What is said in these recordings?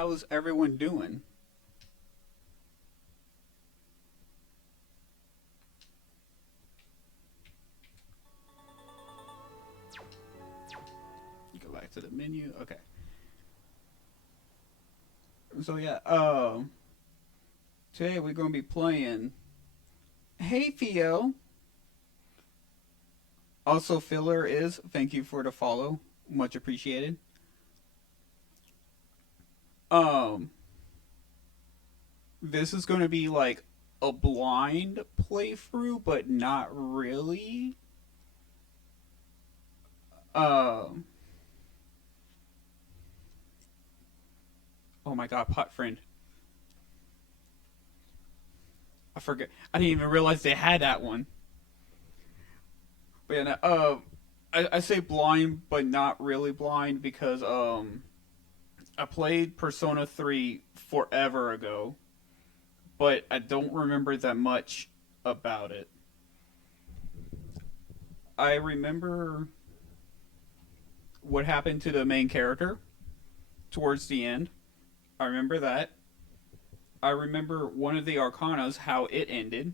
How's everyone doing? Go back to the menu. Okay. So yeah, today we're gonna be playing. Hey Theo. Also, filler is thank you for the follow, much appreciated. Um, this is gonna be like a blind playthrough, but not really. Um, oh my god, pot friend. I forget. I didn't even realize they had that one. But yeah, I say blind, but not really blind because I played Persona 3 forever ago, but I don't remember that much about it. I remember what happened to the main character towards the end. I remember that. I remember one of the Arcanas, how it ended.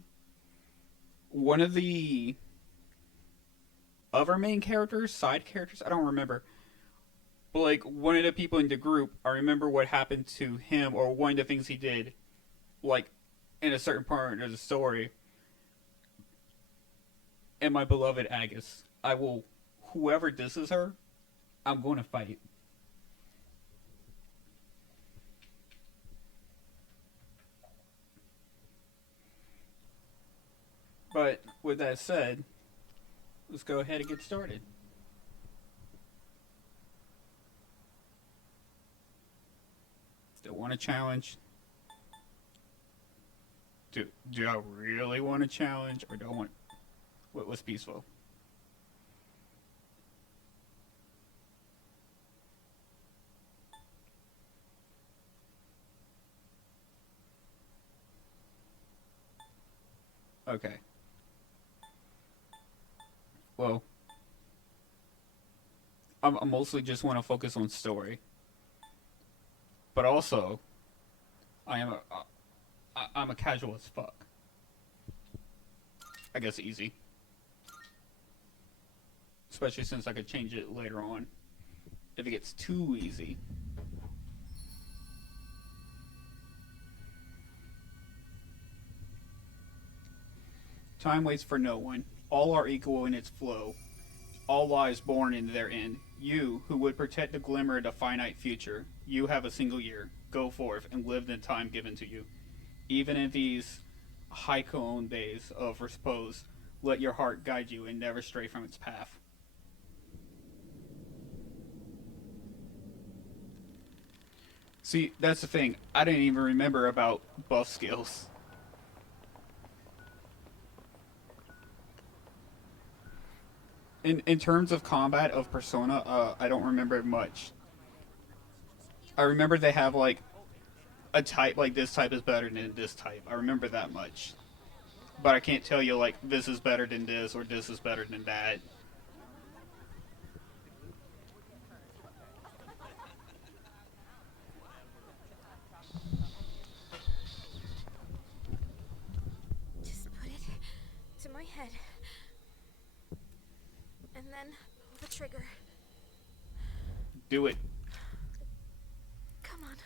One of the other main characters, side characters, I don't remember. But like one of the people in the group, I remember what happened to him or one of the things he did, like in a certain part of the story. And my beloved Agus, I will, whoever disses her, I'm going to fight. But with that said, let's go ahead and get started. Still want a challenge? Do I really want a challenge or do I want what was peaceful? Okay. Well, I mostly just want to focus on story, but also I am a I'm a casual as fuck. I guess easy, especially since I could change it later on if it gets too easy. Time waits for no one. All are equal in its flow. All lives born in their end. You, who would protect the glimmer of the finite future, you have a single year. Go forth and live the time given to you. Even in these high-cone days of repose, let your heart guide you and never stray from its path. See, that's the thing. I didn't even remember about buff skills. In terms of combat of Persona, I don't remember much. I remember they have like a type like this type is better than this type. I remember that much, but I can't tell you like this is better than this or this is better than that. Just put it to my head. And then the trigger. Do it. Come on.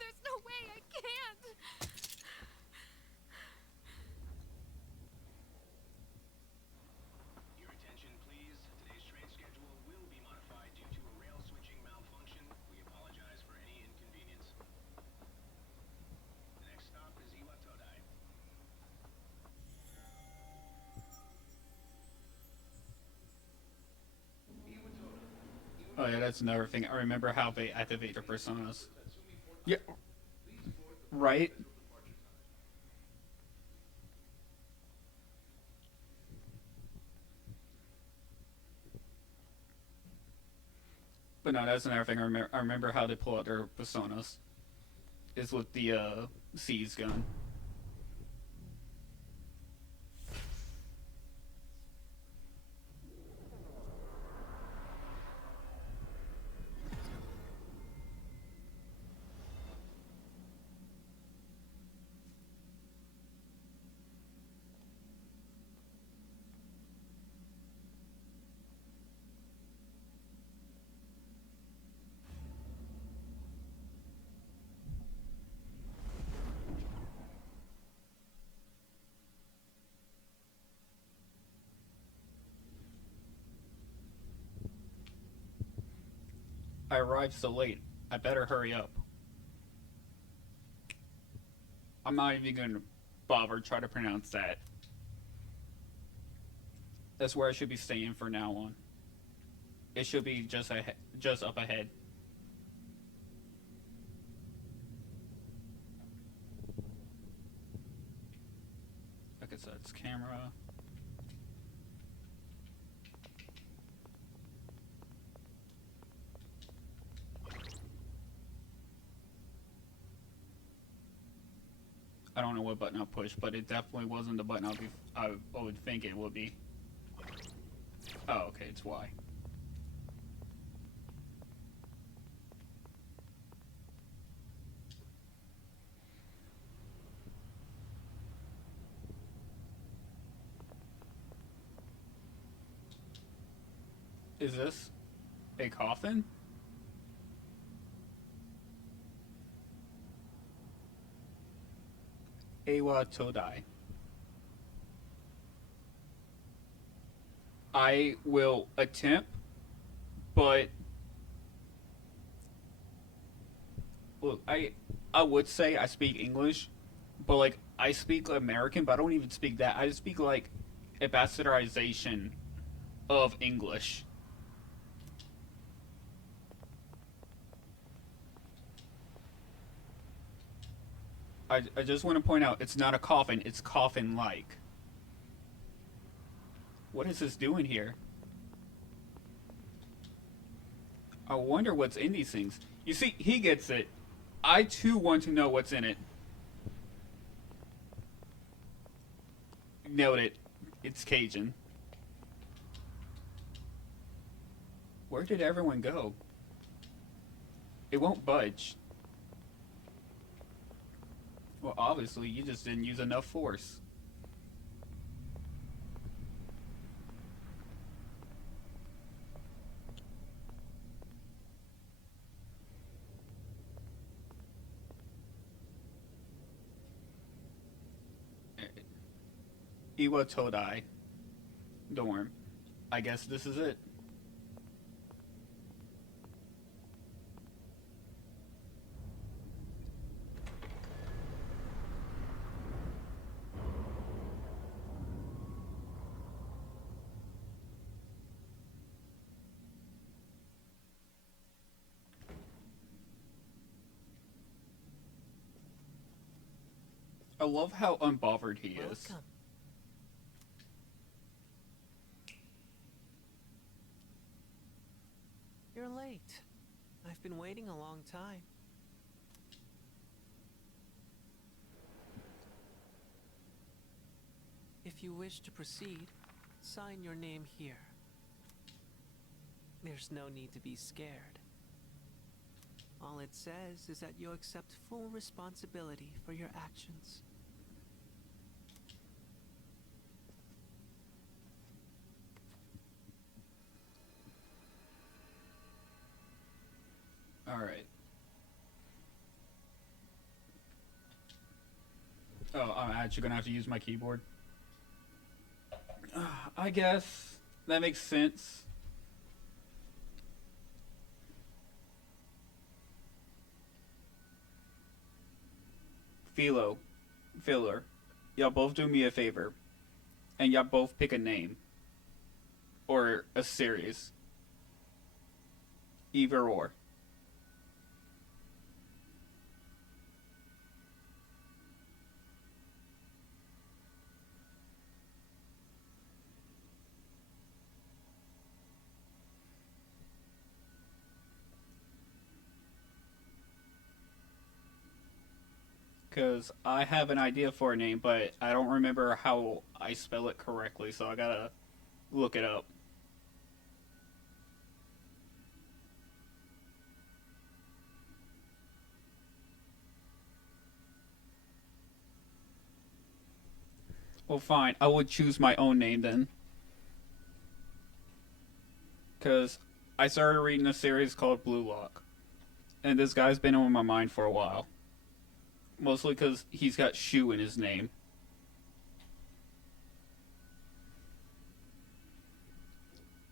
There's no way I can't. Your attention, please. Today's train schedule will be modified due to a rail switching malfunction. We apologize for any inconvenience. The next stop is Iwatodai. Oh yeah, that's another thing. I remember how they activate their personas. Yeah, right. But no, that's another thing. I remember how they pull out their personas is with the seize gun. I arrived so late. I better hurry up. I'm not even gonna bother try to pronounce that. That's where I should be staying for now on. It should be just up ahead. Like I said, it's camera. I don't know what button I pushed, but it definitely wasn't the button I would think it would be. Oh, okay, it's Y. Is this a coffin? Awa Todai. I will attempt, but look, I would say I speak English, but like I speak American, but I don't even speak that. I speak like a bastardization of English. I just want to point out it's not a coffin, it's coffin like. What is this doing here? I wonder what's in these things. You see, he gets it. I too want to know what's in it. Nailed it. It's Cajun. Where did everyone go? It won't budge. Well, obviously, you just didn't use enough force. Iwa Todai. Dorm. I guess this is it. I love how unbothered he is. Welcome. You're late. I've been waiting a long time. If you wish to proceed, sign your name here. There's no need to be scared. All it says is that you accept full responsibility for your actions. Alright. Oh, I'm actually gonna have to use my keyboard. I guess that makes sense. Filler, y'all both do me a favor, and y'all both pick a name or a series, either or. Because I have an idea for a name, but I don't remember how I spell it correctly, so I gotta look it up. Well, fine. I would choose my own name then. Because I started reading a series called Blue Lock. And this guy's been on my mind for a while. Mostly because he's got Shu in his name.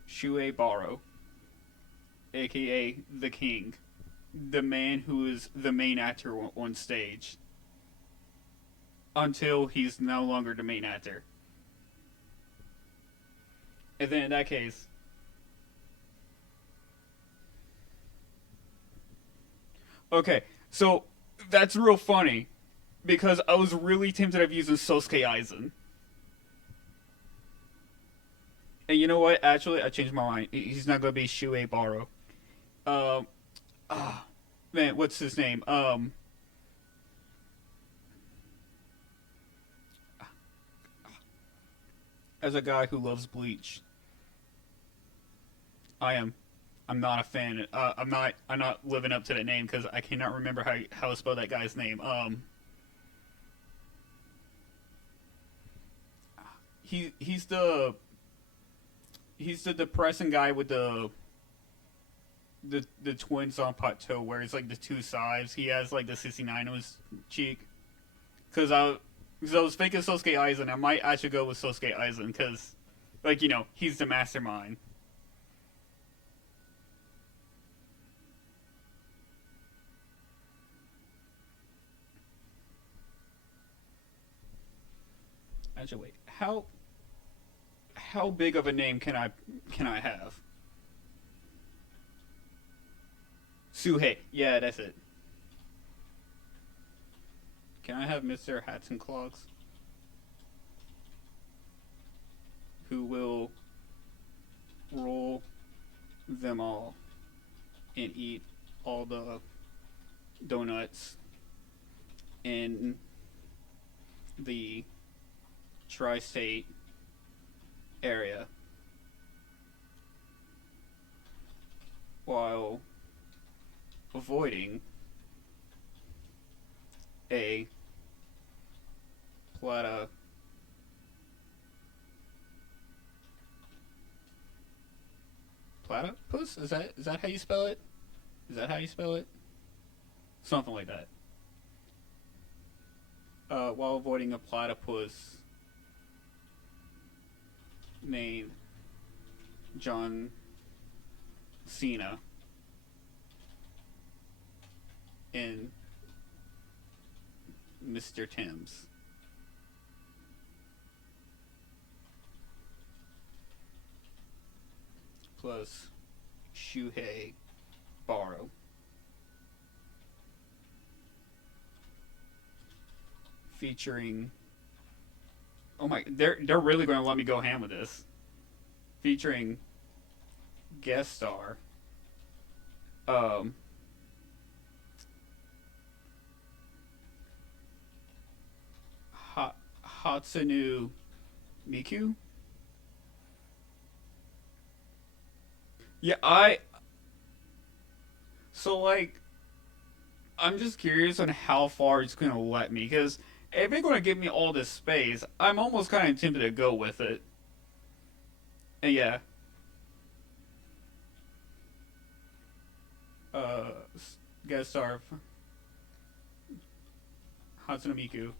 Shue Baro. aka the King, the man who is the main actor on stage, until he's no longer the main actor. And then in that case, okay, so that's real funny because I was really tempted of using Sosuke Aizen. And you know what? Actually, I changed my mind. He's not gonna be Shuei Baro. Um, ah, man, what's his name? As a guy who loves Bleach, I am. I'm not a fan. I'm not. I'm not living up to that name because I cannot remember how to spell that guy's name. He's the depressing guy with the twins on plateau where it's like the two sides. He has like the 69 on his cheek. Because I was thinking Sosuke Aizen. I might actually go with Sosuke Aizen because, like, you know, he's the mastermind. Actually, wait. How big of a name can I have? Suhei. Yeah, that's it. Can I have Mr. Hats and Clogs? Who will rule them all and eat all the donuts in the tri-state area while avoiding a platypus? Is that how you spell it? Is that how you spell it? Something like that. While avoiding a platypus named John Cena in Mr. Tim's. Plus Shuhei Baro. Featuring, oh my, they're really going to let me go ham with this. Featuring guest star Hatsune Miku. Yeah, so like I'm just curious on how far it's gonna let me because if they're gonna give me all this space, I'm almost kind of tempted to go with it. And yeah, uh, guest star Hatsune Miku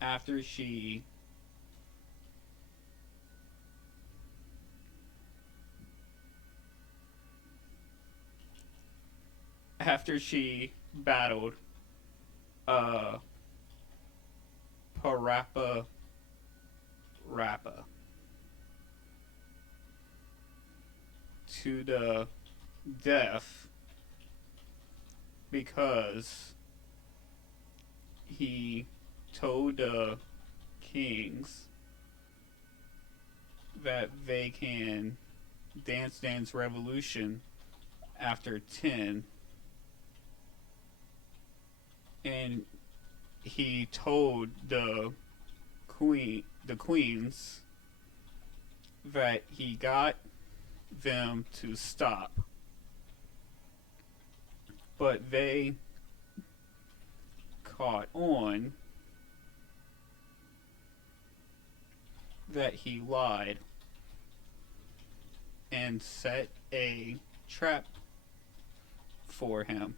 after she battled uh Parappa Rappa to the death because he told the kings that they can Dance Revolution after 10, and he told the queens that he got them to stop, but they caught on that he lied and set a trap for him.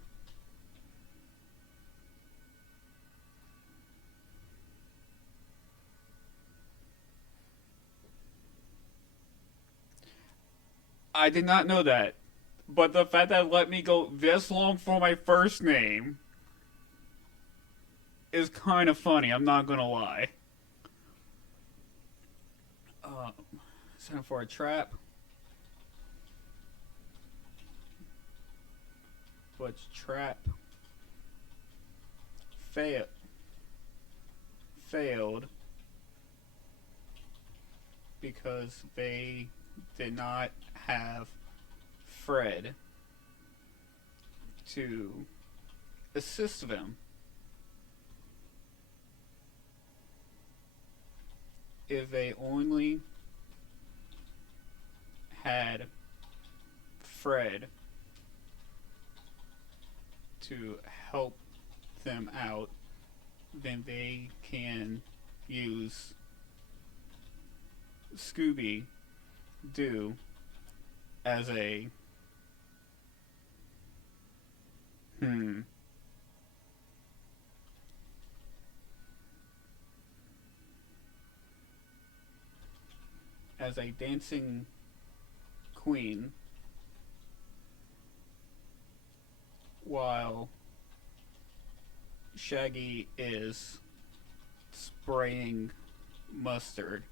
I did not know that. But the fact that it let me go this long for my first name is kind of funny. I'm not gonna lie. Time for a trap. But trap failed because they did not have Fred to assist them. If they only had Fred to help them out, then they can use Scooby Doo as a as a dancing queen while Shaggy is spraying mustard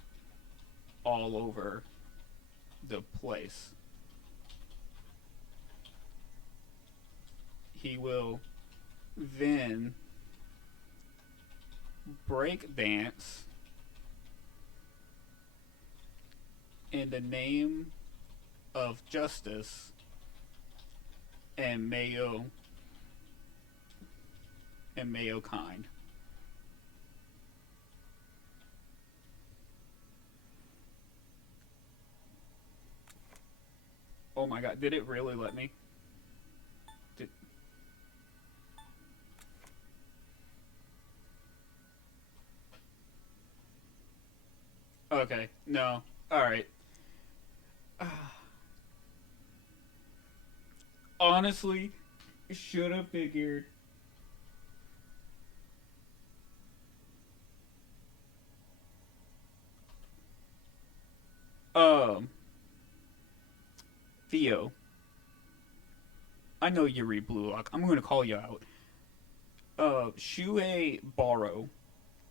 all over the place. He will then break dance in the name of justice and Mayo kind. Oh my god, did it really let me? Did... Okay, no. Alright. Honestly, should have figured. Theo. I know you read Blue Lock. I'm gonna call you out. Shuhei Baro.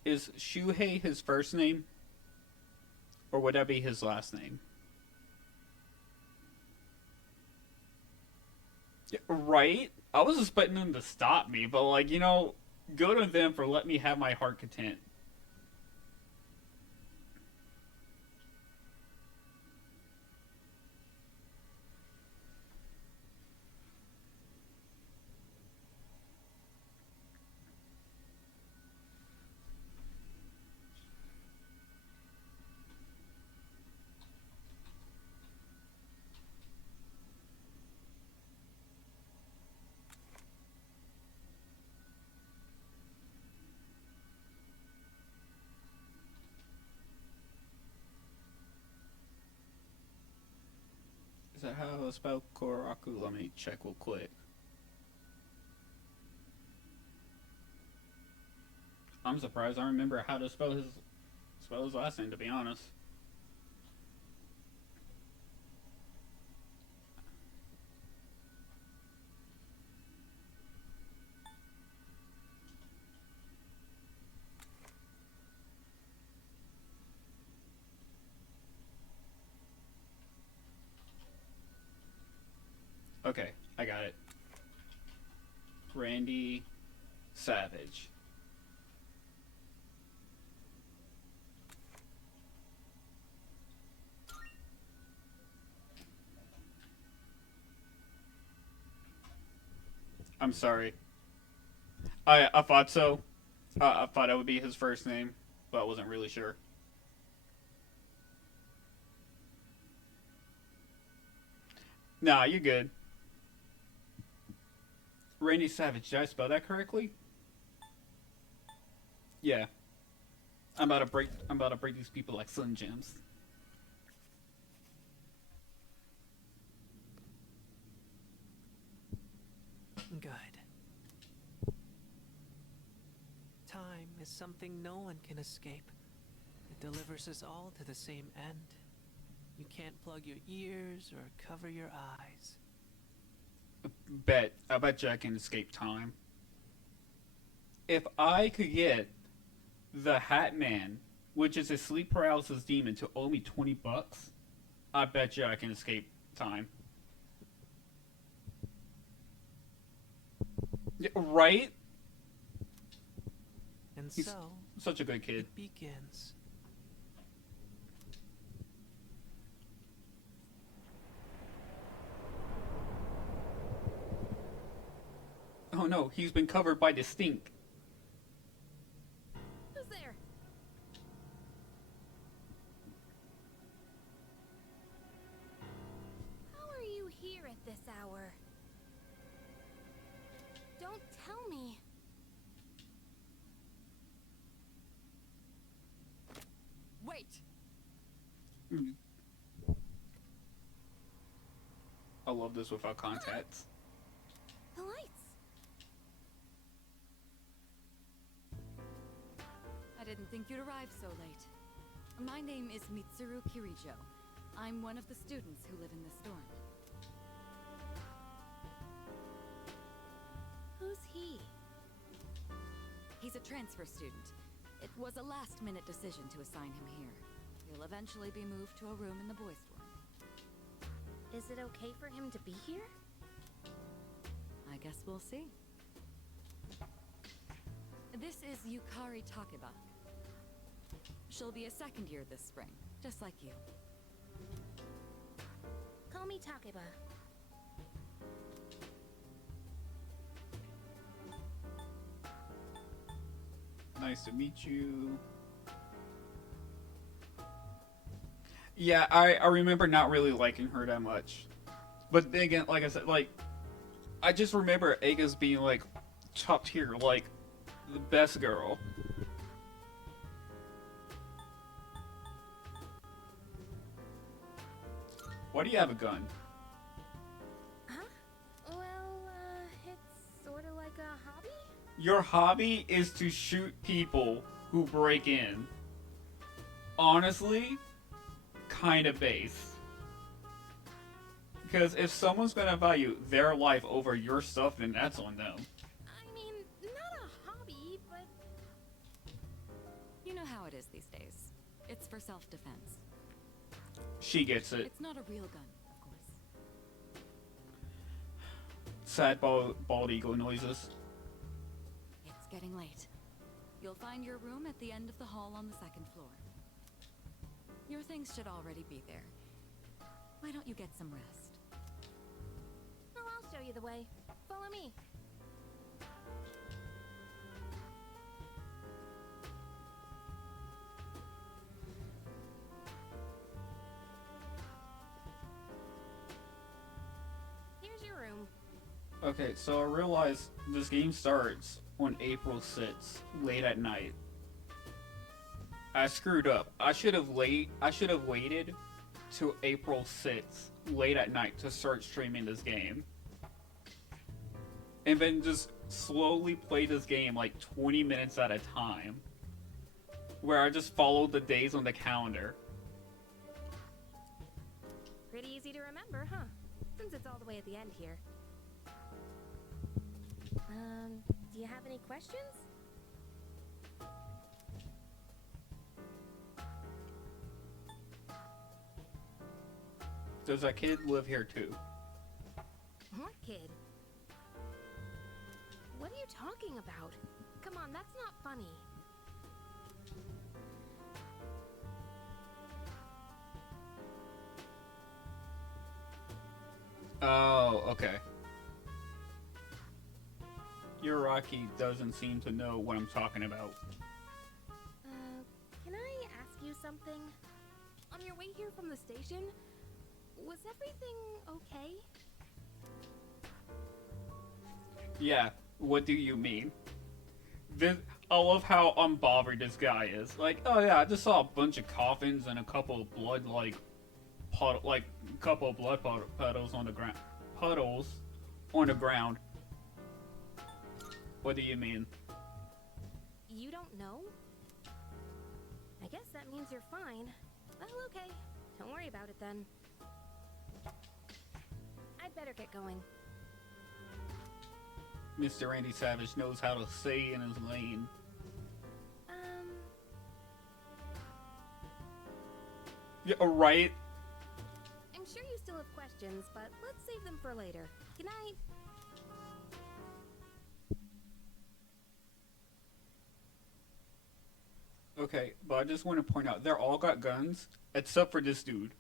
Is Shuhei his first name? Or would that be his last name? Yeah, right? I was expecting them to stop me, but like, good on them for letting me have my heart content. Is that how I spell Koraku? Let me check real quick. I'm surprised I remember how to spell his last name, to be honest. Okay, I got it. Randy Savage. I'm sorry. I thought so. I thought it would be his first name, but I wasn't really sure. Nah, you're good. Randy Savage. Did I spell that correctly? Yeah. I'm about to break these people like Slim Jims. Good. Time is something no one can escape. It delivers us all to the same end. You can't plug your ears or cover your eyes. I bet you I can escape time. If I could get the Hat Man, which is a sleep paralysis demon, to owe me $20, I bet you I can escape time. Yeah, right? And He's so such a good kid. it begins. Oh no, he's been covered by the stink. Who's there? How are you here at this hour? Don't tell me. Wait! I love this without context. The lights. I didn't think you'd arrive so late. My name is Mitsuru Kirijo. I'm one of the students who live in this dorm. Who's he? He's a transfer student. It was a last-minute decision to assign him here. He'll eventually be moved to a room in the boys' dorm. Is it okay for him to be here? I guess we'll see. This is Yukari Takeba. She'll be a second year this spring, just like you. Call me Takeba. Nice to meet you. Yeah, I remember not really liking her that much. But then again, like I said, like, I just remember Aga's being, like, top tier, like, the best girl. Why do you have a gun? Huh? Well, it's sort of like a hobby? Your hobby is to shoot people who break in. Honestly, kind of base. Because if someone's gonna value their life over your stuff, then that's on them. I mean, not a hobby, but... You know how it is these days. It's for self-defense. She gets it. It's not a real gun, of course. Sad bald eagle noises. It's getting late. You'll find your room at the end of the hall on the second floor. Your things should already be there. Why don't you get some rest? Well, I'll show you the way. Follow me. Here's your room. Okay, so I realized this game starts on April 6th, late at night. I screwed up. I should have waited to April 6th, late at night, to start streaming this game. And then just slowly play this game like 20 minutes at a time. Where I just followed the days on the calendar. Pretty easy to remember, huh? Since it's all the way at the end here. Do you have any questions? Does that kid live here too? What kid? What are you talking about? Come on, that's not funny. Oh, okay. Yuraki doesn't seem to know what I'm talking about. Can I ask you something? On your way here from the station, was everything okay? Yeah, what do you mean? I love how unbothered this guy is. Like, oh yeah, I just saw a bunch of coffins and a couple of blood, couple of blood puddles on the ground. Puddles on the ground. What do you mean? You don't know? I guess that means you're fine. Well, okay. Don't worry about it then. I'd better get going. Mr. Randy Savage knows how to stay in his lane. Yeah, right? I'm sure you still have questions, but let's save them for later. Good night. Okay, but I just want to point out, they're all got guns, except for this dude.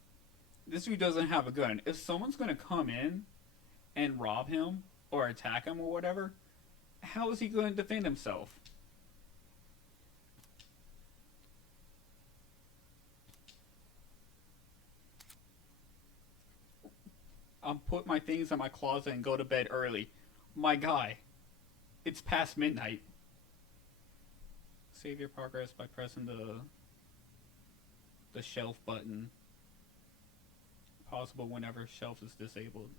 This dude doesn't have a gun. If someone's gonna come in and rob him, or attack him or whatever, how is he going to defend himself? I'll put my things in my closet and go to bed early. My guy, it's past midnight. Save your progress by pressing the shelf button. Possible whenever shelf is disabled.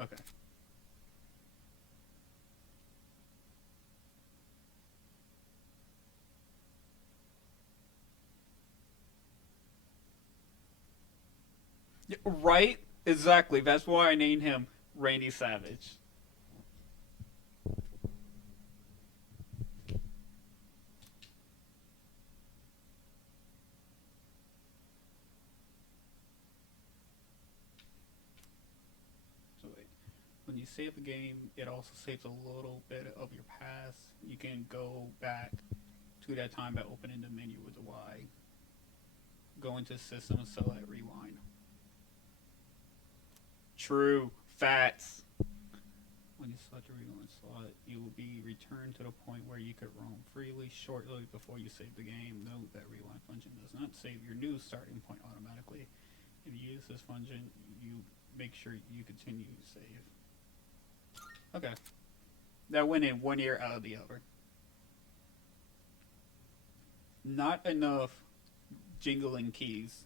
Okay. Yeah, right? Exactly. That's why I named him Randy Savage. So wait. When you save a game, it also saves a little bit of your past. You can go back to that time by opening the menu with the Y. Go into system and select rewind. True. Facts. When you select a rewind slot, you will be returned to the point where you could roam freely shortly before you save the game. Note that rewind function does not save your new starting point automatically. If you use this function, you make sure you continue to save. Okay. That went in one ear out of the other. Not enough jingling keys.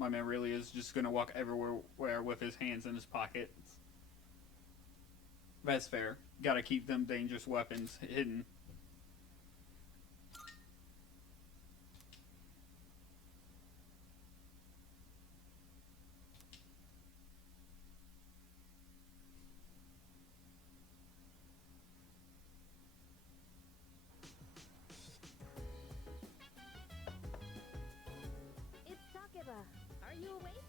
My man really is just gonna walk everywhere with his hands in his pockets. That's fair. Gotta keep them dangerous weapons hidden. It's Takeba. Are you awake?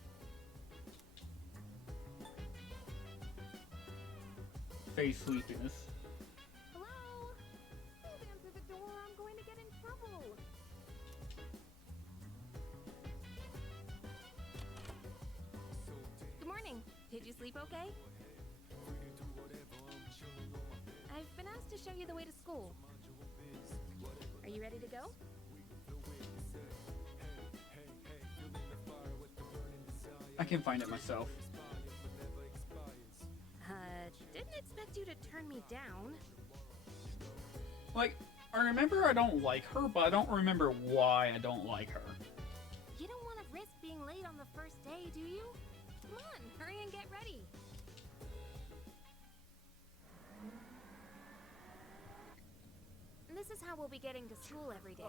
Face sleepiness. Hello? Please answer the door. I'm going to get in trouble. Good morning. Did you sleep okay? I've been asked to show you the way to school. Are you ready to go? I can find it myself. Didn't expect you to turn me down. Like, I remember I don't like her, but I don't remember why I don't like her. You don't want to risk being late on the first day, do you? Come on, hurry and get ready. This is how we'll be getting to school every day.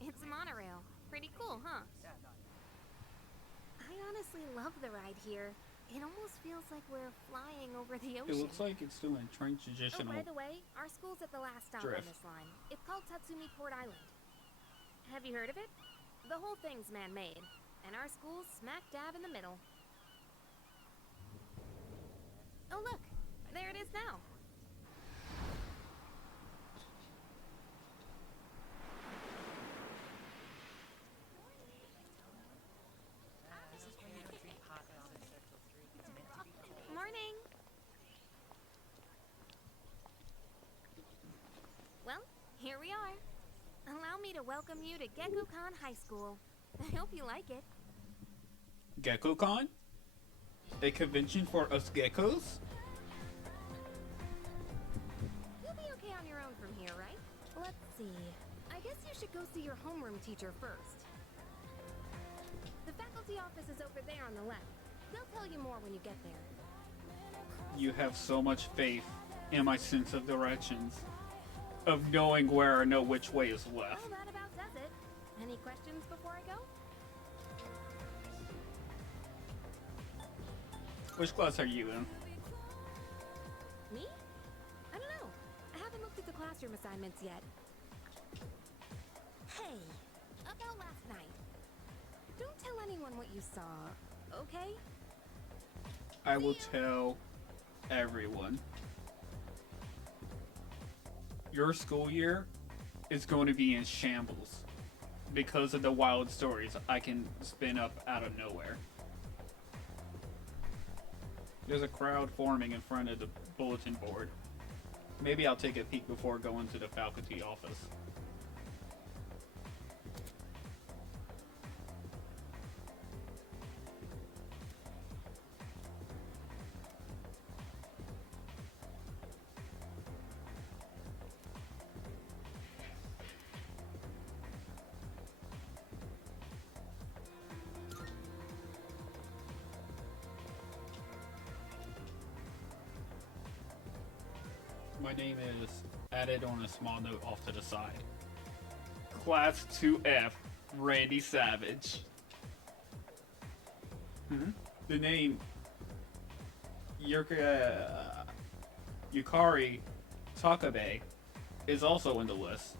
It's a monorail. Pretty cool, huh? I honestly love the ride here. It almost feels like we're flying over the ocean. It looks like it's doing Oh, traditional. by the way, our school's at the last stop on Drift. this line. It's called Tatsumi Port Island. Have you heard of it? The whole thing's man-made, and our school's smack dab in the middle. Oh look, there it is now. Morning. Well, here we are. Allow me to welcome you to Gekukan High School. I hope you like it. GeckoCon? A convention for us geckos? You'll be okay on your own from here, right? Let's see. I guess you should go see your homeroom teacher first. The faculty faculty office is over there on the left. They'll tell you more when you get there. You have so much faith in my sense of directions, of knowing where I know which way is left. Well, that about does it. Any questions before I go? Which class are you in? Me? I don't know. I haven't looked at the classroom assignments yet. Hey, about last night. Don't tell anyone what you saw, okay? I will tell everyone. Your school year is going to be in shambles because of the wild stories I can spin up out of nowhere. There's a crowd forming in front of the bulletin board. Maybe I'll take a peek before going to the faculty office. My name is added on a small note off to the side. Class 2F, Randy Savage. The name Yukari Takabe is also in the list.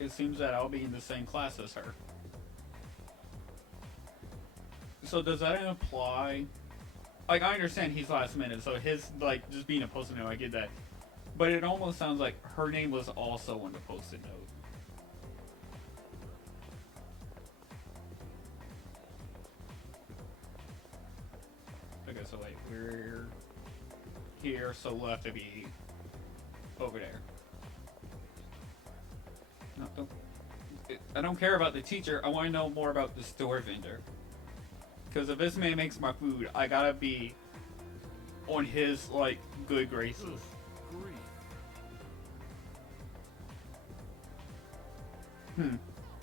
It seems that I'll be in the same class as her. So does that imply... Like, I understand he's last minute, so his, like, just being a post-it note, I get that. But it almost sounds like her name was also on the post-it note. Okay, so like we're here, so we'll have to be over there. No, don't. I don't care about the teacher. I want to know more about the store vendor. Because if this man makes my food, I gotta be on his like good graces.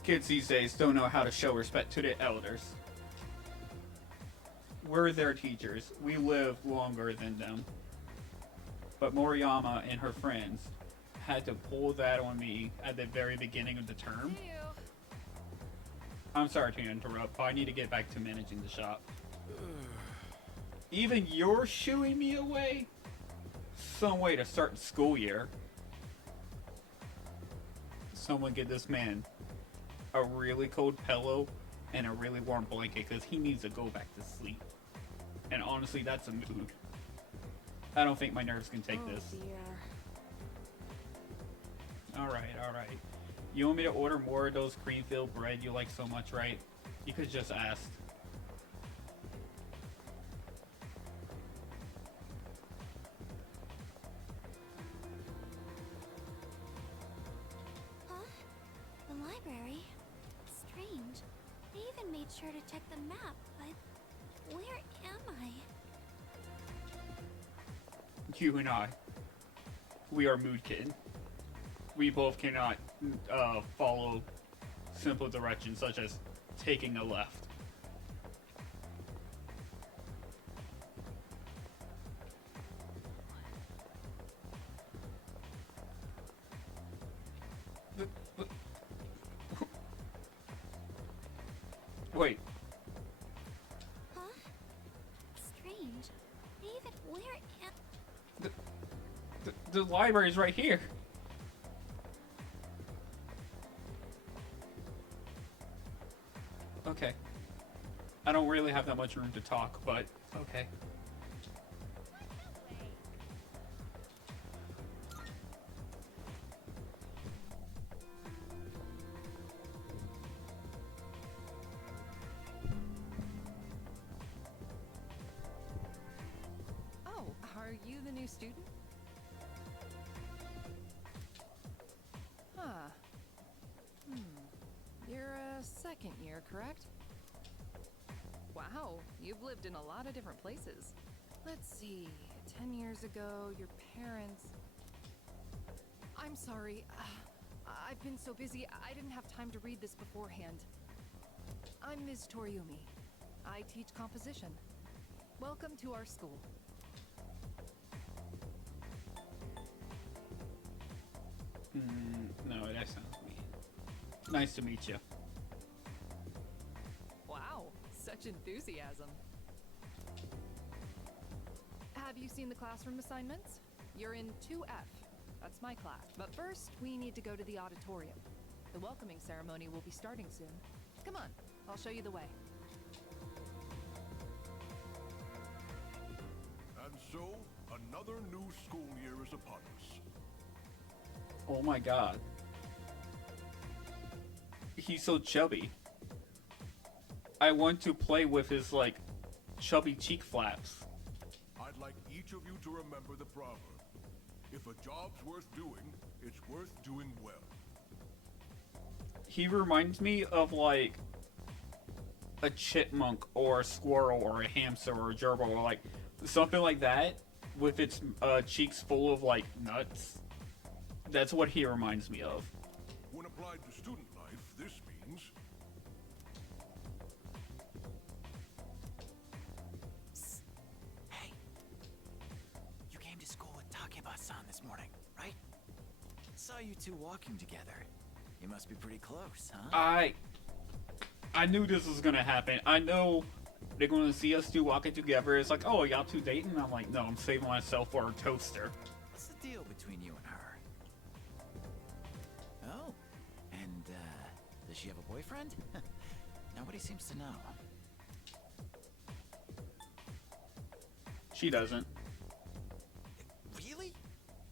Kids these days don't know how to show respect to their elders. We're their teachers. We live longer than them. But Moriyama and her friends had to pull that on me at the very beginning of the term. I'm sorry to interrupt, but I need to get back to managing the shop. Even you're shooing me away? Some way to start the school year. Someone get this man a really cold pillow and a really warm blanket because he needs to go back to sleep. And honestly, that's a mood. I don't think my nerves can take this. Dear. Alright, alright. You want me to order more of those cream-filled bread you like so much, right? You could just ask. Huh? The library? Strange. They even made sure to check the map, but where am I? You and I. We are Mood Kid. We both cannot follow simple directions such as taking a left. Wait. Huh? Strange. They even where am The library's right here. Okay. I don't really have that much room to talk, but okay. Oh, are you the new student? Huh. You're a second year, correct? Wow, you've lived in a lot of different places. Let's see, 10 years ago, your parents... I'm sorry, I've been so busy, I didn't have time to read this beforehand. I'm Ms. Toriumi. I teach composition. Welcome to our school. No, that sounds mean. Nice to meet you. Wow, such enthusiasm. Have you seen the classroom assignments? You're in 2F. That's my class. But first, we need to go to the auditorium. The welcoming ceremony will be starting soon. Come on, I'll show you the way. And so, another new school year is upon us. Oh my god. He's so chubby. I want to play with his, like, chubby cheek flaps. I'd like each of you to remember the proverb. If a job's worth doing, it's worth doing well. He reminds me of, like, a chipmunk or a squirrel or a hamster or a gerbil or, like, something like that with its cheeks full of, like, nuts. That's what he reminds me of. When applied to student life, this means Hey, you came to school with Takeba-san this morning, right? Saw you two walking together. You must be pretty close, huh? I knew this was gonna happen. I know they're gonna see us two walking together. It's like, oh, y'all two dating? I'm like, no, I'm saving myself for a toaster. What's the deal between you and her? Oh, and, does she have a boyfriend? Nobody seems to know. She doesn't. Really?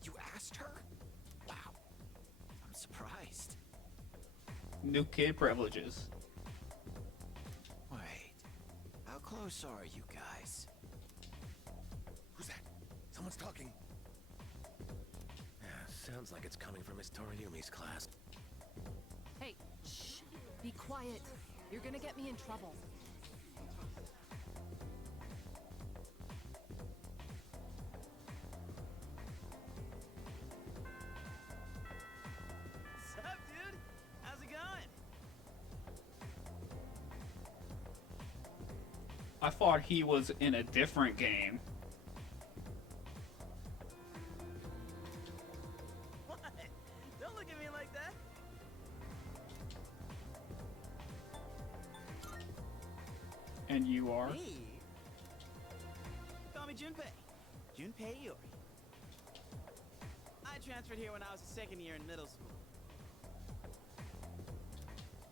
You asked her? Wow. I'm surprised. New kid privileges. Wait, how close are you guys? Who's that? Someone's talking. Sounds like it's coming from Miss Toriumi's class. Hey, shh. Be quiet. You're gonna get me in trouble. What's up, dude? How's it going? I thought he was in a different game. What? Don't look at me like that. And you are? Me? Call me Junpei. Junpei Iori. I transferred here when I was a second year in middle school.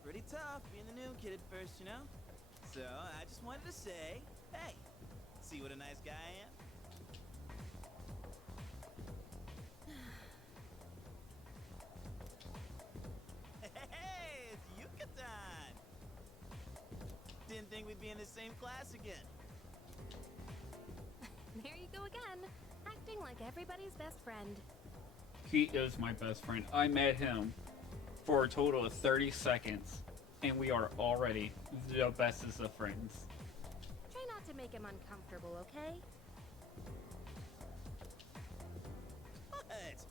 Pretty tough being the new kid at first, you know? So I just wanted to say, hey, see what a nice guy I am? Hey, it's Yucatan! Didn't think we'd be in the same class again. There you go again, acting like everybody's best friend. He is my best friend. I met him for a total of 30 seconds, and we are already the bestest of friends. Try not to make him uncomfortable, okay? What?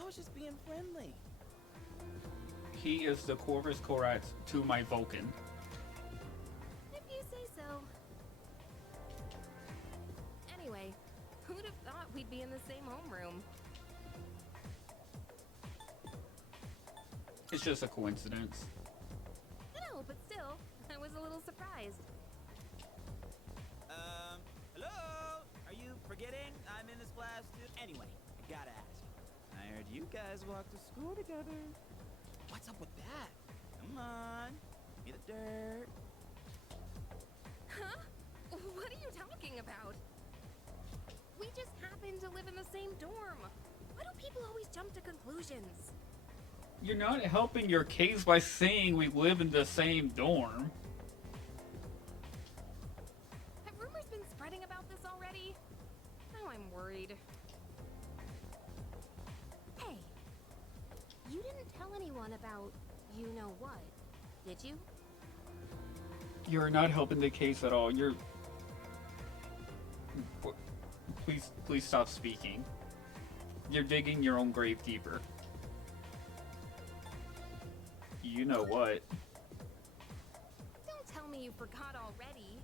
I was just being friendly. He is the Corvus Corax to my Vulcan. If you say so. Anyway, who'd have thought we'd be in the same homeroom? It's just a coincidence. No, but still, I was a little surprised. Hello? Are you forgetting I'm in this class too? Anyway, I gotta ask. I heard you guys walk to school together. What's up with that? Come on, give me the dirt. Huh? What are you talking about? We just happen to live in the same dorm. Why do people always jump to conclusions? You're not helping your case by saying we live in the same dorm. Have rumors been spreading about this already? Now I'm worried. Hey, you didn't tell anyone about you-know-what, did you? You're not helping the case at all. You're... Please stop speaking. You're digging your own grave deeper. You know what? Don't tell me you forgot already.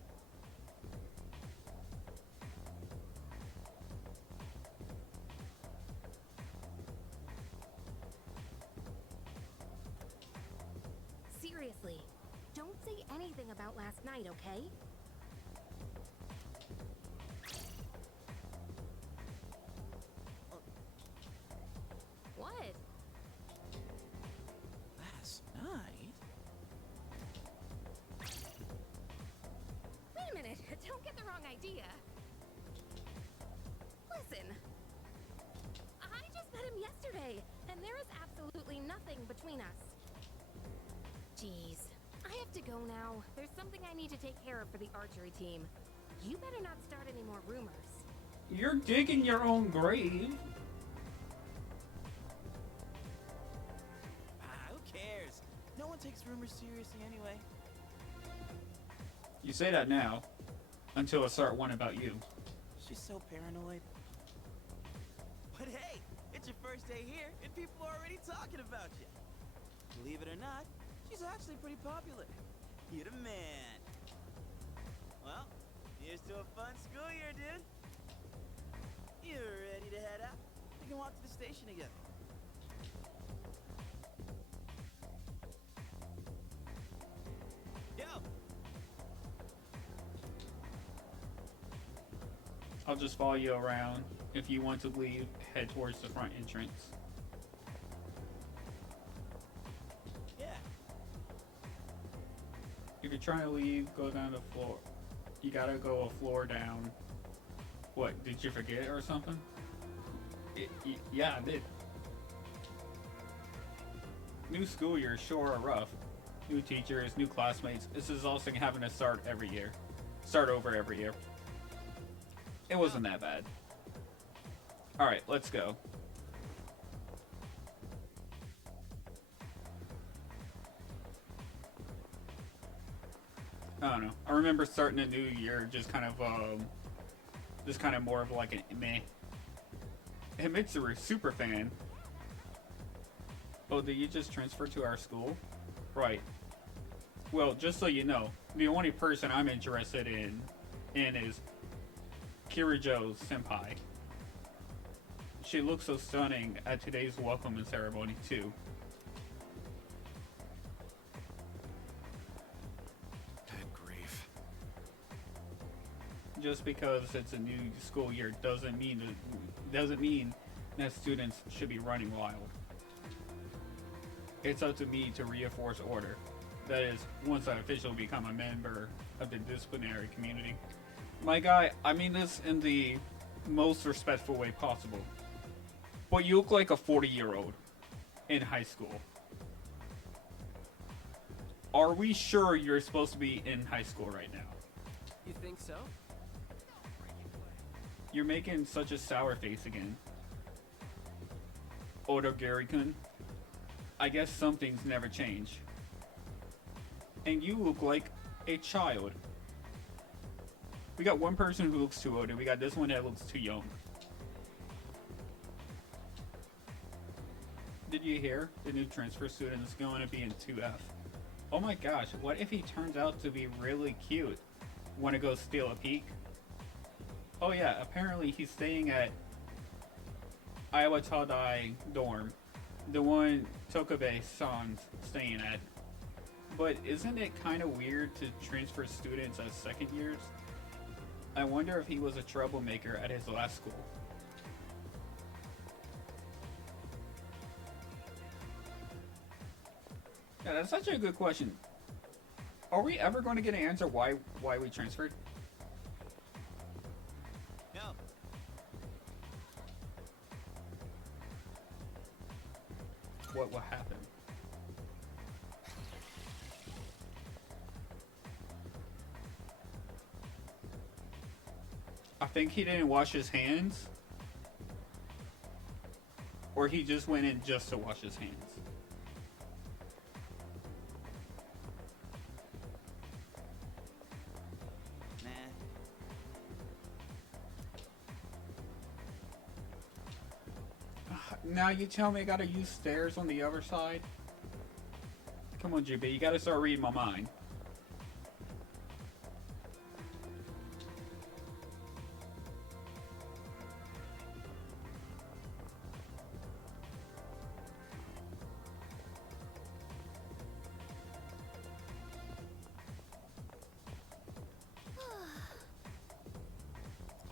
seriously, don't say anything about last night, okay? What? Last night? Wait a minute, don't get the wrong idea. Listen, I just met him yesterday, and there is absolutely nothing between us. Jeez, I have to go now. There's something I need to take care of for the archery team. You better not start any more rumors. You're digging your own grave. Who cares? No one takes rumors seriously anyway. You say that now, until I start one about you. She's so paranoid. But hey, it's your first day here, and people are already talking about you. Believe it or not, she's actually pretty popular. You're the man. Well, here's to a fun school year, dude. You ready to head out? We can walk to the station together. Yo! I'll just follow you around. If you want to leave, head towards the front entrance. Yeah. If you're trying to leave, go down the floor. You gotta go a floor down. What, did you forget or something? Yeah, I did. New school year sure are rough. New teachers, new classmates. This is also having to start every year. Start over every year. It wasn't that bad. Alright, let's go. I don't know. I remember starting a new year just kind of more of like a meh. Hey, Mitsuru, super fan. Oh, did you just transfer to our school? Right. Well, just so you know, the only person I'm interested in is Kirijo Senpai. She looks so stunning at today's welcoming ceremony too. Good grief. Just because it's a new school year doesn't mean that students should be running wild. It's up to me to reinforce order. That is, once I officially become a member of the disciplinary community. My guy, I mean this in the most respectful way possible. But you look like a 40-year-old in high school. Are we sure you're supposed to be in high school right now? You think so? You're making such a sour face again. Odogiri-kun, I guess some things never change. And you look like a child. We got one person who looks too old, and we got this one that looks too young. Did you hear? The new transfer student is going to be in 2F. Oh my gosh, what if he turns out to be really cute? Want to go steal a peek? Oh yeah, apparently he's staying at Iwatadai dorm. The one Tokabe-san's staying at. But isn't it kind of weird to transfer students as second years? I wonder if he was a troublemaker at his last school. Yeah, that's such a good question. Are we ever going to get an answer why we transferred? No. What will happen? I think he didn't wash his hands. Or he just went in just to wash his hands. Nah. Now you tell me I gotta use stairs on the other side? Come on, GB, you gotta start reading my mind.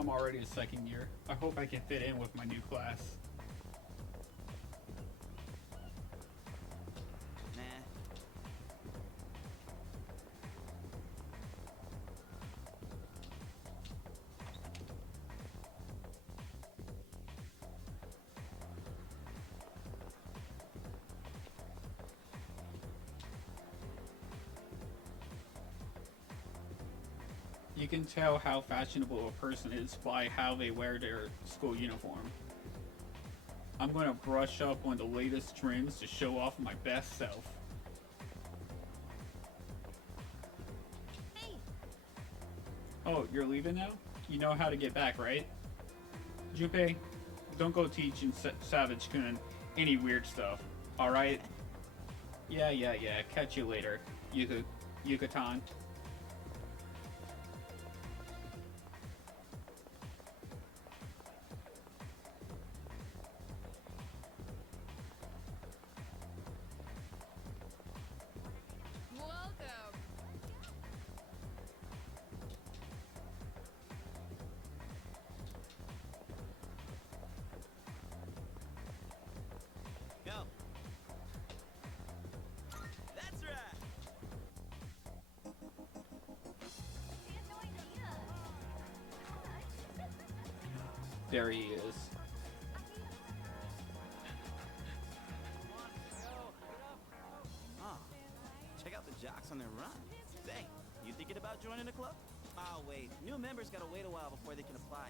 I'm already a second year. I hope I can fit in with my new class. Nah. You can tell how fashionable a person is by how they wear their school uniform. I'm gonna brush up on the latest trends to show off my best self. Hey, Oh, you're leaving now? You know how to get back, right? Junpei, don't go teaching Savage-kun any weird stuff, alright? Yeah. Catch you later, Yucatan. Welcome. Go. That's right. There he is. Oh, check out the jocks on their run. Say, you thinking about joining the club? Oh wait, new members gotta wait a while before they can apply.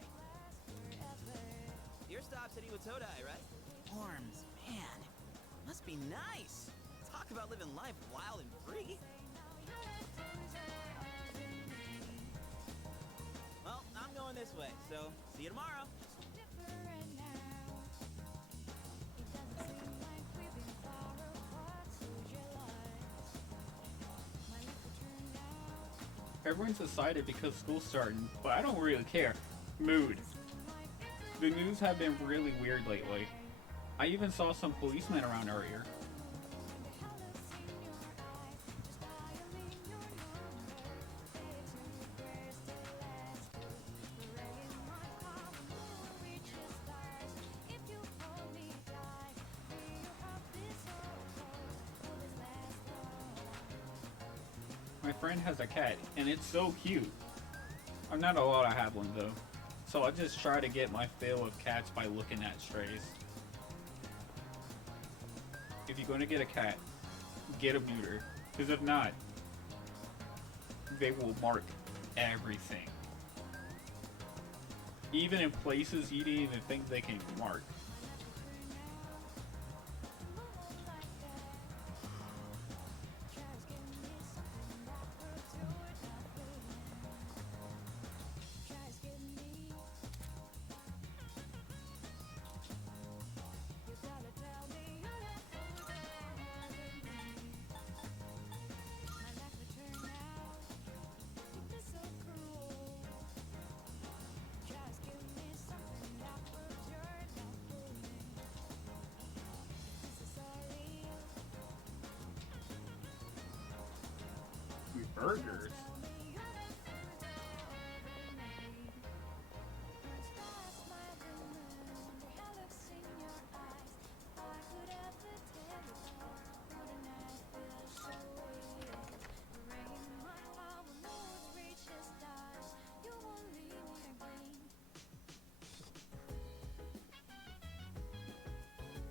Your stop's at Iwatodai, right? Forms, man, must be nice. Talk about living life wild and free. Well, I'm going this way, so see you tomorrow. Everyone's excited because school's starting, but I don't really care. Mood. The news have been really weird lately. I even saw some policemen around earlier. My friend has a cat, and it's so cute. I'm not allowed to have one though, so I just try to get my fill of cats by looking at strays. If you're gonna get a cat, get a neuter, because if not, they will mark everything. Even in places you didn't even think they can mark. Burgers?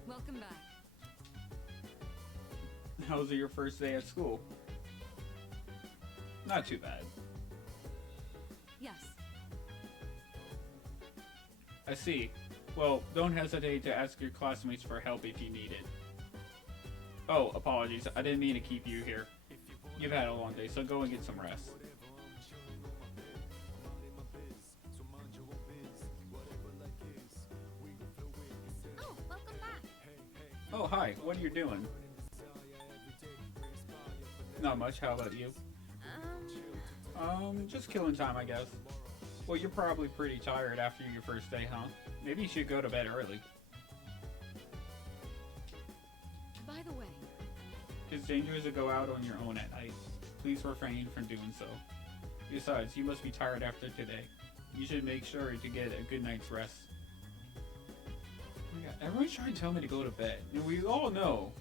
Welcome back. How's your first day at school? Not too bad. Yes. I see. Well, don't hesitate to ask your classmates for help if you need it. Oh, apologies. I didn't mean to keep you here. You've had a long day, so go and get some rest. oh, welcome back. Oh, hi. What are you doing? Not much. How about you? Just killing time, I guess. Well, you're probably pretty tired after your first day, huh? Maybe you should go to bed early. By the way, It's dangerous to go out on your own at night. Please refrain from doing so. Besides, you must be tired after today. You should make sure to get a good night's rest. Oh my god, everyone's trying to tell me to go to bed. And we all know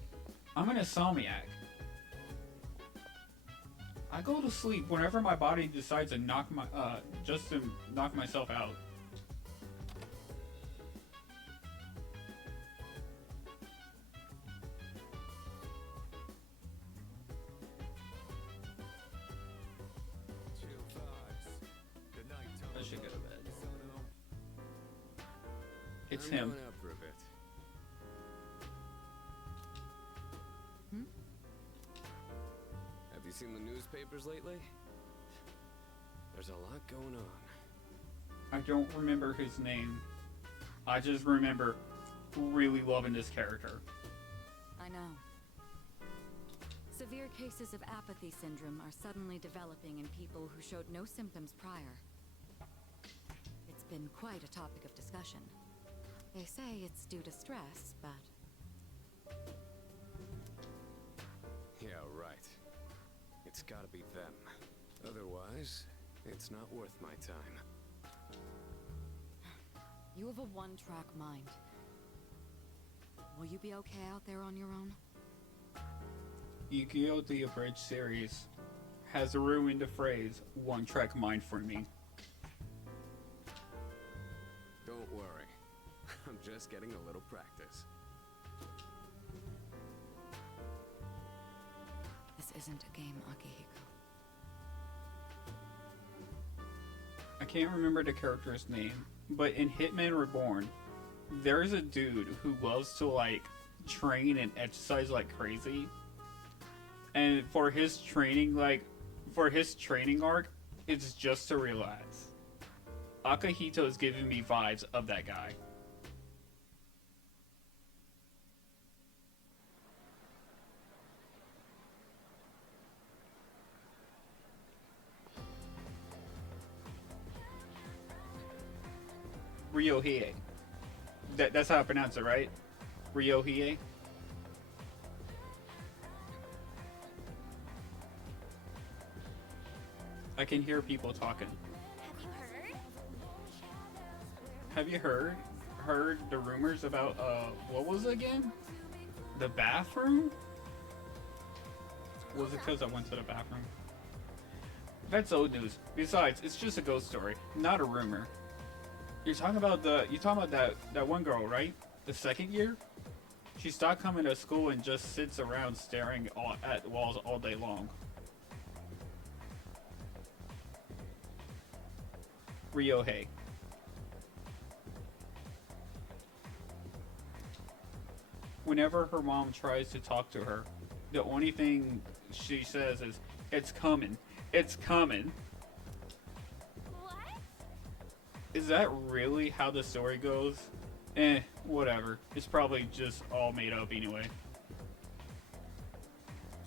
I'm an insomniac. I go to sleep whenever my body decides to knock my just to knock myself out. I should go to bed. It's I'm him. going out for a bit. Have you seen the newspapers lately? There's a lot going on. I don't remember his name. I just remember really loving this character. I know. Severe cases of apathy syndrome are suddenly developing in people who showed no symptoms prior. It's been quite a topic of discussion. They say it's due to stress, but... Yeah, right. It's gotta be them. Otherwise, it's not worth my time. You have a one-track mind. Will you be okay out there on your own? Yu-Gi-Oh! The Abridged series has ruined the phrase one-track mind for me. Don't worry. I'm just getting a little practice. This isn't a game, Akihiko. I can't remember the character's name, but in Hitman Reborn, there's a dude who loves to like train and exercise like crazy. And for his training arc, it's just to relax. Akihito is giving me vibes of that guy. Ryohei. That's how I pronounce it, right? Ryohei? I can hear people talking. Have you heard? Have you heard the rumors about what was it again? The bathroom? Was it because I went to the bathroom? That's old news. Besides, it's just a ghost story, not a rumor. You're talking about that one girl, right? The second year? She stopped coming to school and just sits around staring at walls all day long. Ryohei. Whenever her mom tries to talk to her, the only thing she says is, "It's coming. It's coming." What? Is that really how the story goes? Whatever. It's probably just all made up anyway.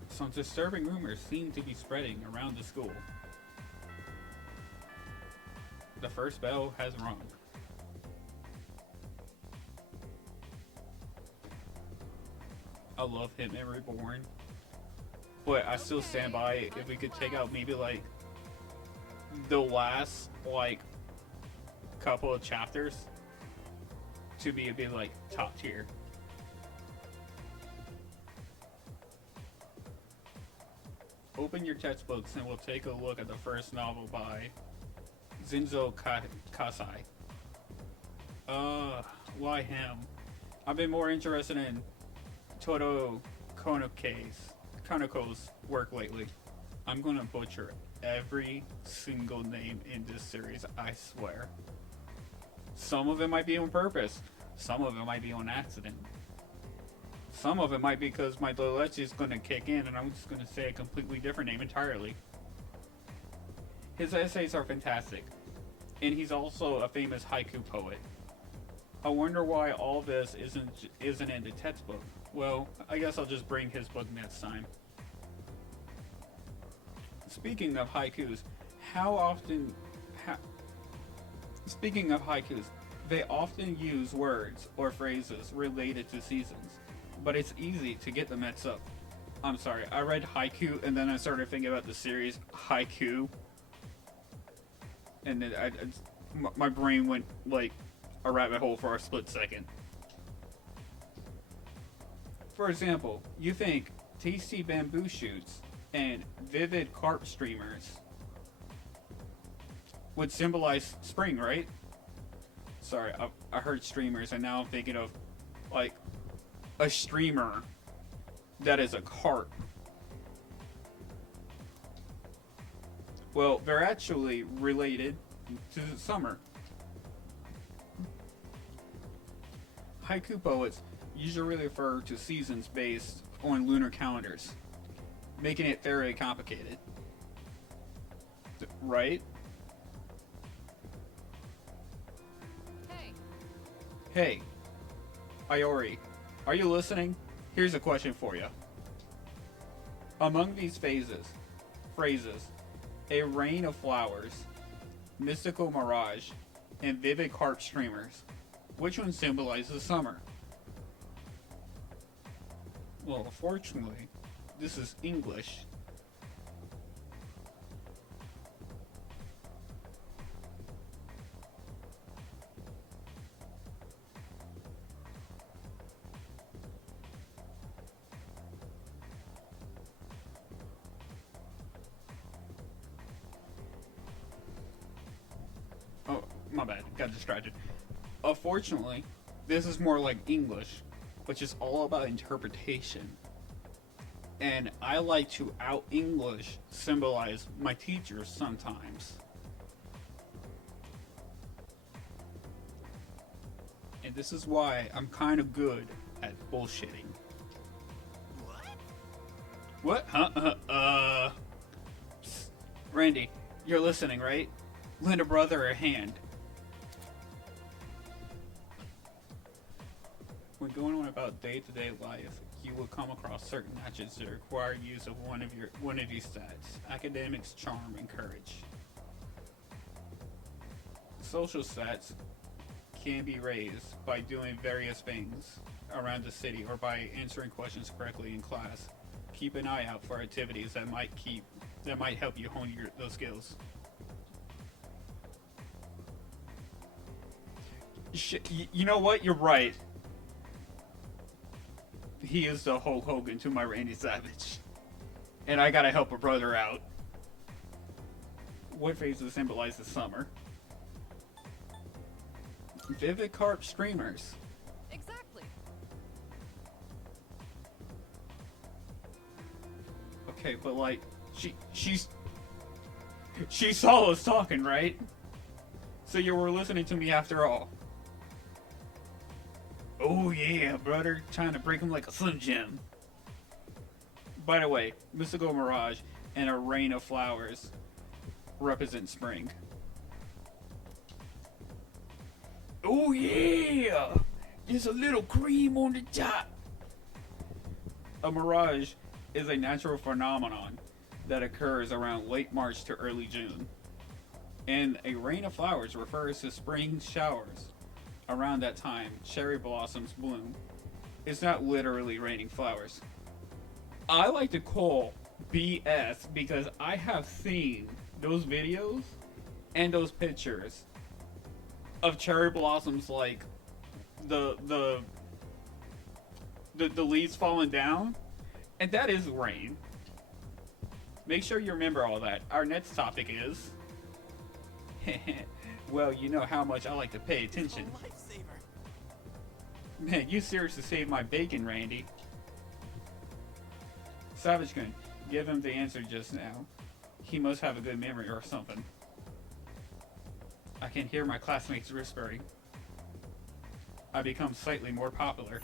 Some disturbing rumors seem to be spreading around the school. The first bell has rung. I love Hitman Reborn, but I still stand by it. If we could take out maybe like the last like couple of chapters to be a bit like top tier. Open your textbooks and we'll take a look at the first novel by Zinzo Kasai. Why him? I've been more interested in Toro Konoko's work lately. I'm gonna butcher every single name in this series, I swear. Some of it might be on purpose. Some of it might be on accident. Some of it might be because my dyslexia is gonna kick in and I'm just gonna say a completely different name entirely. His essays are fantastic, and he's also a famous haiku poet. I wonder why all this isn't in the textbook. Well, I guess I'll just bring his book next time. Speaking of haikus, speaking of haikus, they often use words or phrases related to seasons, but it's easy to get them mixed up. I'm sorry, I read haiku and then I started thinking about the series Haiku, and then my brain went like a rabbit hole for a split second. For example, you think tasty bamboo shoots and vivid carp streamers would symbolize spring, right? Sorry, I heard streamers, and now I'm thinking of like a streamer that is a carp. Well, they're actually related to the summer. Haiku poets usually refer to seasons based on lunar calendars, making it very complicated. Right? Hey, Hey, Iori, are you listening? Here's a question for you. Among these phrases, a rain of flowers, mystical mirage, and vivid carp streamers, which one symbolizes summer? Well, unfortunately, this is English. Oh, my bad. Got distracted. Unfortunately, this is more like English, which is all about interpretation. And I like to out-English symbolize my teachers sometimes. And this is why I'm kind of good at bullshitting. What? Huh? Psst. Randy, you're listening, right? Lend a brother a hand. When going on about day-to-day life, you will come across certain matches that require use of one of these stats: academics, charm, and courage. Social stats can be raised by doing various things around the city or by answering questions correctly in class. Keep an eye out for activities that might help you hone those skills. You know what? You're right. He is the Hulk Hogan to my Randy Savage. And I gotta help a brother out. What phases symbolize the summer? Vivid carp streamers. exactly. Okay, but like, she saw us talking, right? So you were listening to me after all. Oh yeah, brother, trying to break him like a Slim Jim. By the way, mystical mirage and a rain of flowers represent spring. Oh yeah, there's a little cream on the top. A mirage is a natural phenomenon that occurs around late March to early June. And a rain of flowers refers to spring showers. Around that time, cherry blossoms bloom. It's not literally raining flowers. I like to call BS because I have seen those videos and those pictures of cherry blossoms, like the leaves falling down, and that is rain. Make sure you remember all that. Our next topic is well, you know how much I like to pay attention. Man, you seriously saved my bacon, Randy. SilvaGunner, give him the answer just now. He must have a good memory or something. I can hear my classmates whispering. I become slightly more popular.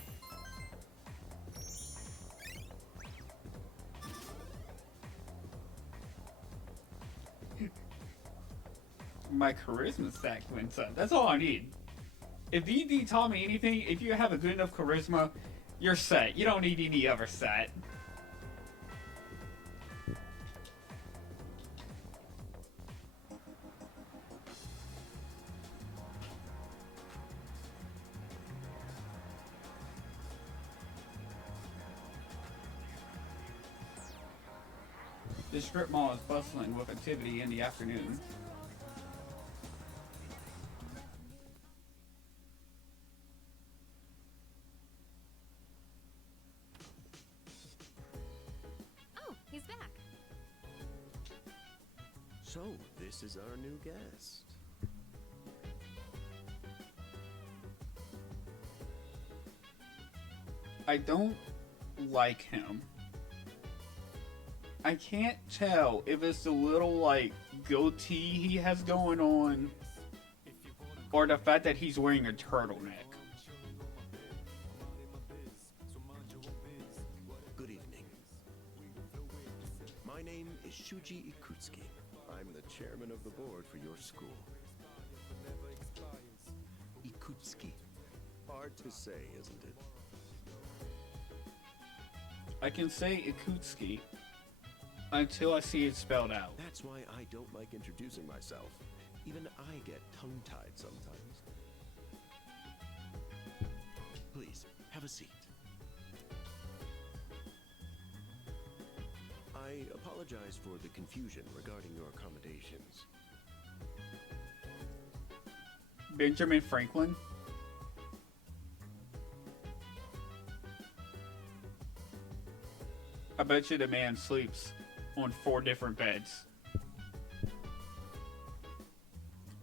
My charisma stack went up. That's all I need. If D&D taught me anything, if you have a good enough charisma, you're set. You don't need any other set. The strip mall is bustling with activity in the afternoon. So, this is our new guest. I don't like him. I can't tell if it's the little, like, goatee he has going on, or the fact that he's wearing a turtleneck. Good evening. My name is Shuji Ikutsuki. I'm the chairman of the board for your school. Ikutsuki. Hard to say, isn't it? I can say Ikutsuki until I see it spelled out. That's why I don't like introducing myself. Even I get tongue-tied sometimes. Please, have a seat. I apologize for the confusion regarding your accommodations. Benjamin Franklin? I bet you the man sleeps on 4 different beds.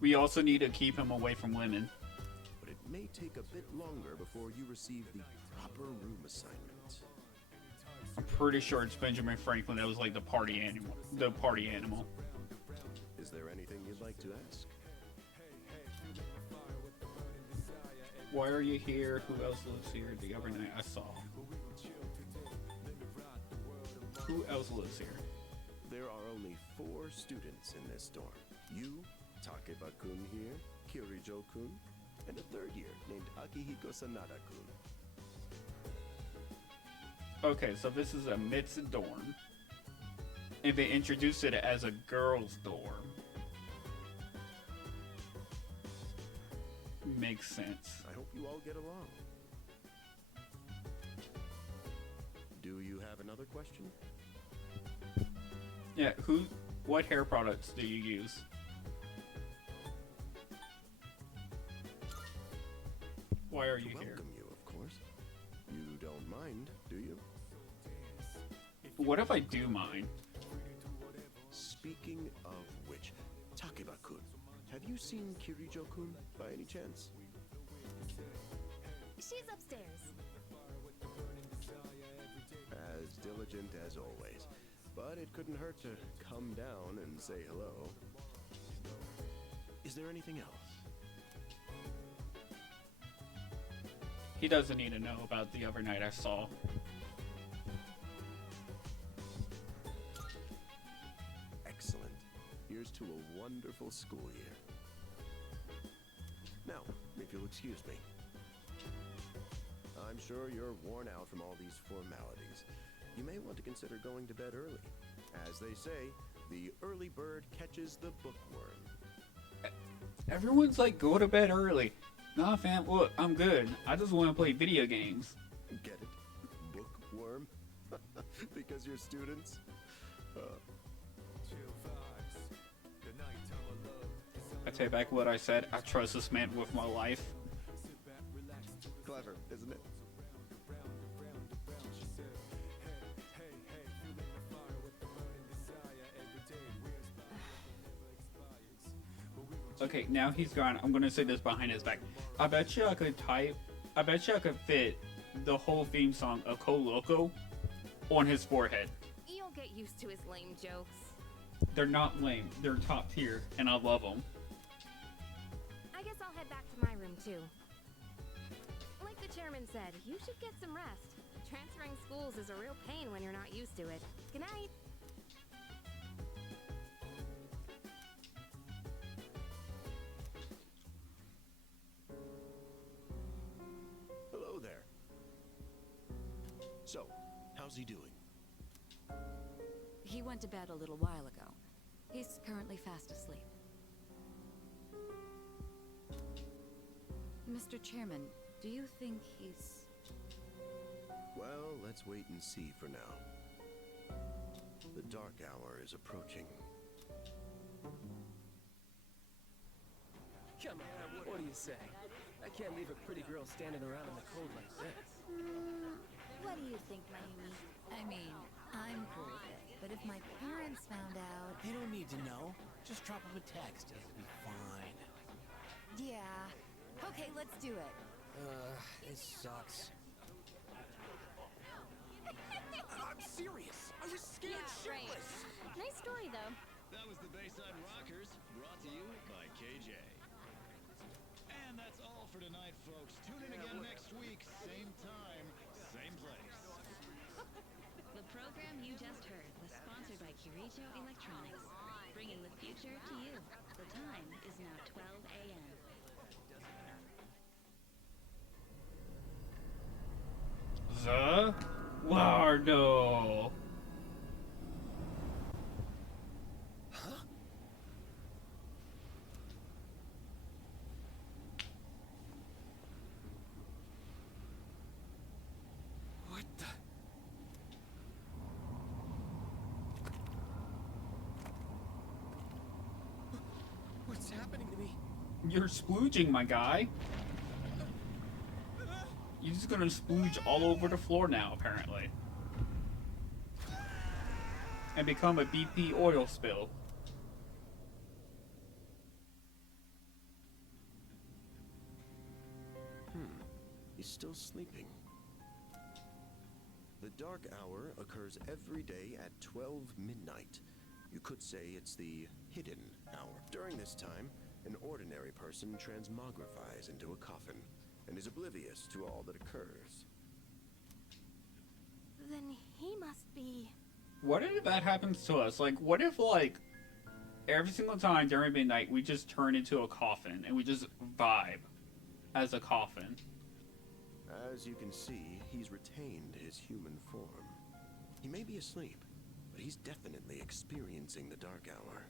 We also need to keep him away from women. But it may take a bit longer before you receive the proper room assignment. I'm pretty sure it's Benjamin Franklin that was like the party animal. Is there anything you'd like to ask? Why are you here? Who else lives here? The other night I saw. Who else lives here? There are only 4 students in this dorm. You, Takeba-kun here, Kirijo-kun, and a 3rd year named Akihiko Sanada-kun. Okay, so this is a mixed dorm. And they introduced it as a girls' dorm. Makes sense. I hope you all get along. Do you have another question? Yeah, what hair products do you use? Why are you here? Welcome you, of course. You don't mind, do you? What if I do mind? Speaking of which, Takeba-kun, have you seen Kirijo-kun by any chance? She's upstairs. As diligent as always. But it couldn't hurt to come down and say hello. Is there anything else? He doesn't need to know about the other night I saw. Excellent. Here's to a wonderful school year. Now, if you'll excuse me. I'm sure you're worn out from all these formalities. You may want to consider going to bed early. As they say, the early bird catches the bookworm. Everyone's like, go to bed early. Nah, fam, look, I'm good. I just want to play video games. Get it? Bookworm? Because you're students? I take back what I said. I trust this man with my life. Clever, isn't it? Okay, now he's gone. I'm gonna say this behind his back. I bet you I could fit the whole theme song of Co Loco on his forehead. You'll get used to his lame jokes. They're not lame. They're top tier, and I love them. I guess I'll head back to my room too. Like the chairman said, you should get some rest. Transferring schools is a real pain when you're not used to it. Good night. Hello there. So, how's he doing? He went to bed a little while ago. He's currently fast asleep. Mr. Chairman, do you think he's... Well, let's wait and see for now. The dark hour is approaching. Come on, what do you say? I can't leave a pretty girl standing around in the cold like this. What do you think, Mayumi? I mean, I'm cool with it. But if my parents found out... They don't need to know. Just drop them a text. It'll be fine. Yeah. Okay, let's do it. This sucks. I'm serious. I was scared shitless. Nice story, though. That was the Bayside Rockers, brought to you by KJ. And that's all for tonight, folks. Tune in again next week, same time, same place. The program you just heard was sponsored by Kirijo Electronics, bringing the future to you. The time is now 12 a.m. The Lardo. What the? What's happening to me? You're splooging, my guy. You're just gonna splooge all over the floor now, apparently. And become a BP oil spill. He's still sleeping. The dark hour occurs every day at 12 midnight. You could say it's the hidden hour. During this time, an ordinary person transmogrifies into a coffin and is oblivious to all that occurs. Then he must be... What if that happens to us? Like, what if, like, every single time during midnight we just turn into a coffin and we just vibe as a coffin? As you can see, he's retained his human form. He may be asleep, but he's definitely experiencing the dark hour.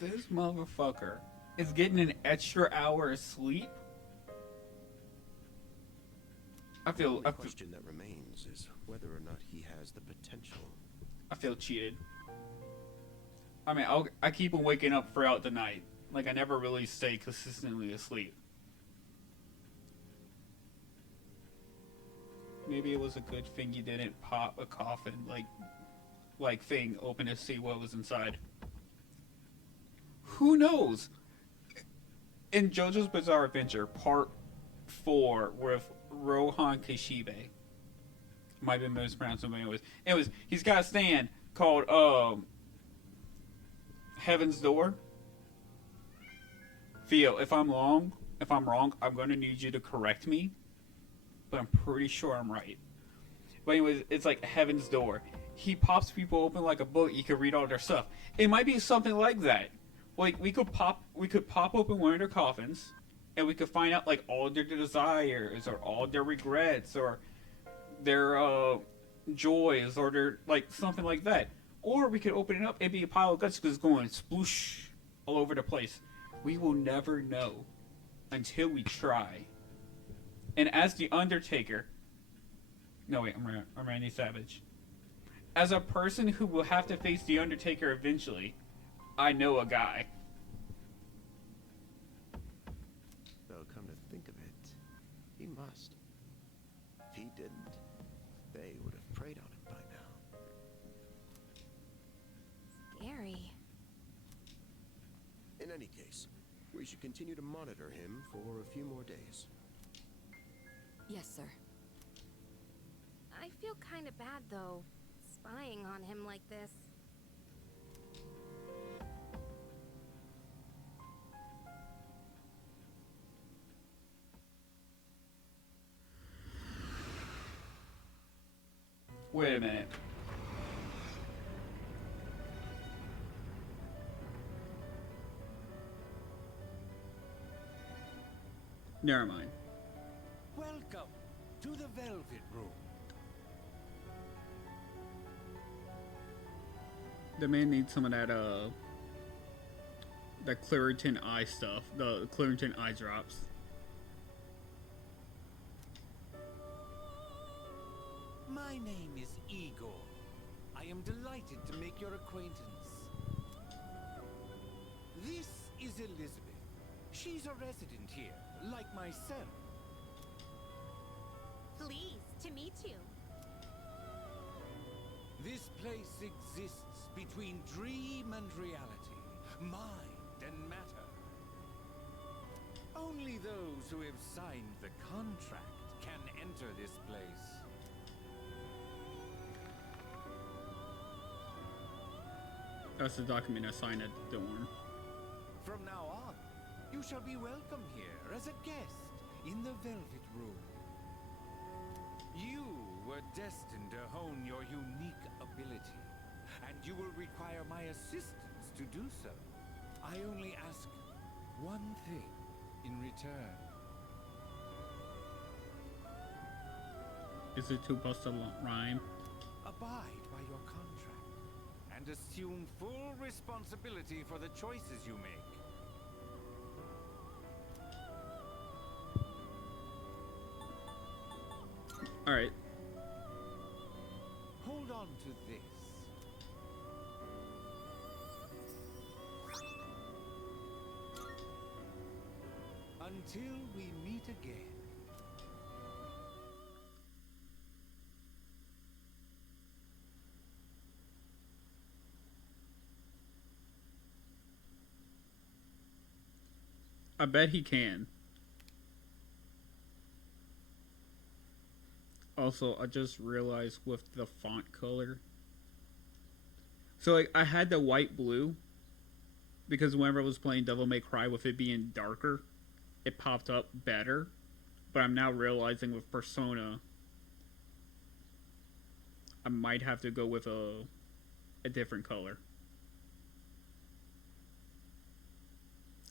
This motherfucker is getting an extra hour of sleep? The only question that remains is whether or not he has the potential. I feel cheated. I mean, I keep on waking up throughout the night. Like, I never really stay consistently asleep. Maybe it was a good thing you didn't pop a coffin, like thing open to see what was inside. Who knows? In JoJo's Bizarre Adventure, Part 4 with Rohan Kishibe. Might have been mispronounced, but anyways, he's got a stand called Heaven's Door. Theo, if I'm wrong, I'm gonna need you to correct me. But I'm pretty sure I'm right. But anyways, it's like Heaven's Door. He pops people open like a book. You can read all their stuff. It might be something like that. Like we could pop open one of their coffins, and we could find out like all their desires or all their regrets or their joys or their like something like that. Or we could open it up and be a pile of guts because it's going sploosh all over the place. We will never know until we try. And as the Undertaker, no wait, I'm Randy Savage. As a person who will have to face the Undertaker eventually, I know a guy. Though, come to think of it, he must. If he didn't, they would have preyed on him by now. Scary. In any case, we should continue to monitor him for a few more days. Yes, sir. I feel kind of bad, though, spying on him like this. Wait a minute. Never mind. Welcome to the Velvet Room. The man needs some of that Claritin eye stuff, the Claritin eye drops. My name is Igor. I am delighted to make your acquaintance. This is Elizabeth. She's a resident here, like myself. Pleased to meet you. This This place exists between dream and reality, mind and matter. Only those who have signed the contract can enter this place. That's the document I signed at the dorm. From now on, you shall be welcome here as a guest in the Velvet Room. You were destined to hone your unique ability, and you will require my assistance to do so. I only ask one thing in return. Is it too supposed to rhyme? Abide by your contract and assume full responsibility for the choices you make. Alright. Hold on to this. Until we meet again. I bet he can. Also, I just realized with the font color. So, like, I had the white blue. Because whenever I was playing Devil May Cry with it being darker, it popped up better. But I'm now realizing with Persona, I might have to go with a different color.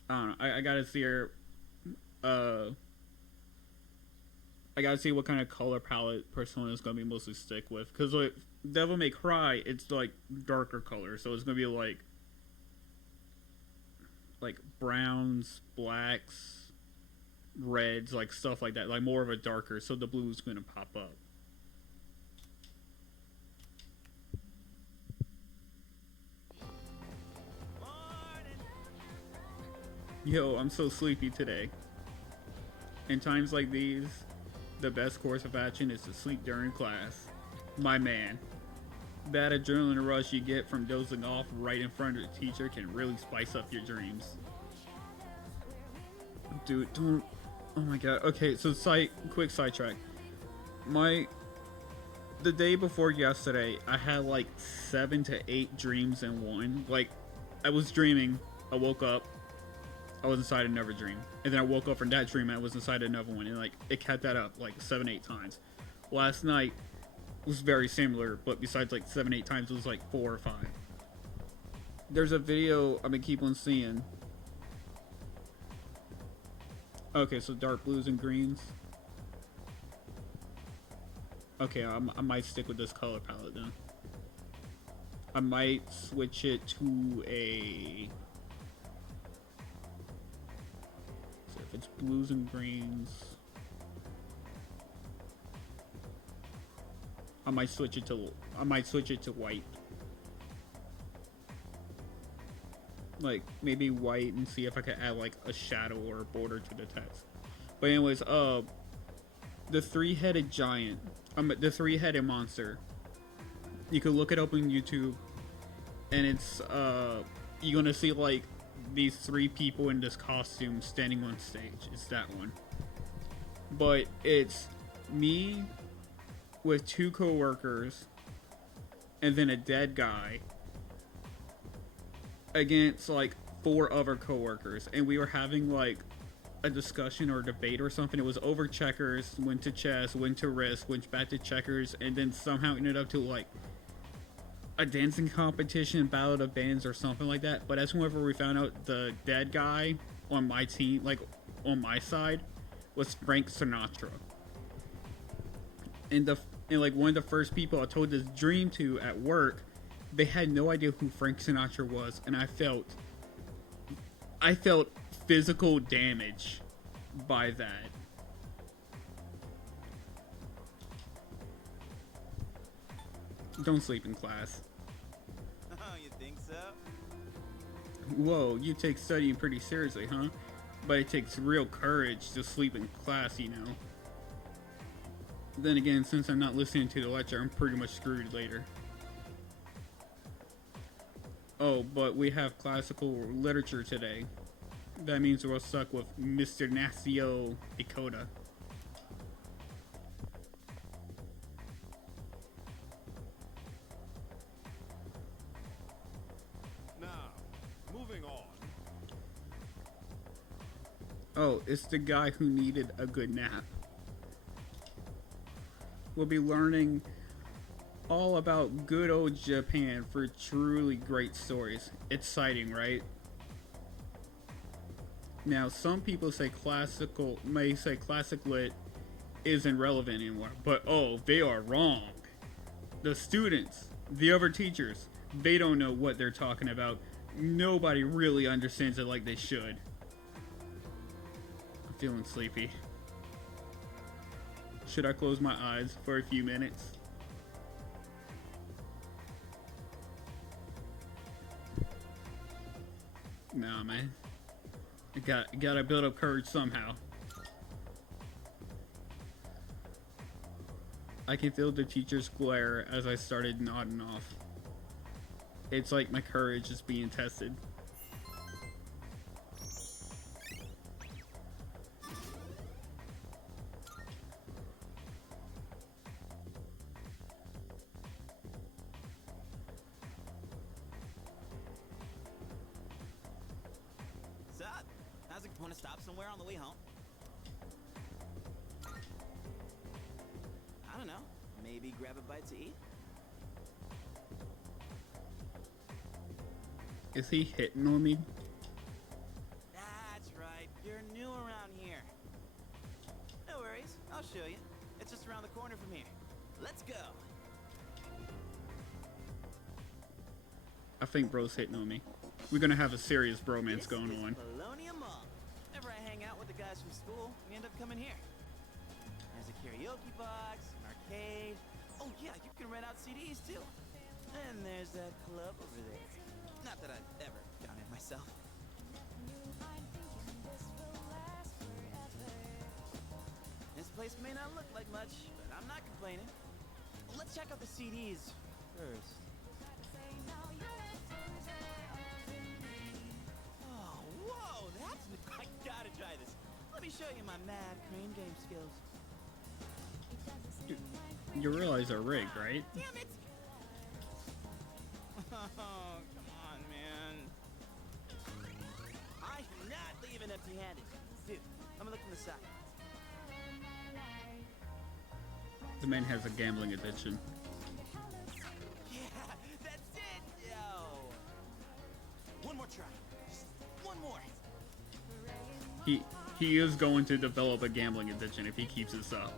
I don't know. I gotta see her. I gotta see what kind of color palette Persona is gonna be mostly stick with. Because like Devil May Cry, it's like darker color, so it's gonna be like browns, blacks, reds, like stuff like that, like more of a darker. So the blue is gonna pop up. Yo, I'm so sleepy today. In times like these, the best course of action is to sleep during class. My man. That adrenaline rush you get from dozing off right in front of the teacher can really spice up your dreams. Dude, don't... Oh my god. Okay, so quick sidetrack. The day before yesterday, I had like 7 to 8 dreams in one. Like, I was dreaming, I woke up, I was inside another dream. And then I woke up from that dream and I was inside another one. And like, it kept that up like 7, 8 times. Last night was very similar, but besides like 7, 8 times, it was like 4 or 5. There's a video I've been keep on seeing. Okay, so dark blues and greens. Okay, I might stick with this color palette then. I might switch it to a... So if it's blues and greens... I might switch it to white. Like, maybe white and see if I can add like a shadow or a border to the text. But anyways, the three-headed giant, the three-headed monster, you can look it up on YouTube, and it's you're gonna see like these 3 people in this costume standing on stage. It's that one. But it's me with 2 co-workers and then a dead guy against like 4 other co-workers, and we were having like a discussion or debate or something. It was over checkers, went to chess, went to risk, went back to checkers, and then somehow ended up to like a dancing competition, battle of bands or something like that. But that's whenever we found out the dead guy on my team, like on my side, was Frank Sinatra. And like one of the first people I told this dream to at work, they had no idea who Frank Sinatra was, and I felt physical damage by that. Don't sleep in class. Oh, you think so? Whoa, you take studying pretty seriously, huh? But it takes real courage to sleep in class, you know. Then again, since I'm not listening to the lecture, I'm pretty much screwed later. Oh, but we have classical literature today. That means we're stuck with Mr. Nasio Ikoda. Now, moving on. Oh, it's the guy who needed a good nap. We'll be learning all about good old Japan for truly great stories. Exciting, right? Now, some people may say classic lit isn't relevant anymore, but oh, they are wrong. The students, the other teachers, they don't know what they're talking about. Nobody really understands it like they should. I'm feeling sleepy. Should I close my eyes for a few minutes? Nah, man. I gotta build up courage somehow. I can feel the teacher's glare as I started nodding off. It's like my courage is being tested. Sup? How's it want to stop somewhere on the way home? I don't know. Maybe grab a bite to eat? Is he hitting on me? That's right. You're new around here. No worries. I'll show you. It's just around the corner from here. Let's go. I think bro's hitting on me. We're gonna have a serious bromance This going is on. Bologna Mall. Whenever I hang out with the guys from school, we end up coming here. There's a karaoke box, an arcade. Oh yeah, you can rent out CDs too. And there's that club over there. Not that I've ever gone in myself. This place may not look like much, but I'm not complaining. Let's check out the CDs first. Oh, whoa, that's... I gotta try this. Let me show you my mad crane game skills. You realize they're rigged, right? Damn it! Oh, come on, man. I am not leaving empty-handed. Dude, I'm gonna look from the side. The man has a gambling addiction. Yeah, that's it, yo. One more try. Just one more. He is going to develop a gambling addiction if he keeps this up.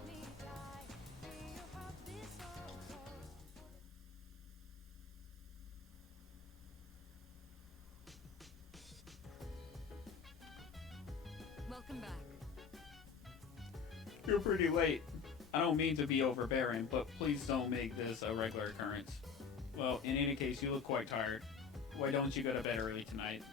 Welcome back. You're pretty late. I don't mean to be overbearing, but please don't make this a regular occurrence. Well, in any case, you look quite tired. Why don't you go to bed early tonight?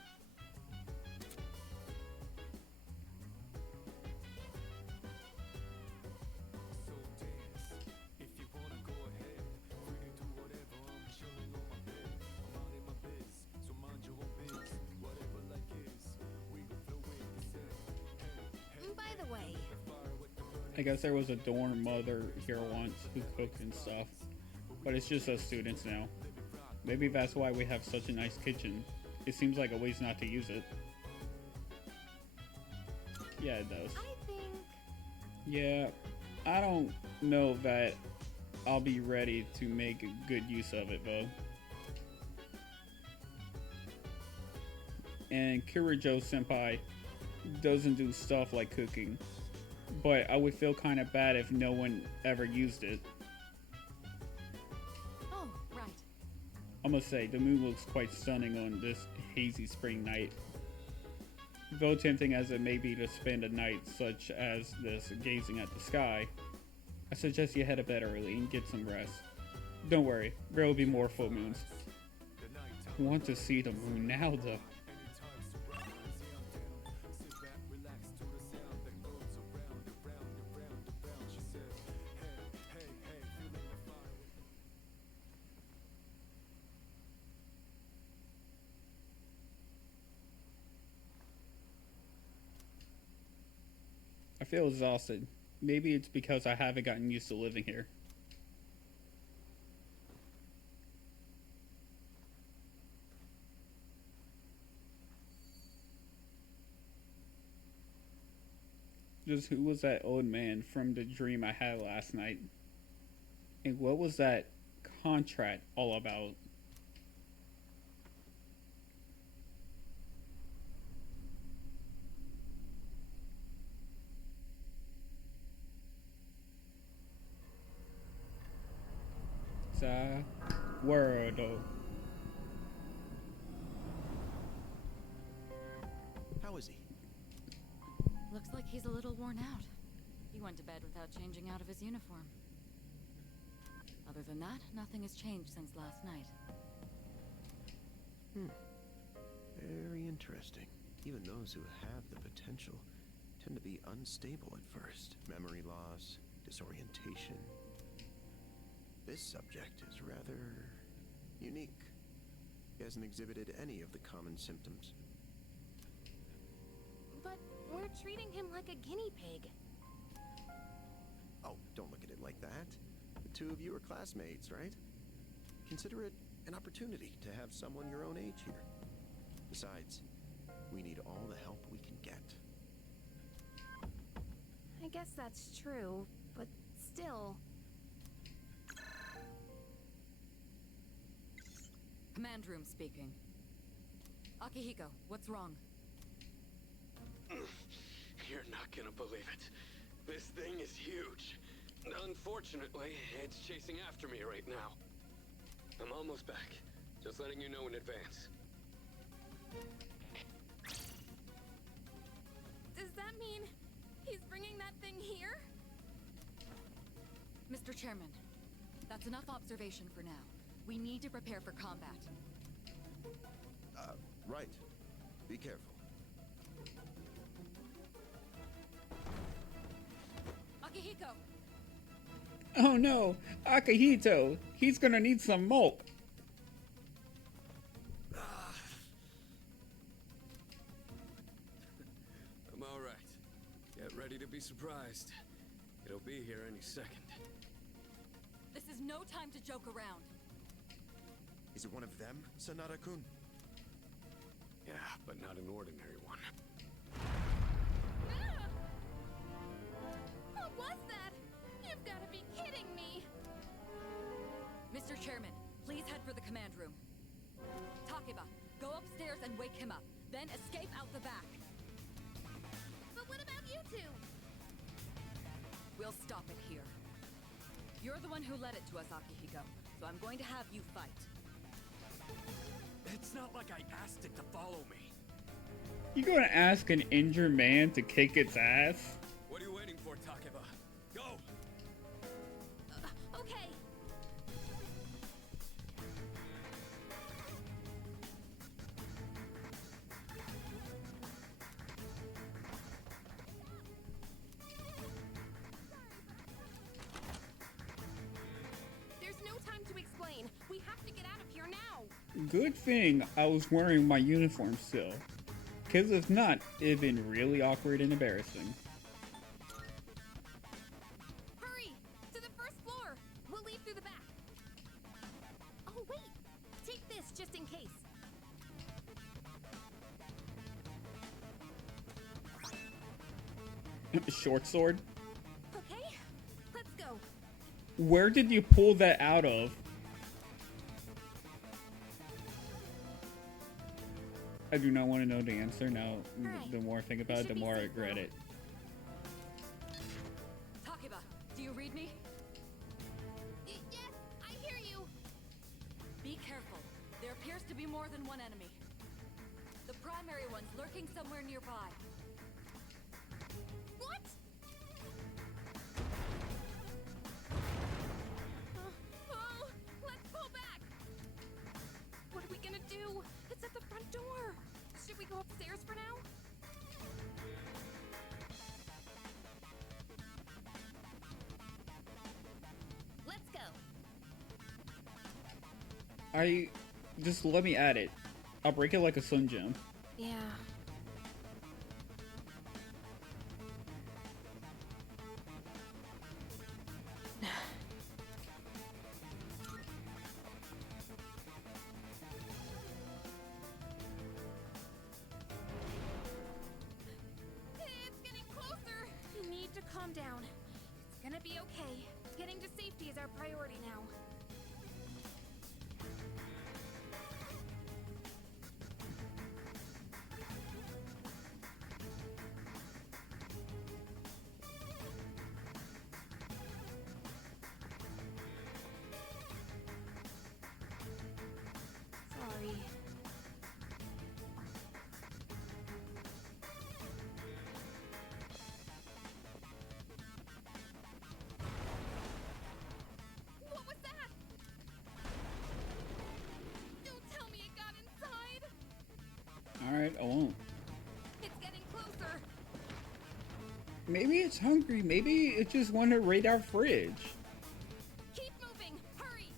By the way, I guess there was a dorm mother here once who cooked and stuff, but it's just us students now. Maybe that's why we have such a nice kitchen. It seems like a waste not to use it. Yeah, it does. I think... Yeah, I don't know that I'll be ready to make a good use of it, though. And Kirijo-senpai doesn't do stuff like cooking, but I would feel kind of bad if no one ever used it. Oh, right. I must say, the moon looks quite stunning on this hazy spring night. Though tempting as it may be to spend a night such as this gazing at the sky, I suggest you head to bed early and get some rest. Don't worry, there will be more full moons. I want to see the moon now, though. I feel exhausted. Maybe it's because I haven't gotten used to living here. Just who was that old man from the dream I had last night? And what was that contract all about? World. How is he? Looks like he's a little worn out. He went to bed without changing out of his uniform. Other than that, nothing has changed since last night. Very interesting. Even those who have the potential tend to be unstable at first. Memory loss, disorientation. This subject is rather unique. He hasn't exhibited any of the common symptoms. But we're treating him like a guinea pig. Oh, don't look at it like that. The two of you are classmates, right? Consider it an opportunity to have someone your own age here. Besides, we need all the help we can get. I guess that's true, but still... Command room speaking. Akihiko, what's wrong? You're not gonna believe it. This thing is huge. Unfortunately, it's chasing after me right now. I'm almost back. Just letting you know in advance. Does that mean he's bringing that thing here? Mr. Chairman, that's enough observation for now. We need to prepare for combat. Right. Be careful. Akihiko! Oh no! Akihito! He's gonna need some milk! I'm alright. Get ready to be surprised. It'll be here any second. This is no time to joke around. Is it one of them, Sanada-kun? Yeah, but not an ordinary one. Ah! What was that? You've got to be kidding me! Mr. Chairman, please head for the command room. Takeba, go upstairs and wake him up. Then escape out the back. But what about you two? We'll stop it here. You're the one who led it to us, Akihiko, so I'm going to have you fight. It's not like I asked it to follow me. You gonna ask an injured man to kick its ass? What are you waiting for, Takeba? Go! Okay. There's no time to explain. We have to get out of here now. Good thing I was wearing my uniform still. Cause if not, it'd been really awkward and embarrassing. Hurry! To the first floor! We'll leave through the back. Oh, wait! Take this just in case. Short sword? Okay, let's go. Where did you pull that out of? I do not want to know the answer now. Right. The more I think about it, the more I regret it. Takeba, do you read me? Yes, I hear you. Be careful. There appears to be more than one enemy. The primary one's lurking somewhere nearby. What? Oh, let's pull back. What are we gonna do? It's at the front door. Should we go upstairs for now? Let's go. Just let me at it. I'll break it like a Slim Jim. Yeah. be okay. Getting to safety is our priority now. Sorry. What was that? Don't tell me it got inside. Alright, I won't. It's getting closer. Maybe it's hungry. Maybe it just wanted to raid our fridge. Keep moving. Hurry.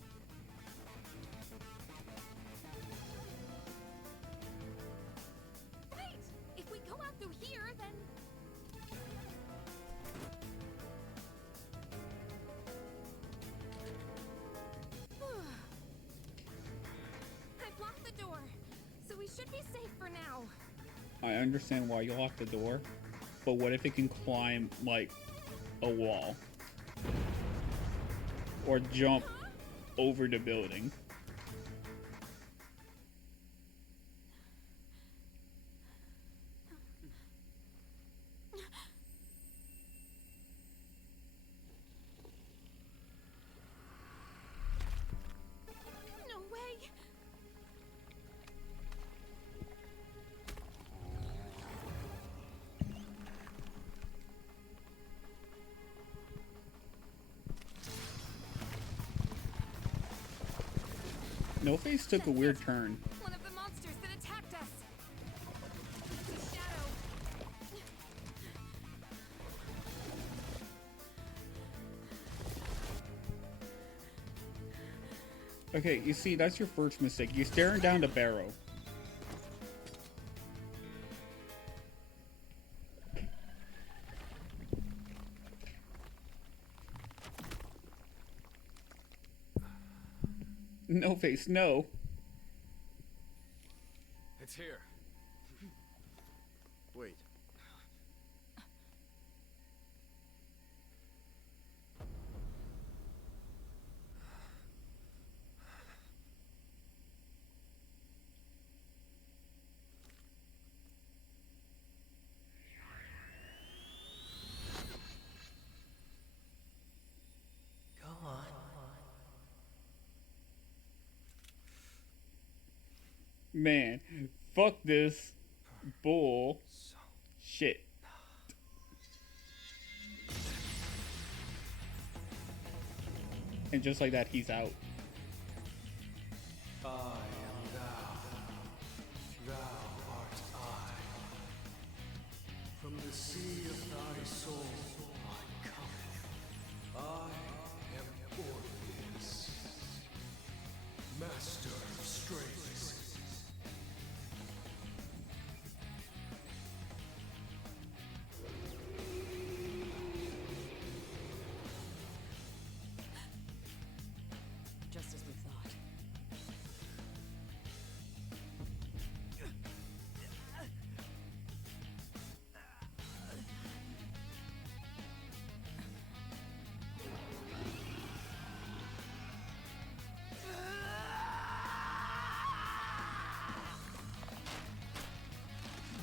Wait. If we go out through here, then I've locked the door, so we should be safe for now. I understand why you locked the door, but what if it can climb, like, a wall? Or jump over the building? No way. No Face took a weird turn. One of the monsters that attacked us. It's a shadow. Okay, you see, that's your first mistake. You're staring down the barrel. No Face, no. It's here. Wait. Go on. Man, fuck this bull shit. And just like that, he's out. I am thou. Thou art I. From the sea of thy soul I come. I am Orpheus, master of strings. Just as we thought.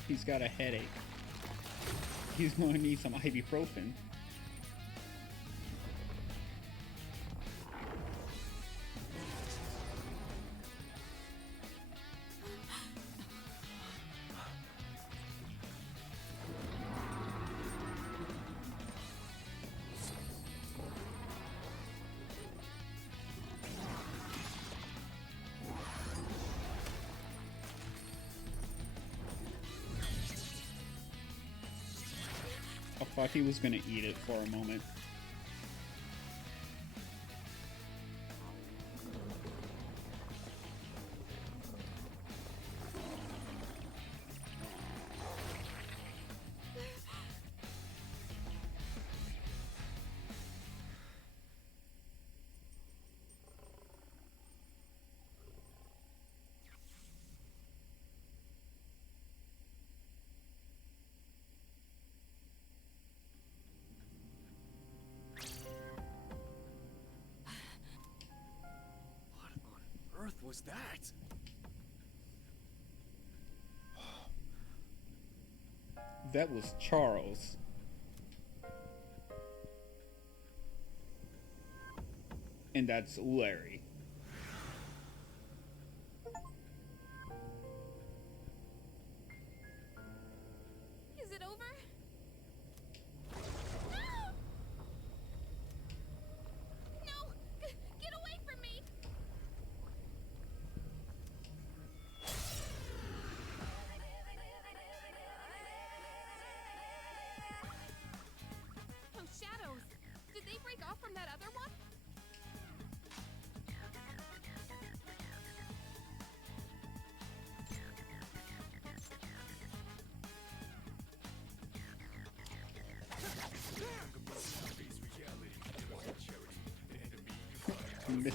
He's got a headache. He's gonna need some ibuprofen. I thought he was gonna eat it for a moment. was that? That was Charles. And that's Larry. Is it over? No! Get away from me! Those shadows! Did they break off from that other one? Miss-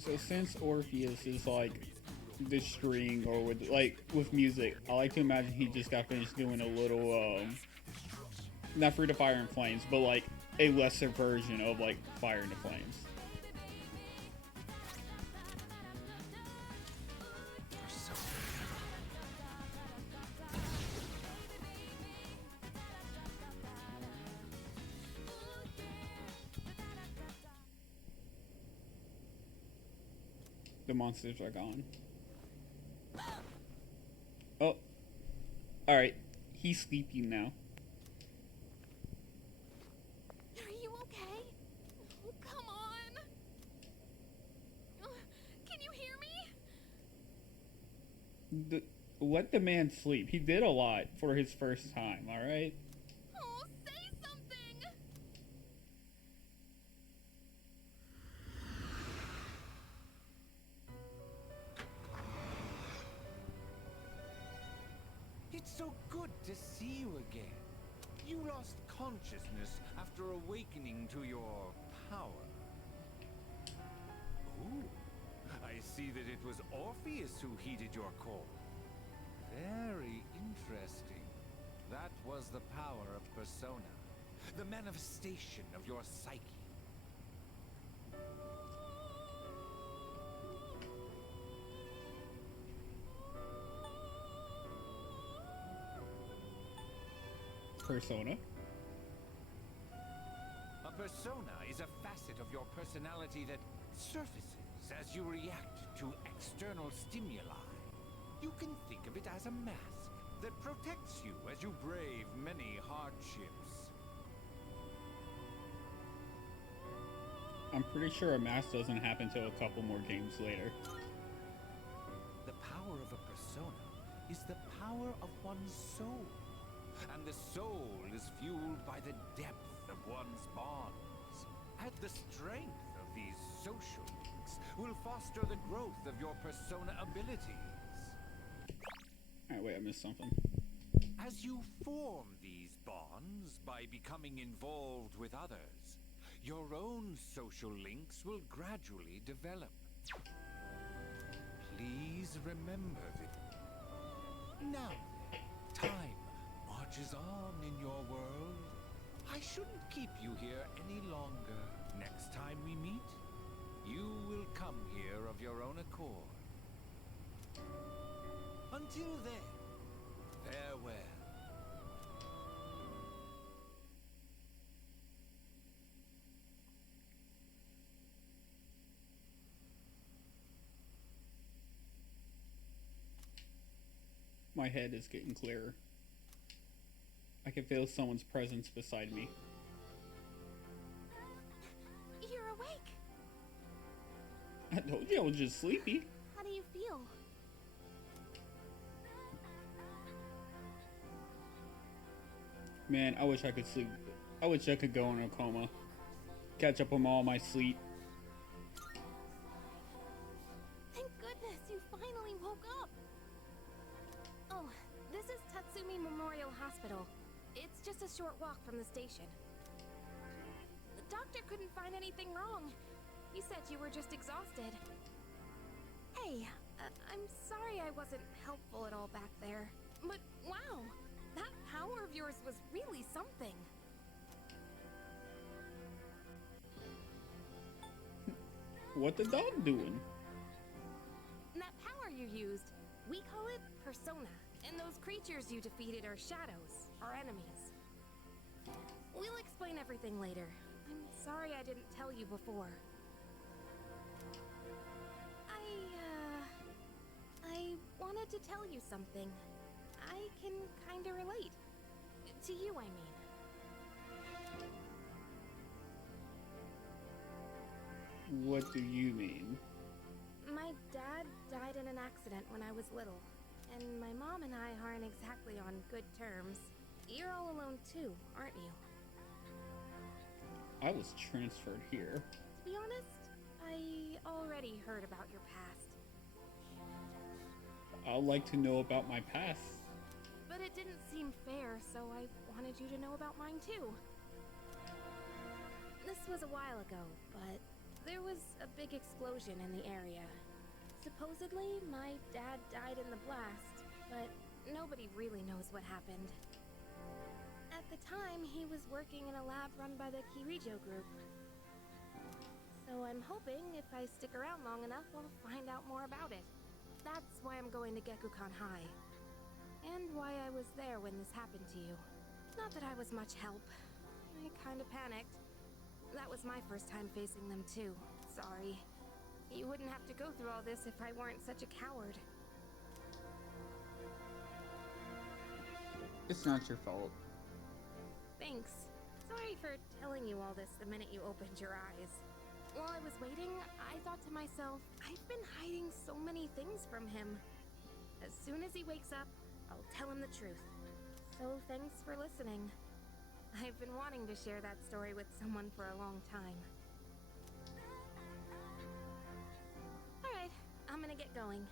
So since Orpheus is like the string, or with music, I like to imagine he just got finished doing a little not Free to Fire and Flames, but like a lesser version of like Fire into Flames. The monsters are gone. Oh. Alright. He's sleeping now. Are you okay? Oh, come on! Can you hear me? Let the man sleep. He did a lot for his first time, alright? Oh, say something! It's so good to see you again. You lost consciousness after awakening to your power. Ooh, I see that it was Orpheus who heeded your call. Very interesting. That was the power of persona, the manifestation of your psyche. Persona. A persona is a facet of your personality that surfaces as you react to external stimuli. You can think of it as a mask that protects you as you brave many hardships. I'm pretty sure a mask doesn't happen till a couple more games later. The power of a persona is the power of one's soul. And the soul is fueled by the depth of one's bonds. And the strength of these social links will foster the growth of your persona abilities. Alright, wait, I missed something. As you form these bonds by becoming involved with others, your own social links will gradually develop. Please remember that. Now then, time marches on in your world. I shouldn't keep you here any longer. Next time we meet, you will come here of your own accord. Until then, farewell. My head is getting clearer. I can feel someone's presence beside me. You're awake. I told you I was just sleepy. How do you feel? Man, I wish I could sleep. I wish I could go in a coma. Catch up on all my sleep. Thank goodness you finally woke up. Oh, this is Tatsumi Memorial Hospital. It's just a short walk from the station. The doctor couldn't find anything wrong. He said you were just exhausted. Hey, I'm sorry I wasn't helpful at all back there. But wow, that power of yours was really something. What the dog doing? That power you used, we call it persona. And those creatures you defeated are shadows, our enemies. We'll explain everything later. I'm sorry I didn't tell you before. I wanted to tell you something. I can kinda relate. To you, I mean. What do you mean? My dad died in an accident when I was little, and my mom and I aren't exactly on good terms. You're all alone too, aren't you? I was transferred here. To be honest, I already heard about your past. I'd like to know about my past. But it didn't seem fair, so I wanted you to know about mine too. This was a while ago, but there was a big explosion in the area. Supposedly, my dad died in the blast, but nobody really knows what happened. At the time, he was working in a lab run by the Kirijo group. So I'm hoping if I stick around long enough, I'll find out more about it. That's why I'm going to Gekukan High. And why I was there when this happened to you. Not that I was much help. I kinda panicked. That was my first time facing them too. Sorry. You wouldn't have to go through all this if I weren't such a coward. It's not your fault. Thanks. Sorry for telling you all this the minute you opened your eyes. While I was waiting, I thought to myself, I've been hiding so many things from him. As soon as he wakes up, I'll tell him the truth. So thanks for listening. I've been wanting to share that story with someone for a long time. Alright, I'm gonna get going.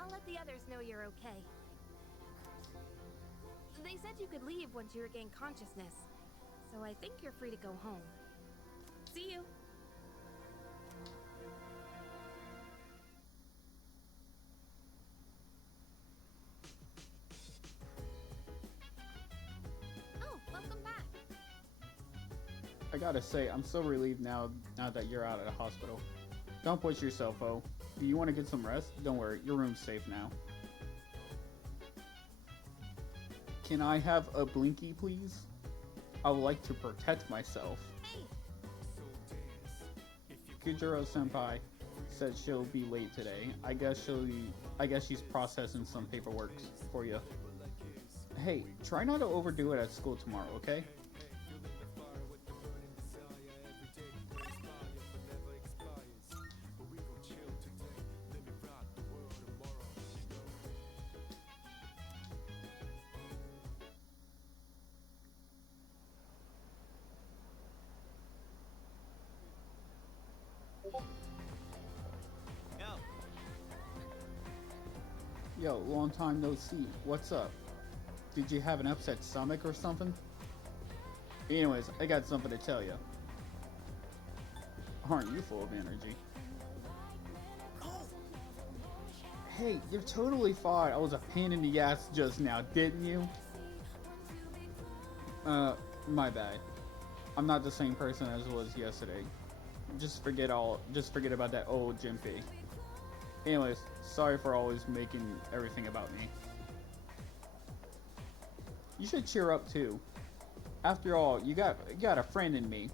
I'll let the others know you're okay. They said you could leave once you regain consciousness, so I think you're free to go home. See you! Oh, welcome back! I gotta say, I'm so relieved now that you're out of the hospital. Don't push yourself, oh. Do you want to get some rest? Don't worry, your room's safe now. Can I have a blinky, please? I would like to protect myself. Hey! Kujiro-senpai said she'll be late today. I guess she's processing some paperwork for you. Hey, try not to overdo it at school tomorrow, okay? Yo, long time no see. What's up? Did you have an upset stomach or something? Anyways, I got something to tell you. Aren't you full of energy? Hey, you're totally fine. I was a pain in the ass just now, didn't you? My bad. I'm not the same person as I was yesterday. Just forget about that old Jinpei. Anyways, sorry for always making everything about me. You should cheer up too. After all, you got a friend in me.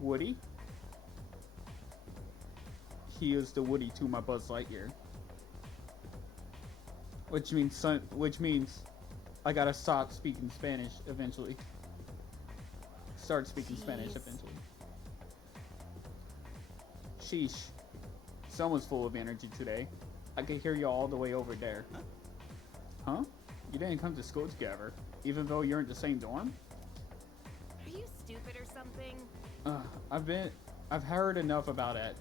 Woody? He is the Woody to my Buzz Lightyear. Which means I gotta stop speaking Spanish eventually. Start speaking Spanish eventually. Sheesh. Someone's full of energy today. I could hear you all the way over there. Huh? You didn't come to school together, even though you're in the same dorm? Are you stupid or something? I've heard enough about it.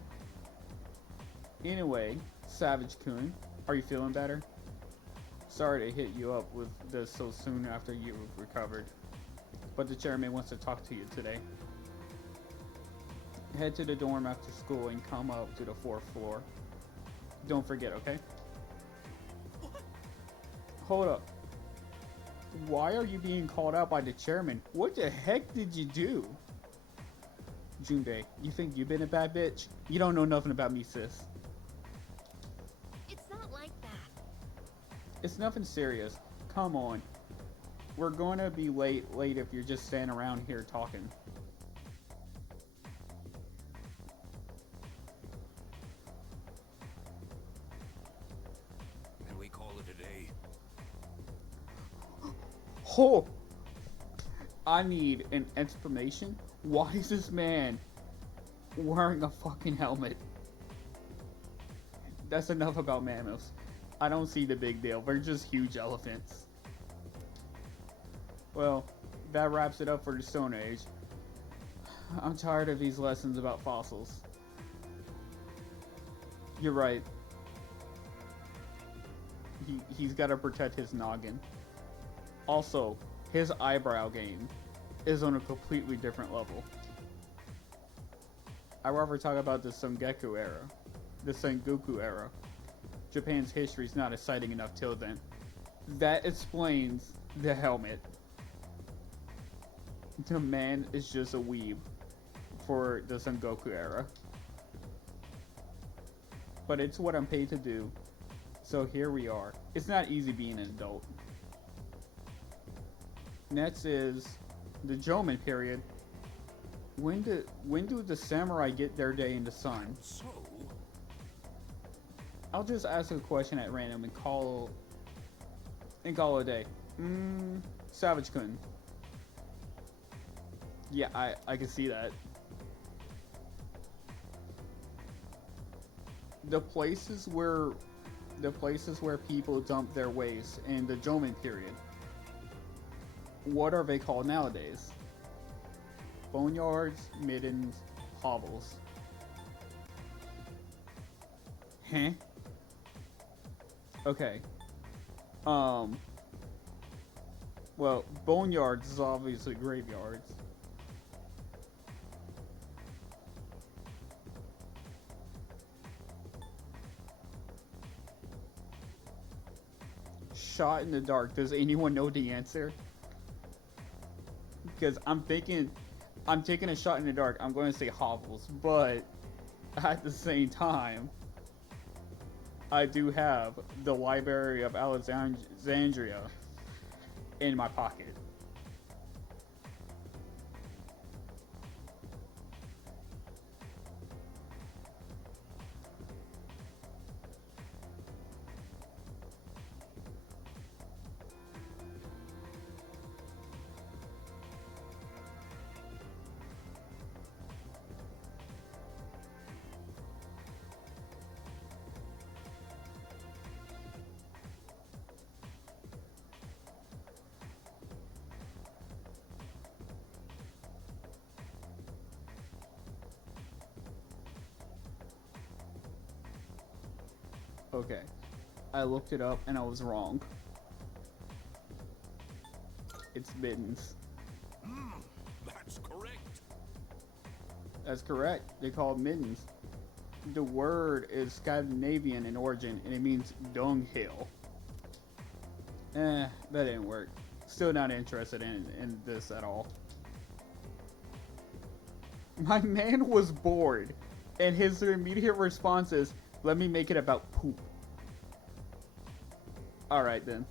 Anyway, Savage-kun, are you feeling better? Sorry to hit you up with this so soon after you recovered, but the chairman wants to talk to you today. Head to the dorm after school and come up to the 4th floor. Don't forget, okay? Hold up. Why are you being called out by the chairman? What the heck did you do? Junbei, you think you've been a bad bitch? You don't know nothing about me, sis. It's not like that. It's nothing serious. Come on. We're gonna be late if you're just standing around here talking. Can we call it a day? Oh! I need an explanation. Why is this man wearing a fucking helmet? That's enough about mammoths. I don't see the big deal. They're just huge elephants. Well, that wraps it up for the Stone Age. I'm tired of these lessons about fossils. You're right. He's got to protect his noggin. Also, his eyebrow game is on a completely different level. I'd rather talk about the Sengoku era. The Sengoku era. Japan's history is not exciting enough till then. That explains the helmet. The man is just a weeb for the Sengoku era. But it's what I'm paid to do. So here we are. It's not easy being an adult. Next is the Jomon period. When do the samurai get their day in the sun? So, I'll just ask a question at random and call it a day. Savage-kun. Yeah, I can see that. The places where people dump their waste in the Jomon period. What are they called nowadays? Boneyards, middens, hovels. Huh? Okay. Well, boneyards is obviously graveyards. Shot in the dark. Does anyone know the answer? Because I'm taking a shot in the dark. I'm going to say hovels, but at the same time, I do have the Library of Alexandria in my pocket. Okay, I looked it up and I was wrong. It's mittens. That's correct. That's correct. They call it mittens. The word is Scandinavian in origin and it means dunghill. That didn't work. Still not interested in this at all. My man was bored and his immediate response is, let me make it about poop. Alright then.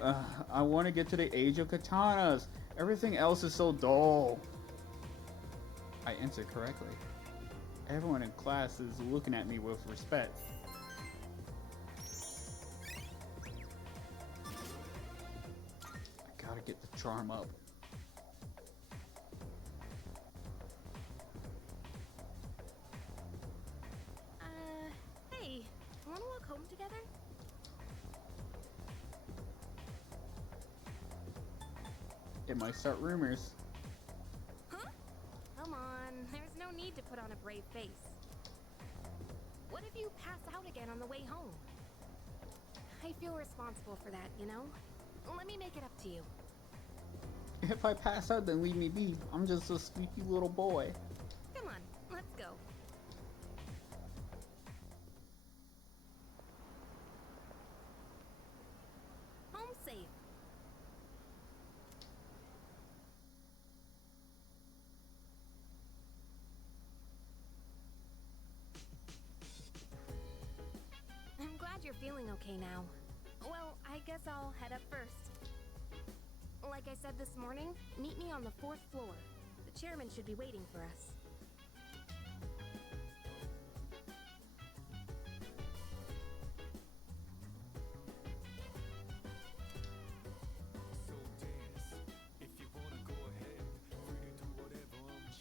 I want to get to the age of katanas. Everything else is so dull. I answered correctly. Everyone in class is looking at me with respect. I gotta get the charm up. Hey, wanna walk home together? It might start rumors. Huh? Come on, there's no need to put on a brave face. What if you pass out again on the way home? I feel responsible for that, you know? Let me make it up to you. If I pass out, then leave me be. I'm just a sleepy little boy. Let's go. Home safe. I'm glad you're feeling okay now. Well, I guess I'll head up first. Like I said this morning, meet me on the 4th floor. The chairman should be waiting for us.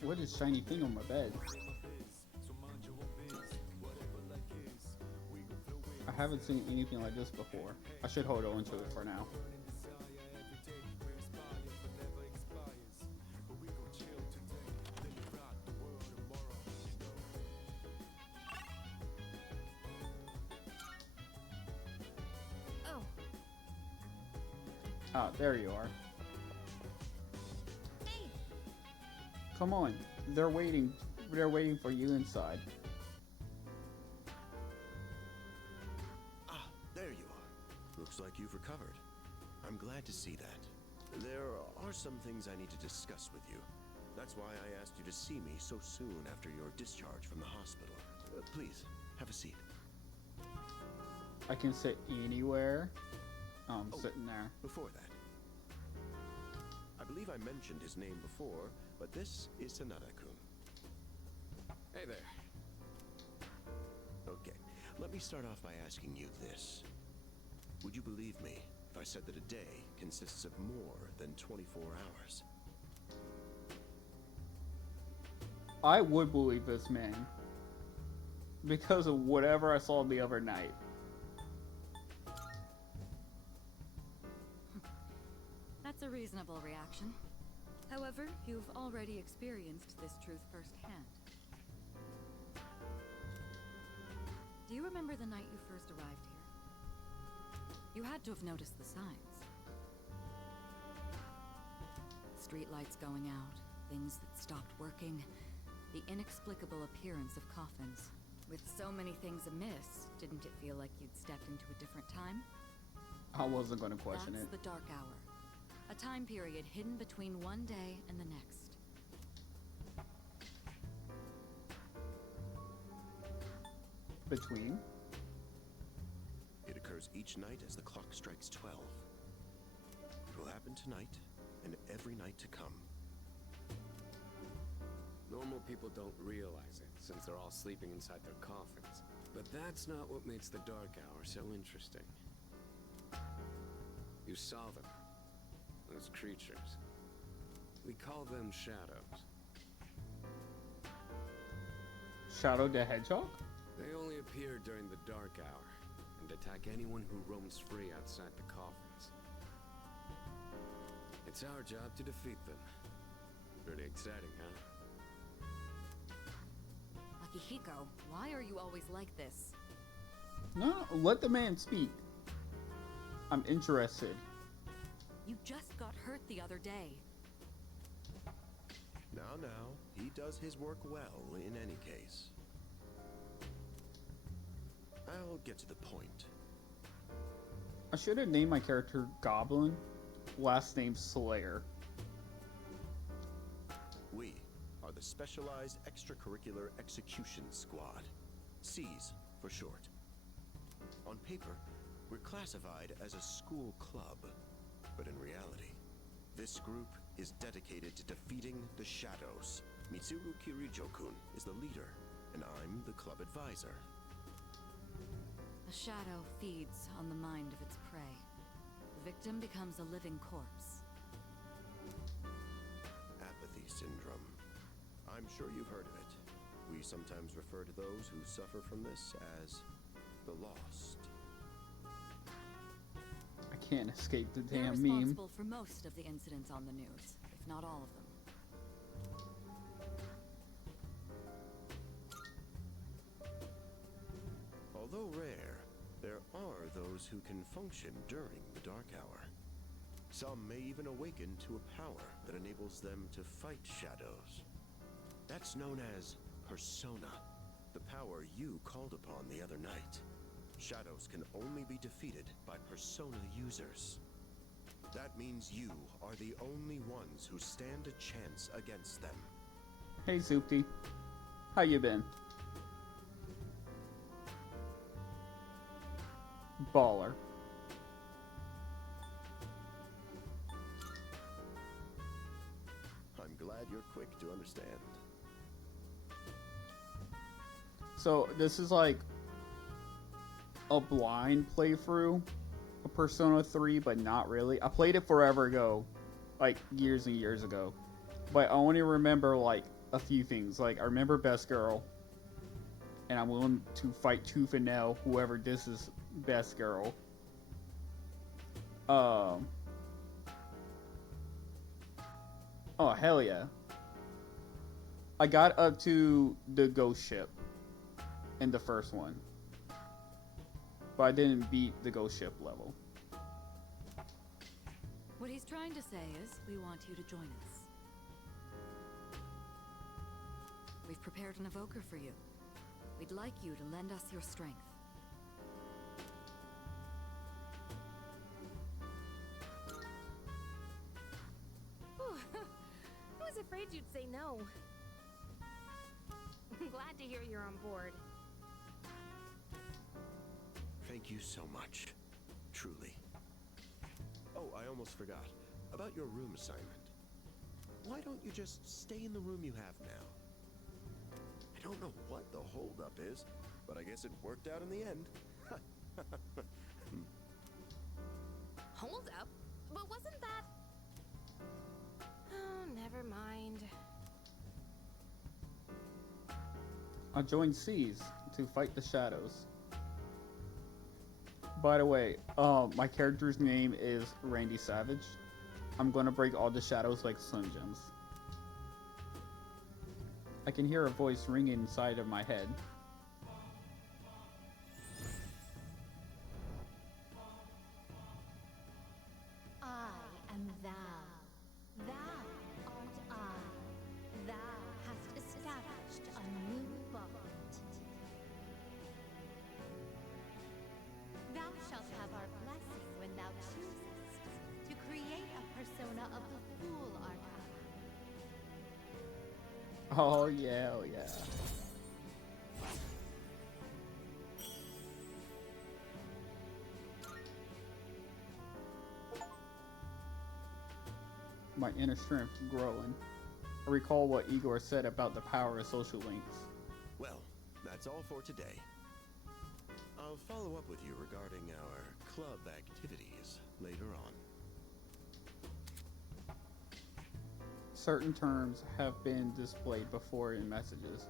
What is shiny thing on my bed? I haven't seen anything like this before. I should hold on to it for now. Oh. Ah, there you are. Hey. Come on. They're waiting. They're waiting for you inside. Ah, there you are. Looks like you've recovered. I'm glad to see that. There are some things I need to discuss with you. That's why I asked you to see me so soon after your discharge from the hospital. Please, have a seat. I can sit anywhere. I'm sitting there. Before that, I believe I mentioned his name before, but this is Sanada-kun. Hey there. Okay, let me start off by asking you this. Would you believe me if I said that a day consists of more than 24 hours? I would believe this man. Because of whatever I saw the other night. That's a reasonable reaction. However, you've already experienced this truth firsthand. Do you remember the night you first arrived here? You had to have noticed the signs. Streetlights going out, things that stopped working, the inexplicable appearance of coffins. With so many things amiss, didn't it feel like you'd stepped into a different time? I wasn't going to question That's it. the Dark Hour. A time period hidden between one day and the next. Between? It occurs each night as the clock strikes 12. It will happen tonight and every night to come. Normal people don't realize it, since they're all sleeping inside their coffins. But that's not what makes the Dark Hour so interesting. You saw them. Those creatures. We call them shadows. Shadow the Hedgehog? They only appear during the Dark Hour, and attack anyone who roams free outside the coffins. It's our job to defeat them. Pretty exciting, huh? Akihiko, why are you always like this? No, let the man speak. I'm interested. You just got hurt the other day. Now, he does his work well in any case. I'll get to the point. I should have named my character Goblin, last name Slayer. We are the Specialized Extracurricular Execution Squad, SEAS for short. On paper, we're classified as a school club, but in reality, this group is dedicated to defeating the shadows. Mitsuru Kirijo-kun is the leader, and I'm the club advisor. A shadow feeds on the mind of its prey. The victim becomes a living corpse. Apathy syndrome. I'm sure you've heard of it. We sometimes refer to those who suffer from this as the lost. I can't escape the They're damn meme. responsible for most of the incidents on the news, if not all of them. Although rare, there are those who can function during the Dark Hour. Some may even awaken to a power that enables them to fight shadows. That's known as persona. The power you called upon the other night. Shadows can only be defeated by persona users. That means you are the only ones who stand a chance against them. Hey, Zoopty. How you been? Baller. I'm glad you're quick to understand. So, this is like a blind playthrough of Persona 3, but not really. I played it forever ago, like years and years ago. But I only remember like a few things. Like, I remember Best Girl, and I'm willing to fight tooth and nail whoever this is Best Girl. Oh, hell yeah. I got up to the ghost ship in the first one, but I didn't beat the ghost ship level. What he's trying to say is, we want you to join us. We've prepared an evoker for you. We'd like you to lend us your strength. I was afraid you'd say no. I'm glad to hear you're on board. Thank you so much. Truly. Oh, I almost forgot. About your room assignment. Why don't you just stay in the room you have now? I don't know what the holdup is, but I guess it worked out in the end. Hold up? But wasn't that... Oh, never mind. I joined Seas to fight the shadows. By the way, my character's name is Randy Savage. I'm gonna break all the shadows like Sun Gems. I can hear a voice ringing inside of my head. I am thou. Thou art I. Thou hast established a new bond. Thou shalt have our blessing when thou choosest to create a persona of the Fool Arcana. Oh yeah, oh yeah. My inner strength growing. I recall what Igor said about the power of social links. Well, that's all for today. I'll follow up with you regarding our club activities later on. Certain terms have been displayed before in messages,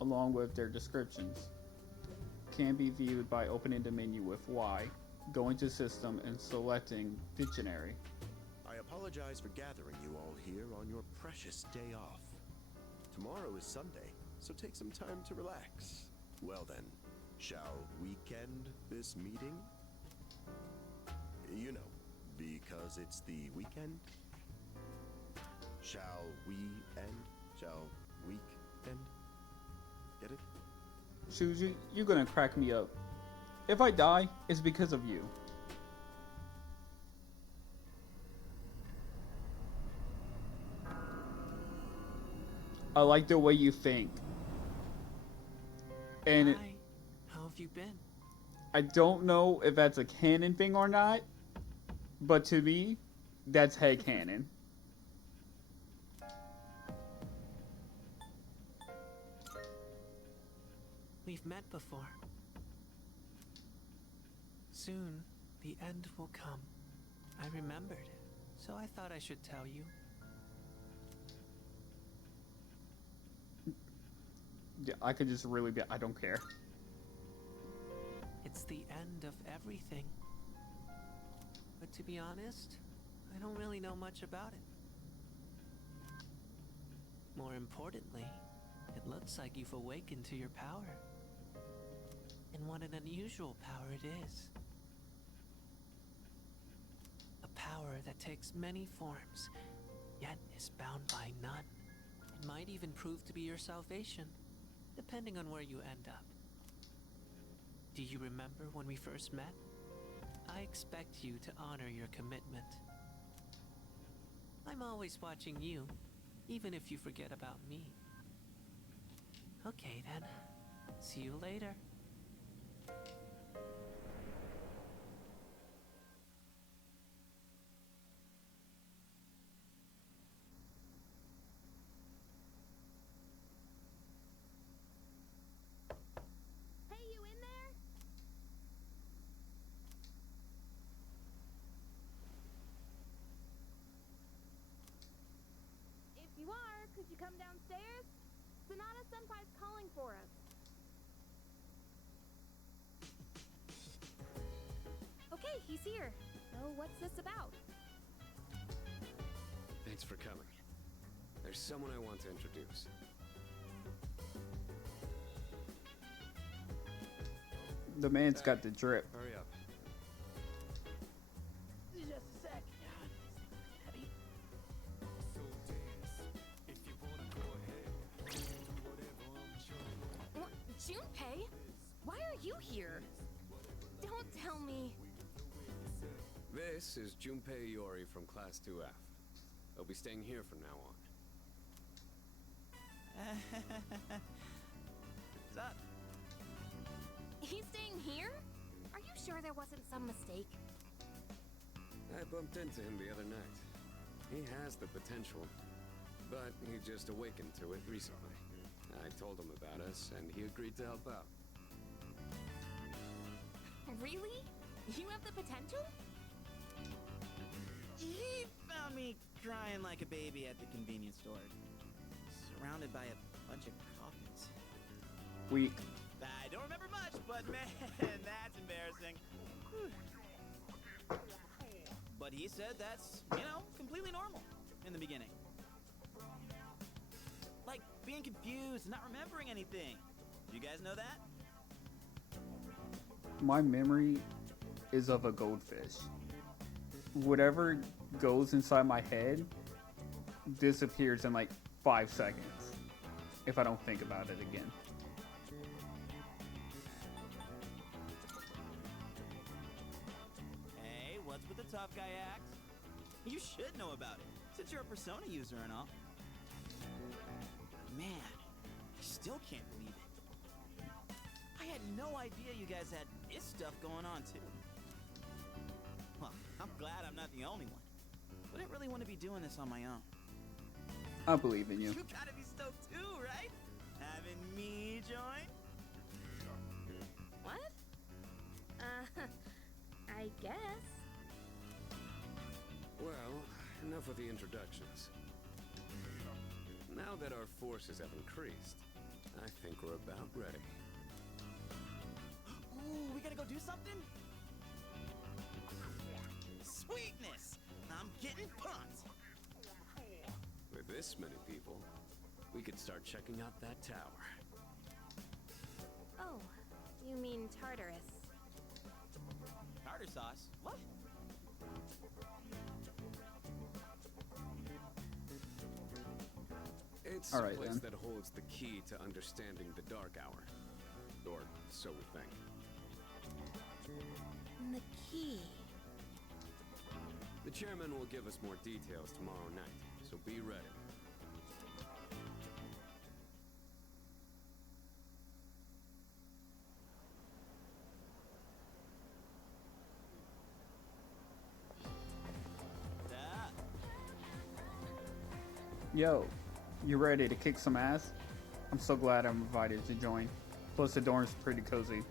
along with their descriptions. Can be viewed by opening the menu with Y, going to System, and selecting Dictionary. I apologize for gathering you all here on your precious day off. Tomorrow is Sunday, so take some time to relax. Well then, shall weekend this meeting? You know, because it's the weekend. Shall we end? Shall week end? Get it? Shuji, you're gonna crack me up. If I die, it's because of you. I like the way you think. And Hi. How have you been? I don't know if that's a canon thing or not, but to me, that's headcanon. We've met before. Soon, the end will come. I remembered, so I thought I should tell you. Yeah, I could just really be. I don't care. It's the end of everything. But to be honest, I don't really know much about it. More importantly, it looks like you've awakened to your power. And what an unusual power it is. A power that takes many forms, yet is bound by none. It might even prove to be your salvation. depending on where you end up. Do you remember when we first met? I expect you to honor your commitment. I'm always watching you, even if you forget about me. Okay then, see you later. Hey, you in there? If you are, could you come downstairs? Sonata Senpai's calling for us. Okay, he's here. So what's this about? Thanks for coming. There's someone I want to introduce. The man's got the drip. Hurry up. Just a sec. Heavy. So dance. If you wanna go ahead, do whatever I'm sure. What? Junpei? Why are you here? Don't tell me. This is Junpei Iori from Class 2F. He'll be staying here from now on. What's up? He's staying here? Are you sure there wasn't some mistake? I bumped into him the other night. He has the potential, but he just awakened to it recently. I told him about us, and he agreed to help out. Really? You have the potential? He found me crying like a baby at the convenience store, surrounded by a bunch of coffins. Weak. I don't remember much, but man, that's embarrassing. But he said that's, completely normal in the beginning. Like being confused and not remembering anything. You guys know that? My memory is of a goldfish. Whatever goes inside my head disappears in like 5 seconds if I don't think about it again. Hey, what's with the tough guy act? You should know about it, since you're a Persona user and all. Man, I still can't believe it. I had no idea you guys had this stuff going on, too. Well, I'm glad I'm not the only one. Wouldn't really want to be doing this on my own. I believe in you. You gotta be stoked too, right? Having me join? What? I guess. Well, enough with the introductions. Now that our forces have increased, I think we're about ready. Ooh, we gotta go do something? Sweetness! I'm getting pumped! With this many people, we could start checking out that tower. Oh, you mean Tartarus. Tartar sauce? What? It's All a right, place then. that holds the key to understanding the Dark Hour. Or so we think. The key. The chairman will give us more details tomorrow night, so be ready. Ah, Yo, you ready to kick some ass? I'm so glad I'm invited to join. Plus the dorm's pretty cozy.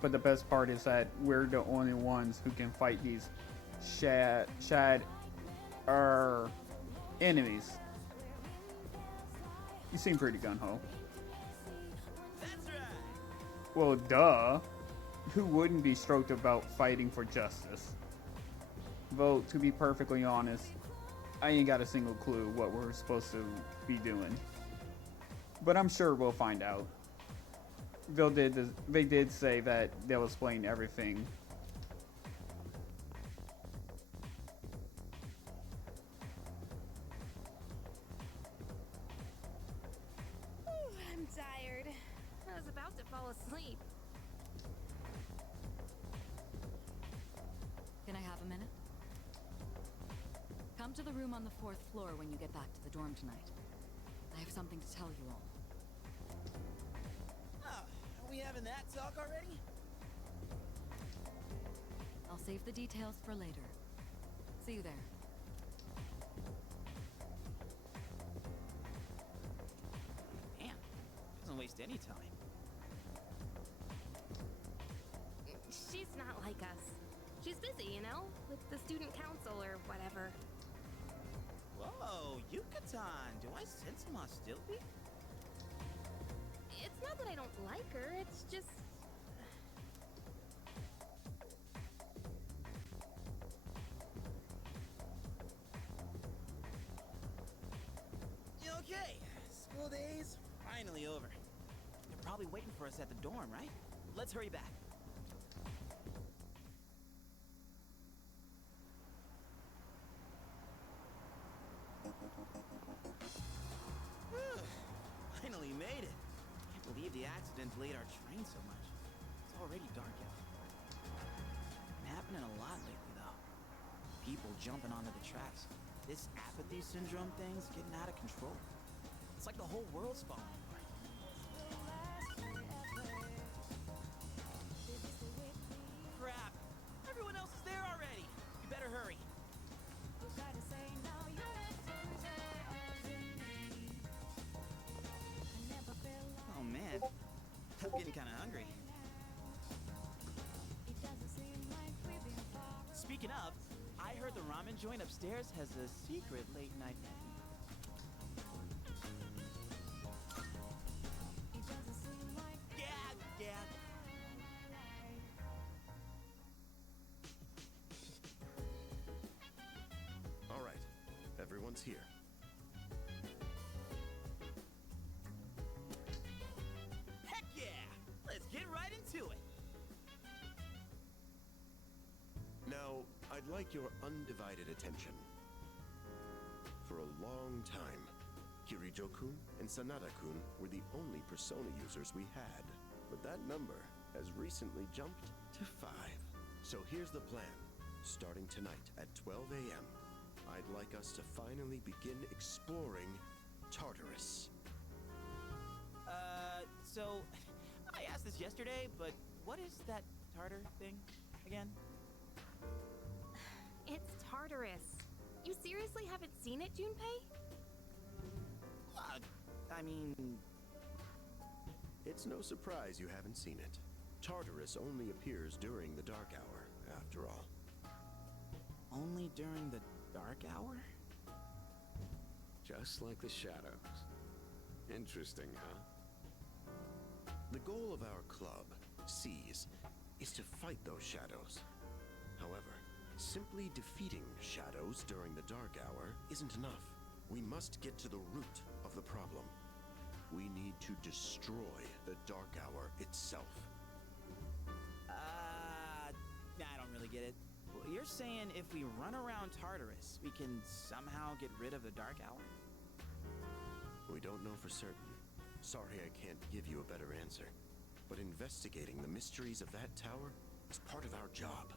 But the best part is that we're the only ones who can fight these enemies. You seem pretty gung-ho. that's right! Well, duh. Who wouldn't be stoked about fighting for justice? Though, to be perfectly honest, I ain't got a single clue what we're supposed to be doing. But I'm sure we'll find out. They did say that they'll explain everything. Whew, I'm tired. I was about to fall asleep. Can I have a minute? Come to the room on the 4th floor when you get back to the dorm tonight. I have something to tell you all. Oh, are we having that talk already? I'll save the details for later. See you there. Damn, doesn't waste any time. She's not like us. She's busy, you know, with the student council or whatever. Whoa, Yucatan, do I sense some hostility? It's not that I don't like her, it's just... Okay, school days finally over. They're probably waiting for us at the dorm, right? Let's hurry back. Finally made it. Can't believe the accident delayed our train so much. It's already dark out. Been happening a lot lately, though. People jumping onto the tracks. This apathy syndrome thing's getting out of control. It's like the whole world's falling apart. Crap! Everyone else is there already. We better hurry. Oh man, I'm getting kind of hungry. Speaking of, I heard the ramen joint upstairs has a secret late night menu. Yeah. All right, everyone's here. Heck yeah! Let's get right into it. Now, I'd like your undivided attention. For a long time, Kirijo-kun and Sanada-kun were the only Persona users we had. But that number has recently jumped to 5. So here's the plan. Starting tonight at 12 a.m., I'd like us to finally begin exploring Tartarus. So, I asked this yesterday, but what is that Tartar thing again? It's Tartarus. You seriously haven't seen it, Junpei? I mean... It's no surprise you haven't seen it. Tartarus only appears during the dark hour, after all. Only during the dark hour? Just like the shadows. Interesting, huh? The goal of our club, Seize, is to fight those shadows. However, simply defeating shadows during the dark hour isn't enough. We must get to the root of the problem. We need to destroy the dark hour itself. I don't really get it. Well, you're saying if we run around Tartarus, we can somehow get rid of the dark hour? We don't know for certain. Sorry I can't give you a better answer. But investigating the mysteries of that tower is part of our job.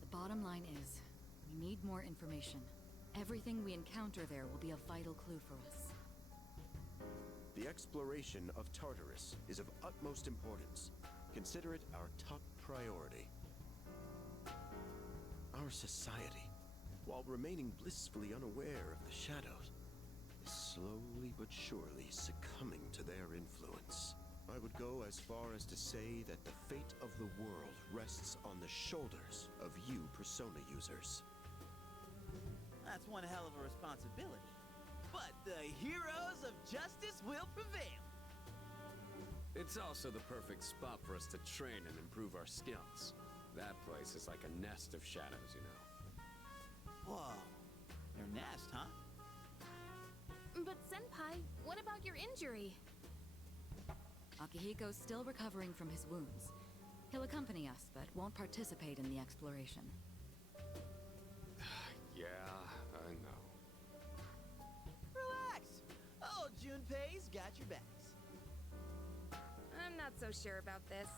The bottom line is, we need more information. Everything we encounter there will be a vital clue for us. The exploration of Tartarus is of utmost importance. Consider it our top priority. Our society, while remaining blissfully unaware of the shadows, is slowly but surely succumbing to their influence. I would go as far as to say that the fate of the world rests on the shoulders of you Persona users. That's one hell of a responsibility. But the heroes of justice will prevail. It's also the perfect spot for us to train and improve our skills. That place is like a nest of shadows, you know. Whoa. Their nest, huh? But Senpai, what about your injury? Akihiko's still recovering from his wounds. He'll accompany us, but won't participate in the exploration. Yeah, I know. Relax. Oh, Junpei's got your backs. I'm not so sure about this.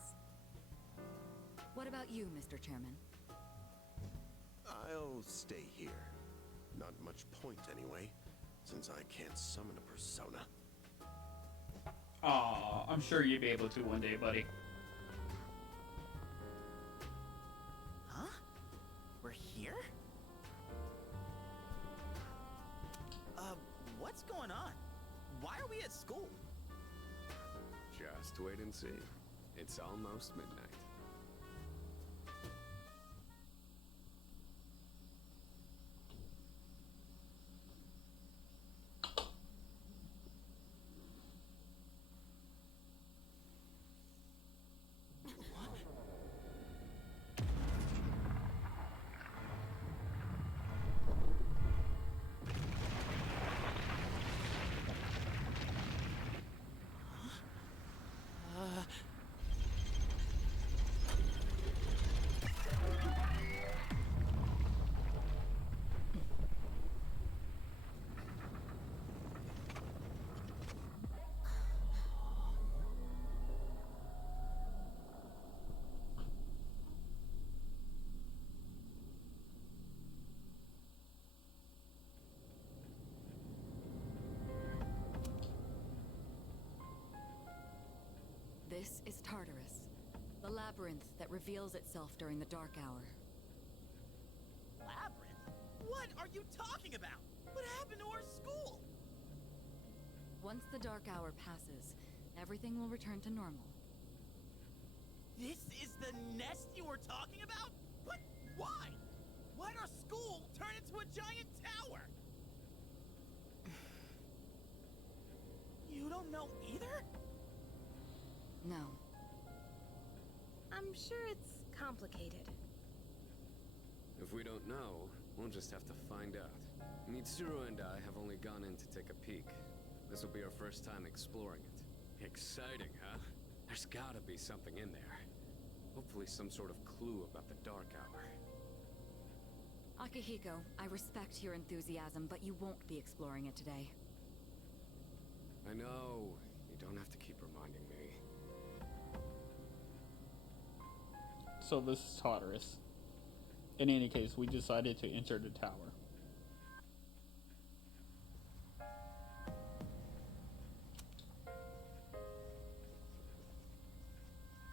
What about you, Mr. Chairman? I'll stay here. Not much point anyway, since I can't summon a persona. Aw, I'm sure you'd be able to one day, buddy. Huh? We're here? What's going on? Why are we at school? Just wait and see. It's almost midnight. This is Tartarus, the labyrinth that reveals itself during the dark hour. Labyrinth? What are you talking about? What happened to our school? Once the dark hour passes, everything will return to normal. This is the nest you were talking about? But why? Why'd our school turn into a giant tower? You don't know either? No. I'm sure it's complicated. If we don't know, we'll just have to find out. Mitsuru and I have only gone in to take a peek. This will be our first time exploring it. Exciting, huh? There's gotta be something in there. Hopefully some sort of clue about the dark hour. Akihiko, I respect your enthusiasm, but you won't be exploring it today. I know. You don't have to keep reminding me. So this is Tartarus. In any case, we decided to enter the tower.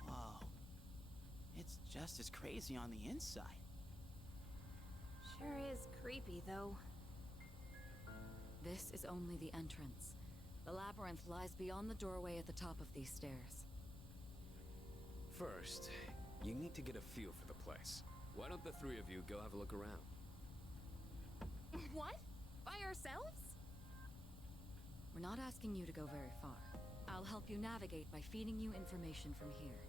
Whoa. It's just as crazy on the inside. Sure is creepy, though. This is only the entrance. The labyrinth lies beyond the doorway at the top of these stairs. First, you need to get a feel for the place. Why don't the three of you go have a look around? What? By ourselves? We're not asking you to go very far. I'll help you navigate by feeding you information from here.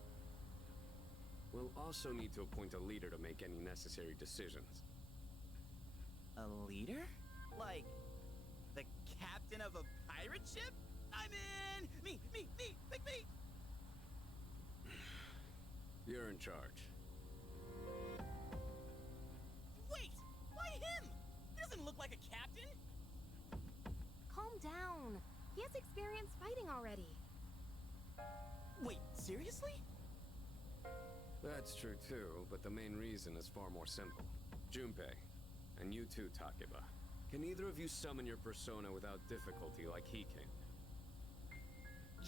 We'll also need to appoint a leader to make any necessary decisions. A leader? Like, the captain of a pirate ship? I'm in! Me! Pick me! You're in charge. Wait! Why him? He doesn't look like a captain! Calm down. He has experience fighting already. Wait, seriously? That's true too, but the main reason is far more simple. Junpei, and you too, Takeba. Can either of you summon your persona without difficulty like he can?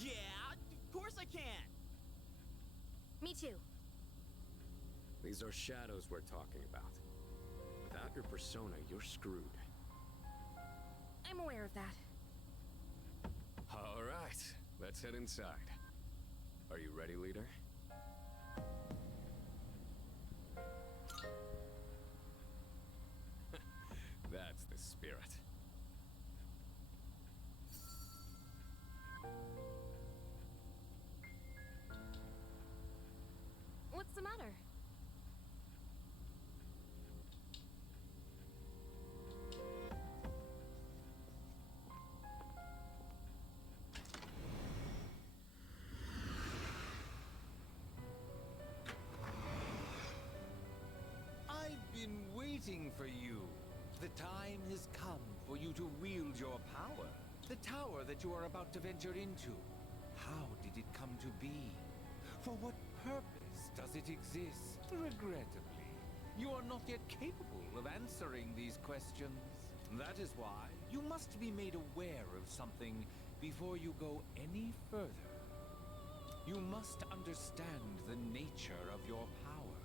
Yeah, of course I can! Me too. These are shadows we're talking about. Without your persona, you're screwed. I'm aware of that. All right, let's head inside. Are you ready, leader? That's the spirit. What's the matter? I've been waiting for you. The time has come for you to wield your power. The tower that you are about to venture into. How did it come to be? For what purpose does it exist? Regrettably, you are not yet capable of answering these questions. That is why you must be made aware of something before you go any further. You must understand the nature of your power.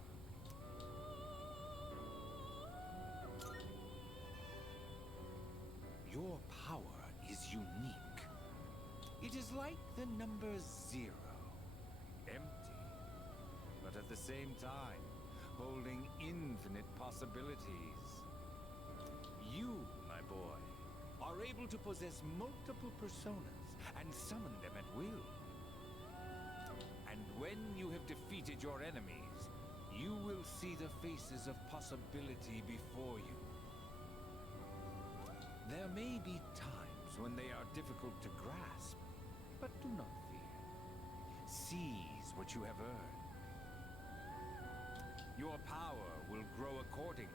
Your power is unique. It is like the number 0. Empty, but at the same time, holding infinite possibilities. You, my boy, are able to possess multiple personas and summon them at will. And when you have defeated your enemies, you will see the faces of possibility before you. There may be times when they are difficult to grasp, but do not fear. Seize what you have earned. Your power will grow accordingly.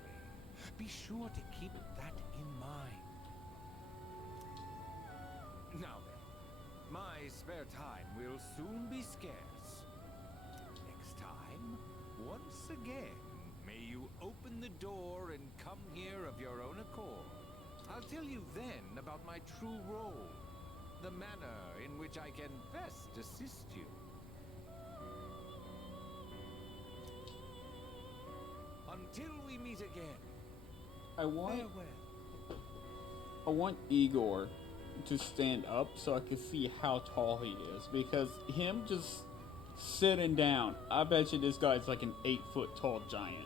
Be sure to keep that in mind. Now then, my spare time will soon be scarce. Next time, once again, may you open the door and come here of your own accord. I'll tell you then about my true role, the manner in which I can best assist you. Until we meet again, farewell. I want Igor to stand up so I can see how tall he is, because him just sitting down, I bet you this guy's like an 8-foot tall giant.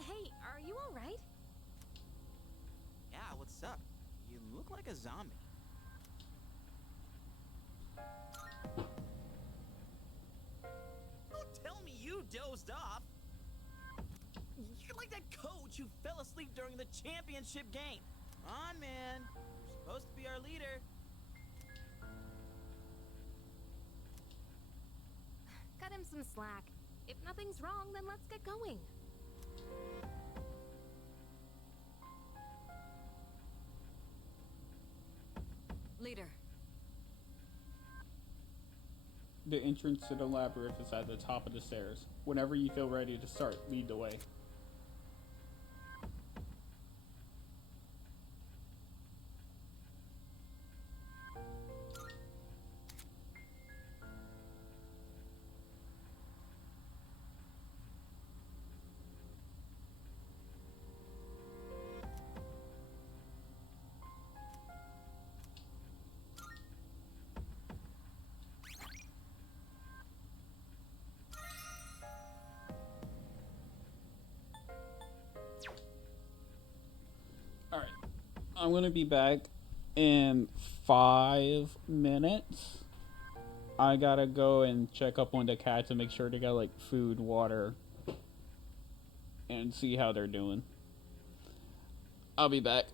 Hey, are you alright? Yeah, what's up? You look like a zombie. Don't tell me you dozed off. You're like that coach who fell asleep during the championship game. Come on, man. You're supposed to be our leader. Cut him some slack. If nothing's wrong, then let's get going. Leader. The entrance to the labyrinth is at the top of the stairs. Whenever you feel ready to start, lead the way. Alright, I'm gonna be back in 5 minutes. I gotta go and check up on the cats and make sure they got like food, water, and see how they're doing. I'll be back.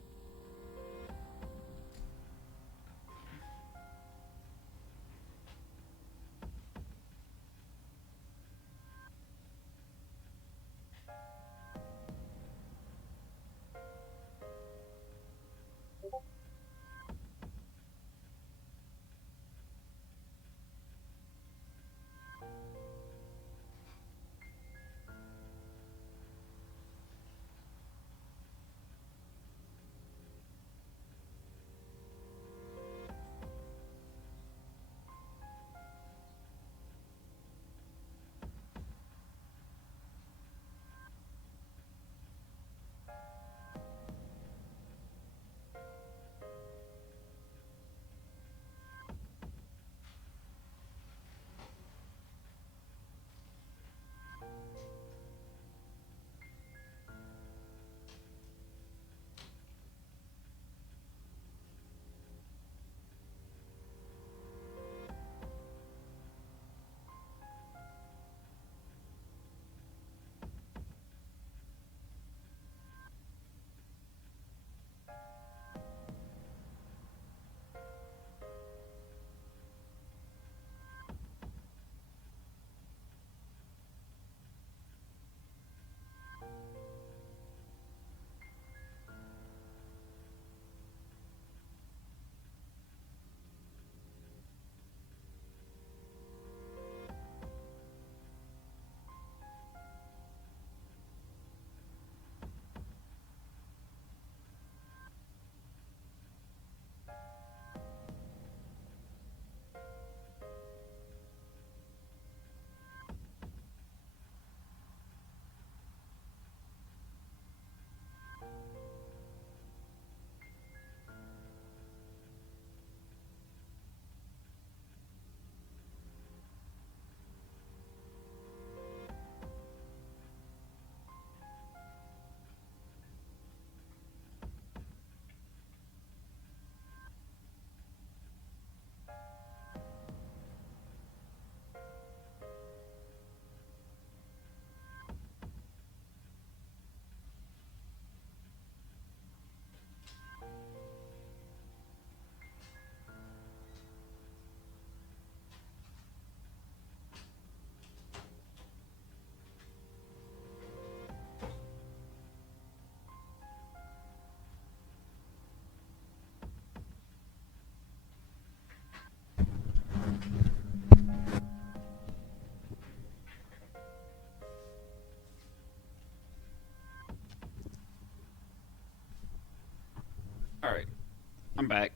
I'm back.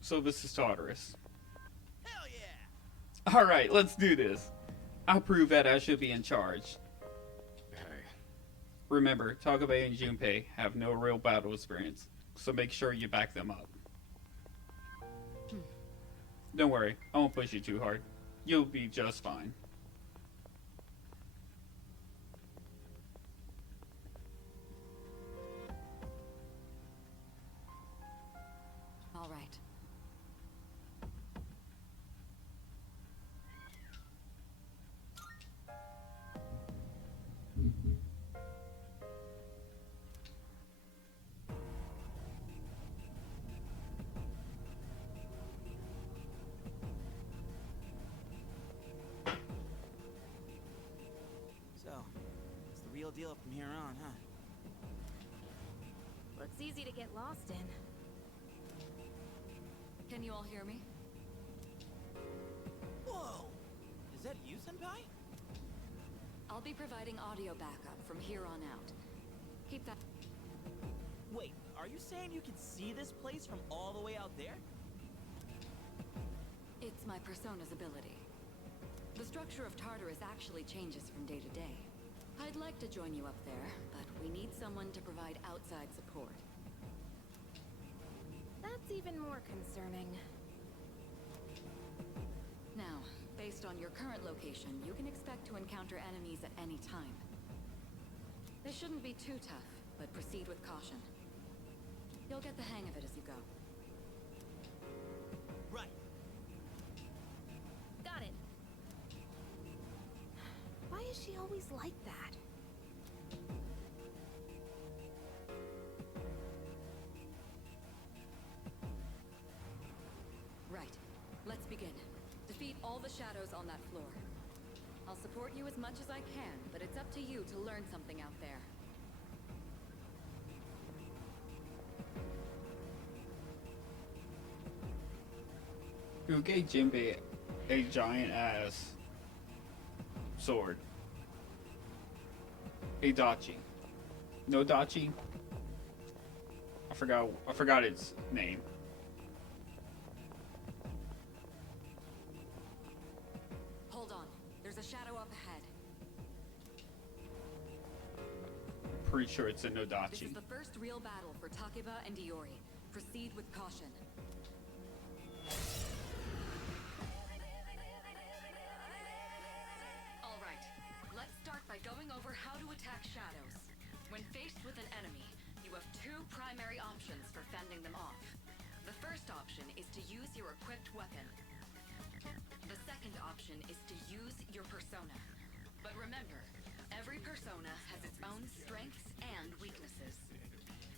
So this is Tartarus. Hell yeah! Alright, let's do this. I'll prove that I should be in charge. Hey, Remember, Takebe and Junpei have no real battle experience, so make sure you back them up. Don't worry, I won't push you too hard. You'll be just fine. All right. So, it's the real deal from here on, huh? Looks easy to get lost in. Can you all hear me? Whoa! Is that you, Senpai? I'll be providing audio backup from here on out. Keep that. Wait, are you saying you can see this place from all the way out there? It's my persona's ability. The structure of Tartarus actually changes from day to day. I'd like to join you up there, but we need someone to provide outside support. That's even more concerning. Now, based on your current location, you can expect to encounter enemies at any time. They shouldn't be too tough, but proceed with caution. You'll get the hang of it as you go. Right. Got it. Why is she always like that? Right. Let's begin. Defeat all the shadows on that floor. I'll support you as much as I can, but it's up to you to learn something out there. Who gave Jinbei a giant ass sword? A dachi. No dachi? I forgot its name. Hold on. There's a shadow up ahead. Pretty sure it's a no This dachi. is the first real battle for Takeba and Iori. Proceed with caution. All right. Let's start by going over how to attack shadows. When faced with an enemy, you have two primary options for fending them off. The first option is to use your equipped weapon. The second option is to use your persona. But remember, every persona has its own strengths and weaknesses.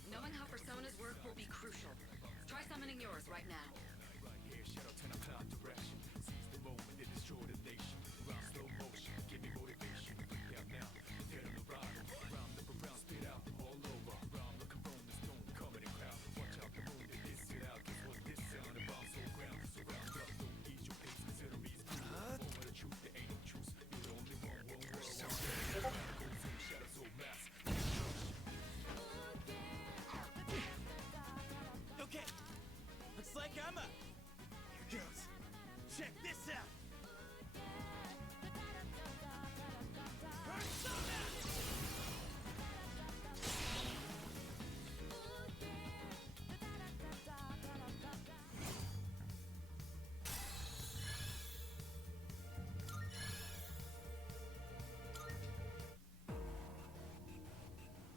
Knowing how personas work will be crucial. Try summoning yours right now. Okay. Looks like I'm up. Here goes. Check this out. Persona!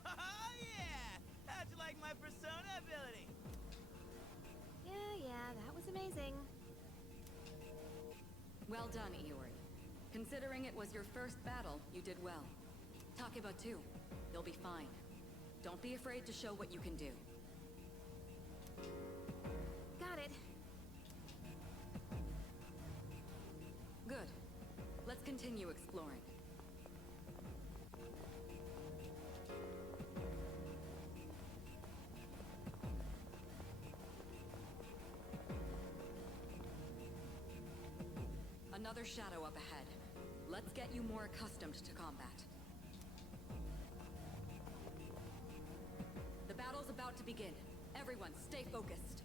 Oh yeah! How'd you like my persona ability? Yeah, that was amazing. Well done, Iori. Considering it was your first battle, you did well. Takeba too. You'll be fine. Don't be afraid to show what you can do. Got it. Good. Let's continue exploring. another shadow up ahead. Let's get you more accustomed to combat. The battle's about to begin. Everyone, stay focused.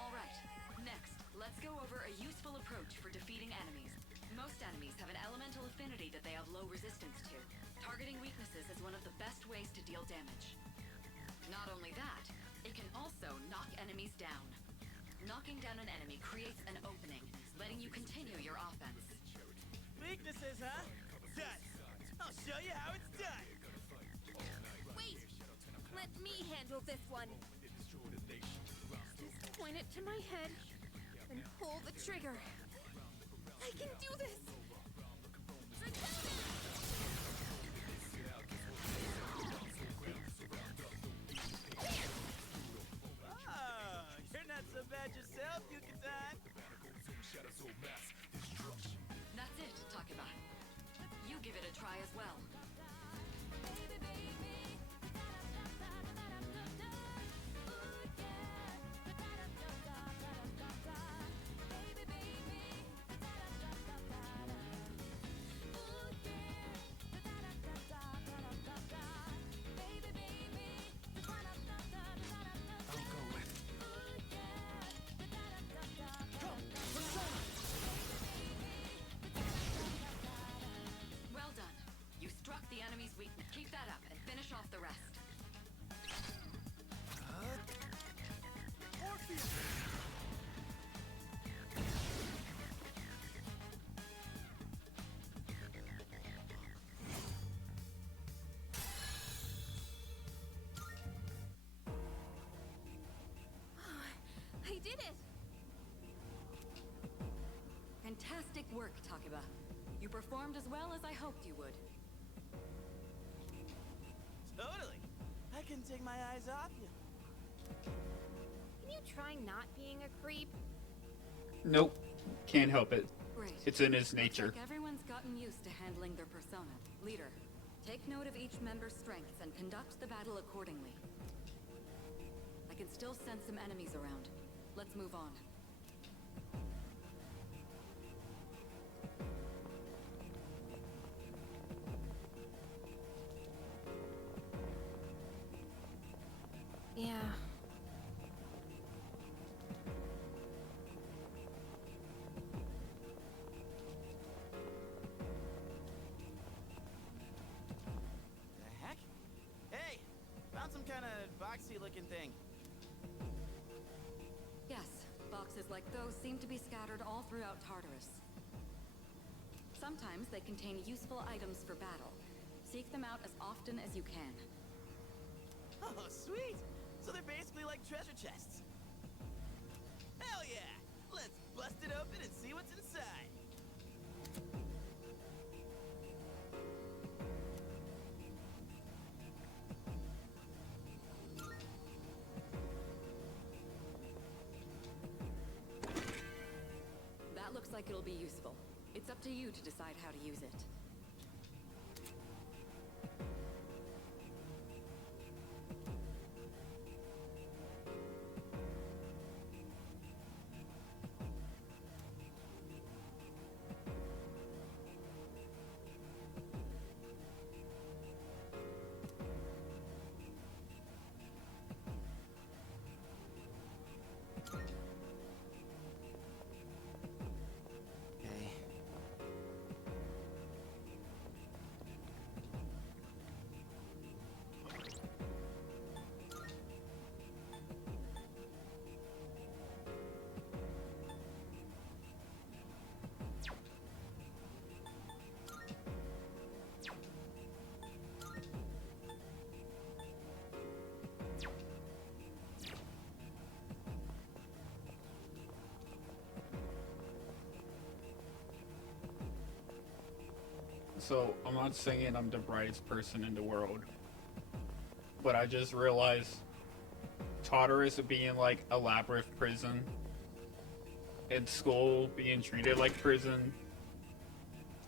All right, next, let's go over a useful approach for defeating enemies. Most enemies have an elemental affinity that they have low resistance to. Targeting weaknesses is one of the best ways to deal damage. Not only that, it can also knock enemies down. Knocking down an enemy creates an opening, letting you continue your offense. Weaknesses, huh? Done. I'll show you how it's done. Wait! Let me handle this one. Just point it to my head and pull the trigger. I can do this! Oh, you're not so bad yourself, Yuka-san. That's it, Takeba. You give it a try as well. Well done. You struck the enemy's weakness. Keep that up and finish off the rest. I did it! Fantastic work, Takeba. You performed as well as I hoped you would. Totally. I couldn't take my eyes off you. Can you try not being a creep? Nope. Can't help it. Great. It's in his Looks nature. like everyone's gotten used to handling their persona. Leader, take note of each member's strengths and conduct the battle accordingly. I can still sense some enemies around. Let's move on. Yeah. The heck? Hey, found some kind of boxy looking thing. Yes, boxes like those seem to be scattered all throughout Tartarus. Sometimes they contain useful items for battle. Seek them out as often as you can. Oh, sweet! So they're basically like treasure chests. Hell yeah! Let's bust it open and see what's inside. That looks like it'll be useful. It's up to you to decide how to use it. Okay. So, I'm not saying I'm the brightest person in the world, but I just realized Tartarus being like a labyrinth prison, and school being treated like prison,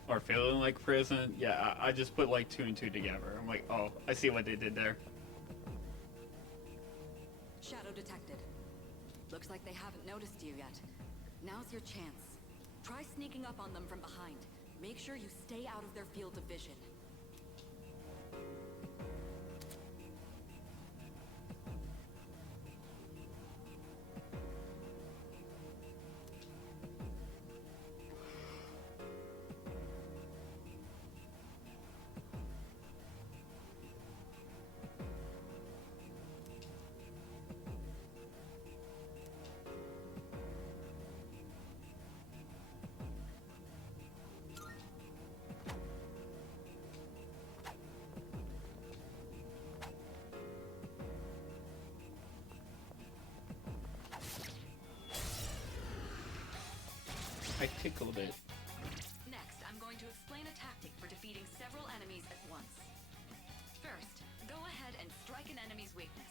or feeling like prison. Yeah, I just put like 2 and 2 together. I'm like, oh, I see what they did there. Shadow detected. Looks like they haven't noticed you yet. Now's your chance. Try sneaking up on them from behind. Make sure you stay out of their field of vision. I tickled it. Next, I'm going to explain a tactic for defeating several enemies at once. First, go ahead and strike an enemy's weakness.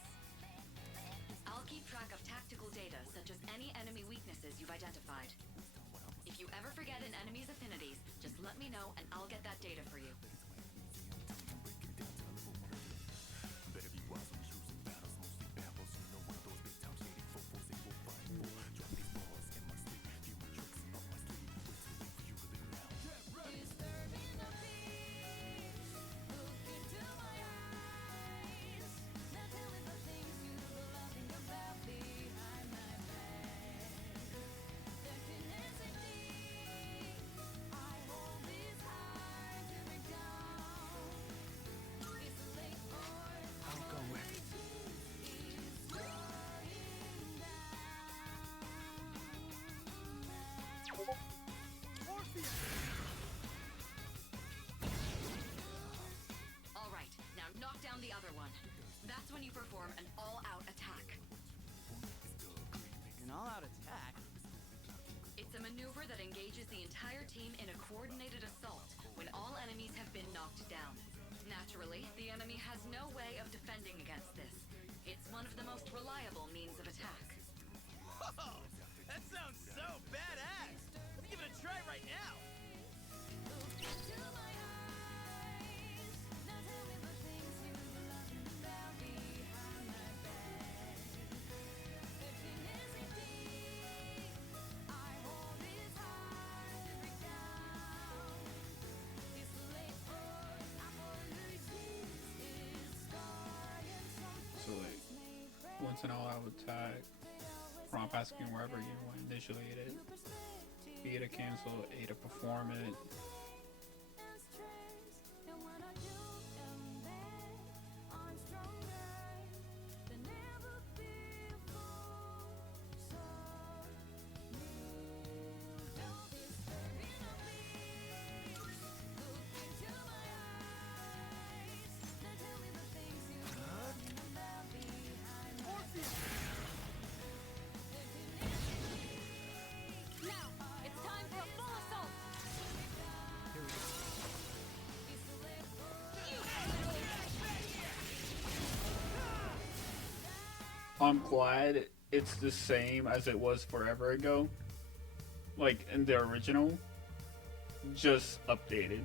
I'll keep track of tactical data, such as any enemy weaknesses you've identified. If you ever forget an enemy's affinities, just let me know and I'll get that data for you. Alright, now knock down the other one. That's when you perform an all-out attack. An all-out attack? It's a maneuver that engages the entire team in a coordinated assault when all enemies have been knocked down. Naturally, the enemy has no way of defending against this. It's one of the most reliable means of attack. Whoa! That sounds so badass! Let me give it a try right now! So like, once an all-out attack, prompt asking wherever you want to initiate it. Be it a cancel, A to perform it. I'm glad it's the same as it was forever ago. Like in the original, just updated.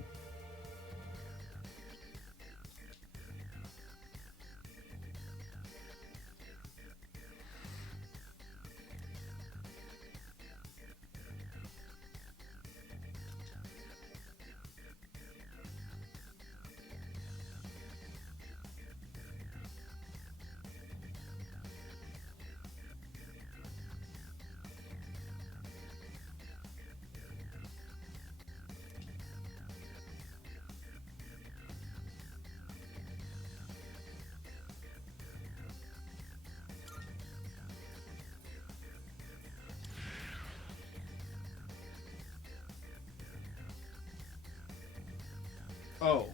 Oh.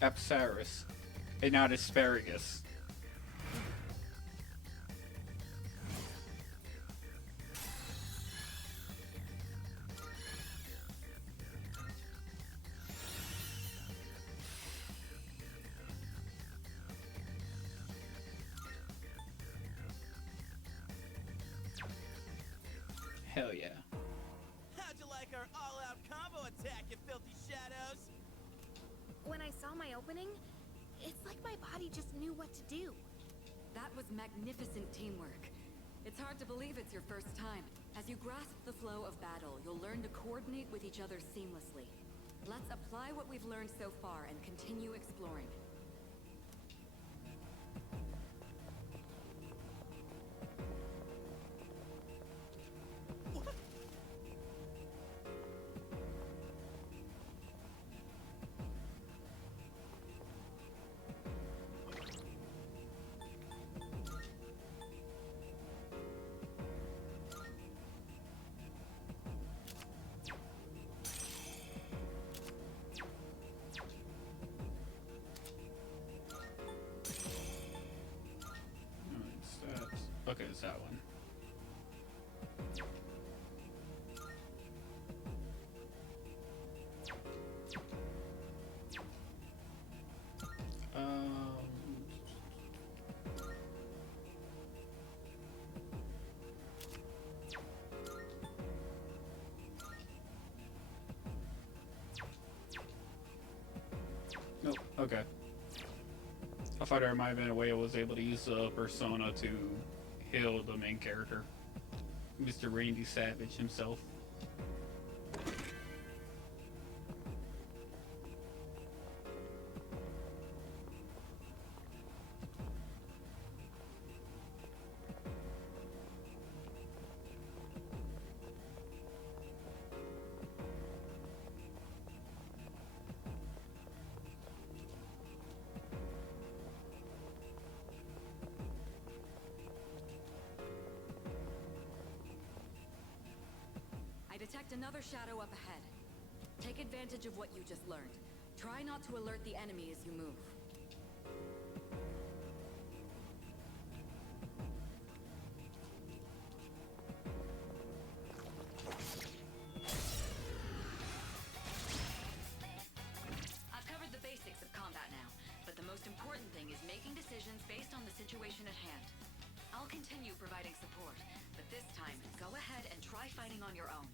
Apsaris. And not asparagus. Hell yeah. How'd you like our all-out combo attack, you filthy shadows? When I saw my opening, it's like my body just knew what to do. That was magnificent teamwork. It's hard to believe it's your first time. As you grasp the flow of battle, you'll learn to coordinate with each other seamlessly. Let's apply what we've learned so far and continue exploring. Okay, it's that one. Nope. Okay. I thought there might have been a way I was able to use the persona to heal the main character, Mr. Randy Savage himself. Detect another shadow up ahead. Take advantage of what you just learned. Try not to alert the enemy as you move. I've covered the basics of combat now, but the most important thing is making decisions based on the situation at hand. I'll continue providing support, but this time, go ahead and try fighting on your own.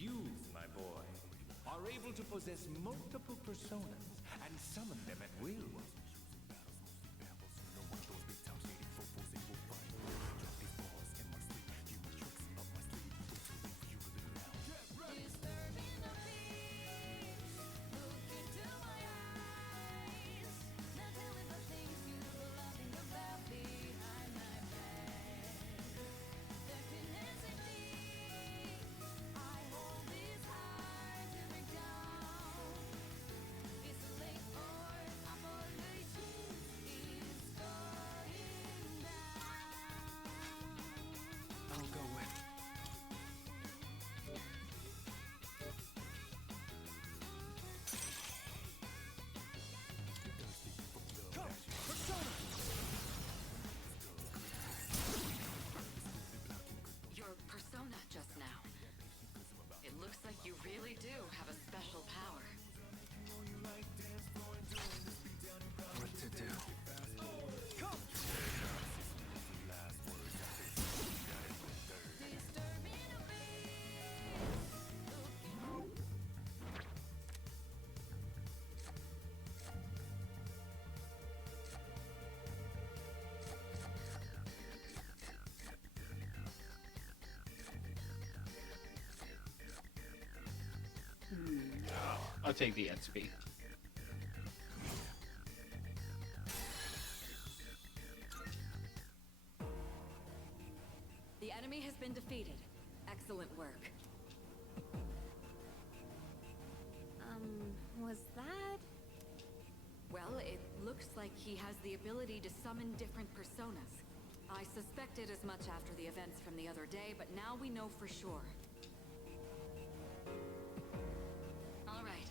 You, my boy, are able to possess multiple personas and summon them at will. You really do have a special power. What to do? I'll take the XP. The enemy has been defeated. Excellent work. Was that? Well, it looks like he has the ability to summon different personas. I suspected as much after the events from the other day, but now we know for sure. All right.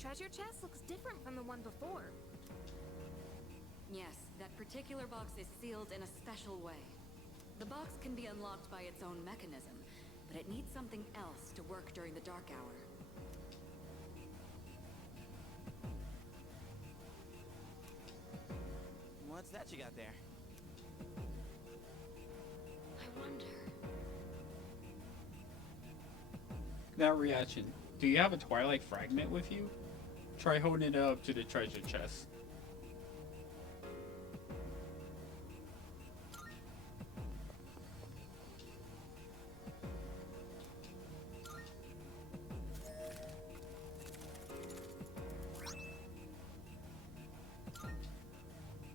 treasure chest looks different from the one before. Yes, that particular box is sealed in a special way. The box can be unlocked by its own mechanism, but it needs something else to work during the dark hour. What's that you got there? I wonder... That reaction. Do you have a Twilight fragment with you? Try holding it up to the treasure chest.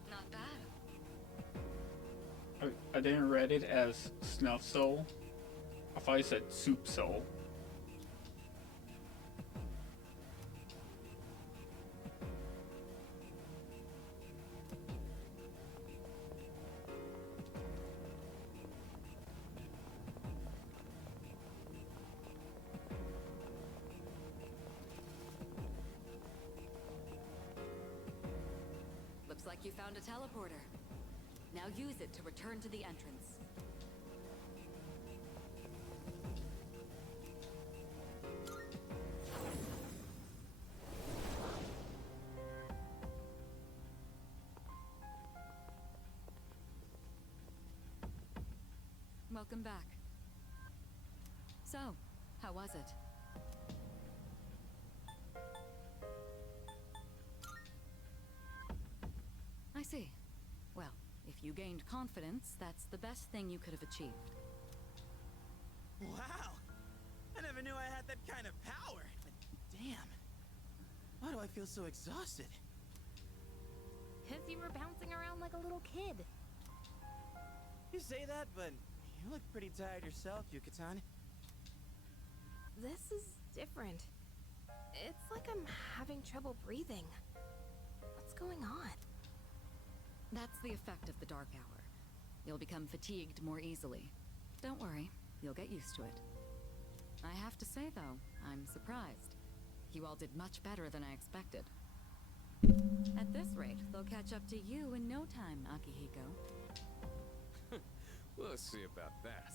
Not bad. I didn't read it as Snuff Soul. I thought it said Soup Soul. Looks like you found a teleporter. Now use it to return to the entrance. Welcome back. So, how was it? I see. Well, if you gained confidence, that's the best thing you could have achieved. Wow! I never knew I had that kind of power. But damn. Why do I feel so exhausted? Because you were bouncing around like a little kid. You say that, but you look pretty tired yourself, Yucatan. This is different. It's like I'm having trouble breathing. What's going on? That's the effect of the dark hour. You'll become fatigued more easily. Don't worry, you'll get used to it. I have to say, though, I'm surprised. You all did much better than I expected. At this rate, they'll catch up to you in no time, Akihiko. We'll see about that.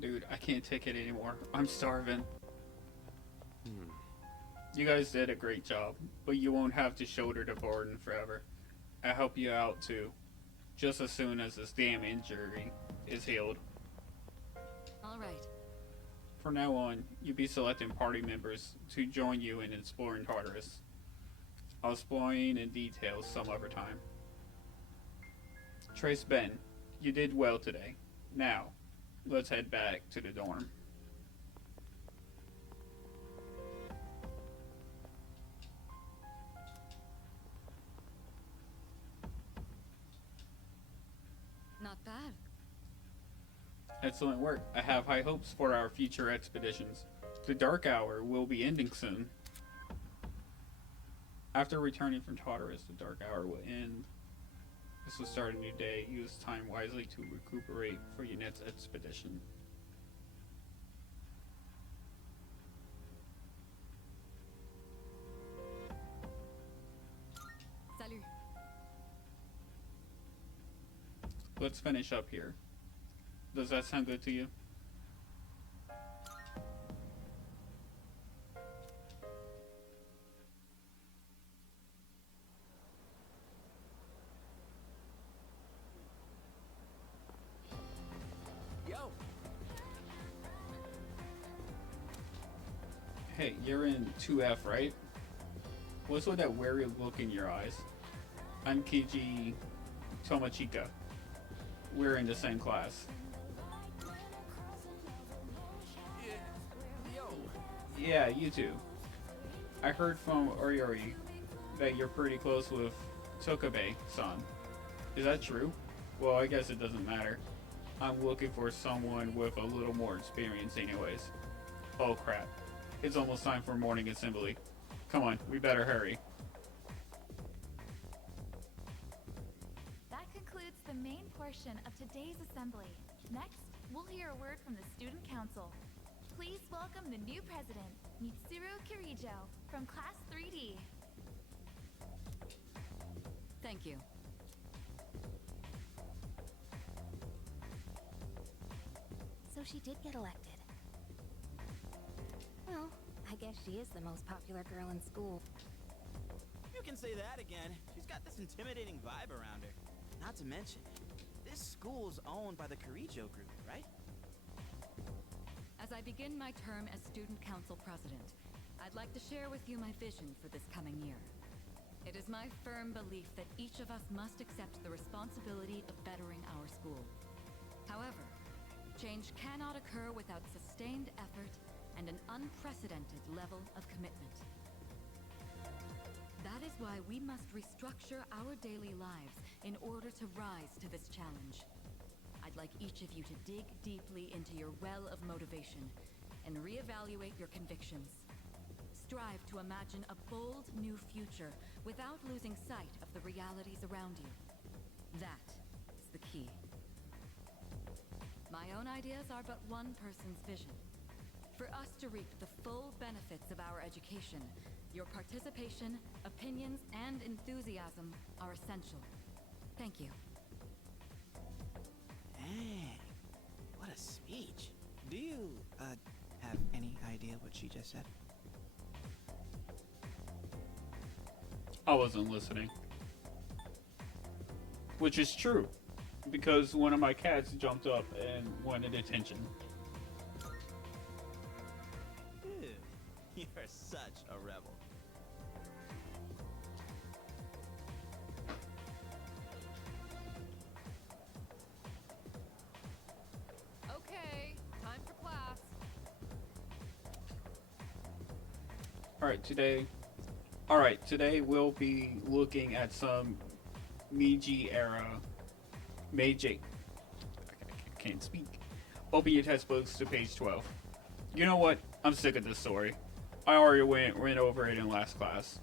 Dude, I can't take it anymore. I'm starving. You guys did a great job, but you won't have to shoulder the burden forever. I'll help you out too, just as soon as this damn injury is healed. All right. From now on, you'll be selecting party members to join you in exploring Tartarus. I'll explain in detail some other time. Trace Ben, you did well today. Now, let's head back to the dorm. Not bad. Excellent work. I have high hopes for our future expeditions. The Dark Hour will be ending soon. After returning from Tartarus, the Dark Hour will end. This will start a new day. Use time wisely to recuperate for your next expedition. Salut. Let's finish up here. Does that sound good to you? Yo! Hey, you're in 2F, right? What's with that wary look in your eyes? I'm Kiji Tomachika. We're in the same class. Yeah, you too. I heard from Oriori that you're pretty close with Tokabe-san. Is that true? Well, I guess it doesn't matter. I'm looking for someone with a little more experience anyways. Oh crap. It's almost time for morning assembly. Come on, we better hurry. That concludes the main portion of today's assembly. Next, we'll hear a word from the Student Council. Please welcome the new president, Mitsuru Kirijo, from Class 3D. Thank you. So she did get elected. Well, I guess she is the most popular girl in school. You can say that again. She's got this intimidating vibe around her. Not to mention, this school's owned by the Kirijo group, right? As I begin my term as Student Council President, I'd like to share with you my vision for this coming year. It is my firm belief that each of us must accept the responsibility of bettering our school. However, change cannot occur without sustained effort and an unprecedented level of commitment. That is why we must restructure our daily lives in order to rise to this challenge. I'd like each of you to dig deeply into your well of motivation and reevaluate your convictions. Strive to imagine a bold new future without losing sight of the realities around you. That is the key. My own ideas are but one person's vision. For us to reap the full benefits of our education, your participation, opinions, and enthusiasm are essential. Thank you. Dang, what a speech. Do you, have any idea what she just said? I wasn't listening. Which is true, because one of my cats jumped up and wanted attention. Dude, you're such a rebel. Okay, time for class. Alright, today we'll be looking at some Meiji era Meiji. I can't speak. Open your textbooks to page 12. You know what? I'm sick of this story. I already went over it in last class.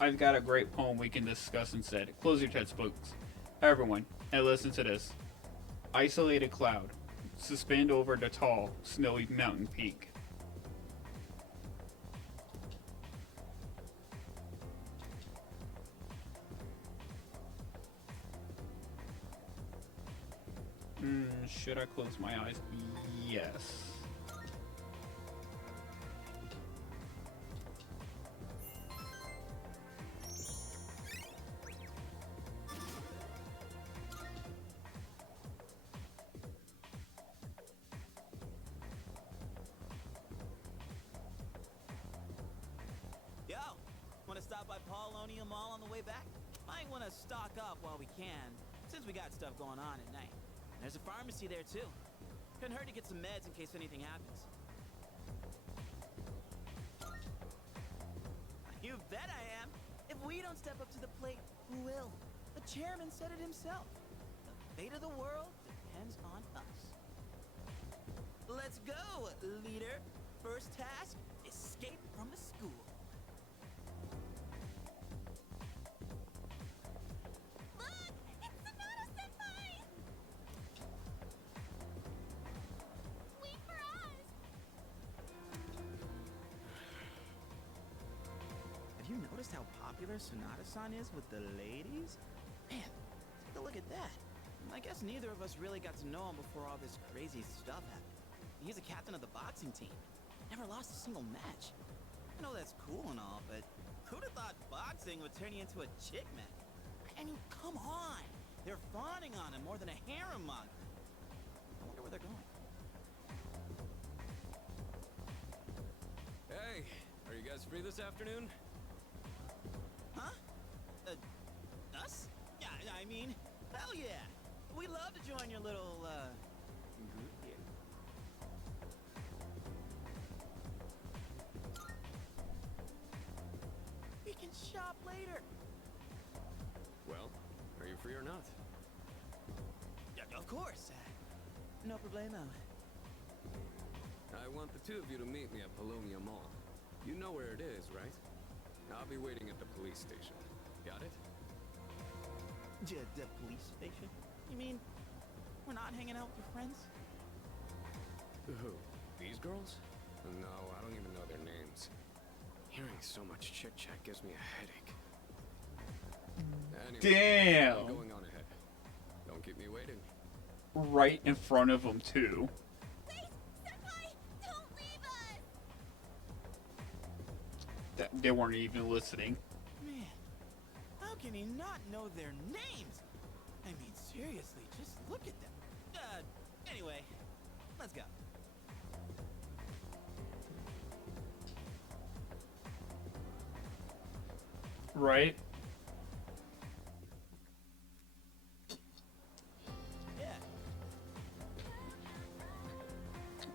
I've got a great poem we can discuss instead. Close your textbooks, everyone, and listen to this. Isolated cloud, suspend over the tall, snowy mountain peak. Should I close my eyes? Yes. Yo, wanna stop by Paulonia Mall on the way back? Might wanna stock up while we can, since we got stuff going on at night. There's a pharmacy there too. Couldn't hurt to get some meds in case anything happens. You bet I am. If we don't step up to the plate, who will? The chairman said it himself. The fate of the world depends on us. Let's go, leader. First task, escape from the school. Look! It's Sonata-senpai! Wait for us! Have you noticed how popular Sonata-san is with the ladies? Man, take a look at that. I guess neither of us really got to know him before all this crazy stuff happened. He's a captain of the boxing team. Never lost a single match. I know that's cool and all, but who'd have thought boxing would turn you into a chick magnet? I mean, come on! They're fawning on him more than a harem manga. I wonder where they're going. Hey, are you guys free this afternoon? Huh? Us? Yeah, I mean, hell yeah! We'd love to join your little, group here. free or not? Yeah, of course. No problemo. I want the two of you to meet me at Polonia Mall. You know where it is, right? I'll be waiting at the police station. Got it? The police station? You mean we're not hanging out with your friends? Who? These girls? No, I don't even know their names. Hearing so much chit-chat gives me a headache. Anyway, Damn. I'm going on ahead. Don't keep me waiting. Right in front of him, too. They weren't even listening. Man, how can he not know their names? I mean, seriously, just look at them. Anyway, let's go. Right? Yeah.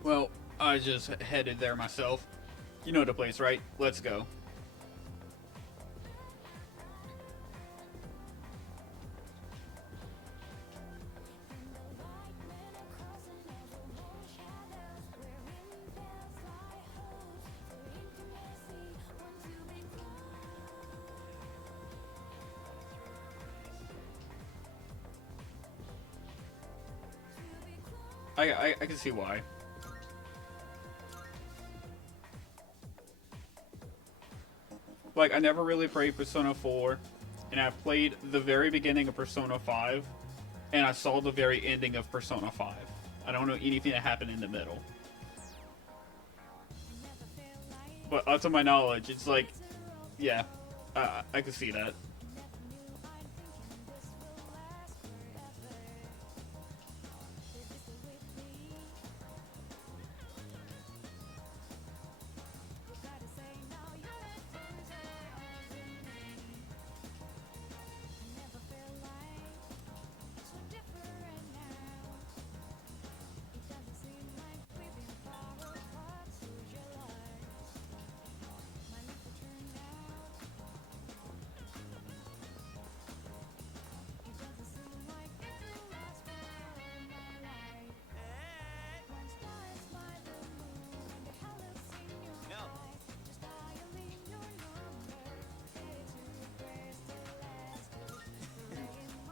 Well, I just headed there myself. You know the place, right? Let's go. I can see why. Like, I never really played Persona 4, and I played the very beginning of Persona 5, and I saw the very ending of Persona 5. I don't know anything that happened in the middle. But up to my knowledge, it's like, yeah, I can see that.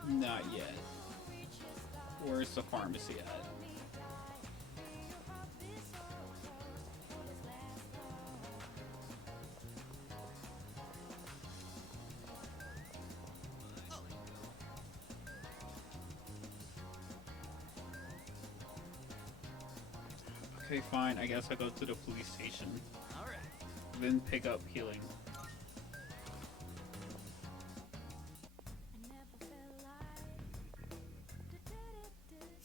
Not yet. Where's the pharmacy at? Okay, fine. I guess I go to the police station. Alright. Then pick up healing.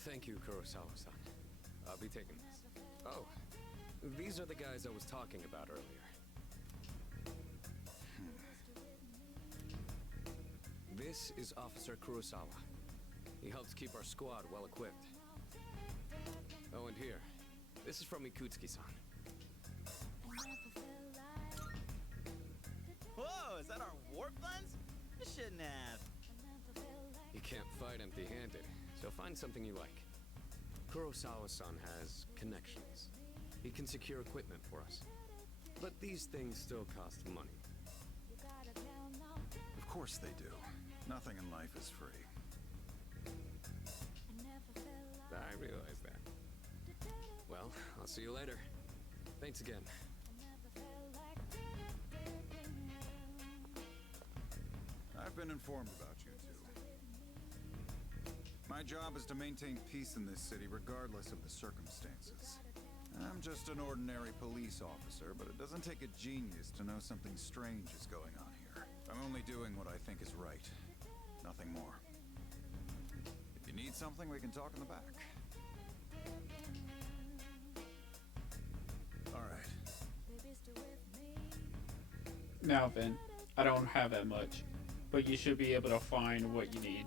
Thank you, Kurosawa-san. I'll be taking this. Oh, these are the guys I was talking about earlier. This is Officer Kurosawa. He helps keep our squad well equipped. Oh, and here. This is from Ikutsuki-san. Whoa, is that our warp lens? You shouldn't have. You can't fight empty-handed, so find something you like. Kurosawa-san has connections. He can secure equipment for us. But these things still cost money. Of course they do. Nothing in life is free. I realize that. Well, I'll see you later. Thanks again. I've been informed about you two. My job is to maintain peace in this city regardless of the circumstances. I'm just an ordinary police officer, but it doesn't take a genius to know something strange is going on here. I'm only doing what I think is right. Nothing more. If you need something, we can talk in the back. Alright. Now then, I don't have that much, but you should be able to find what you need.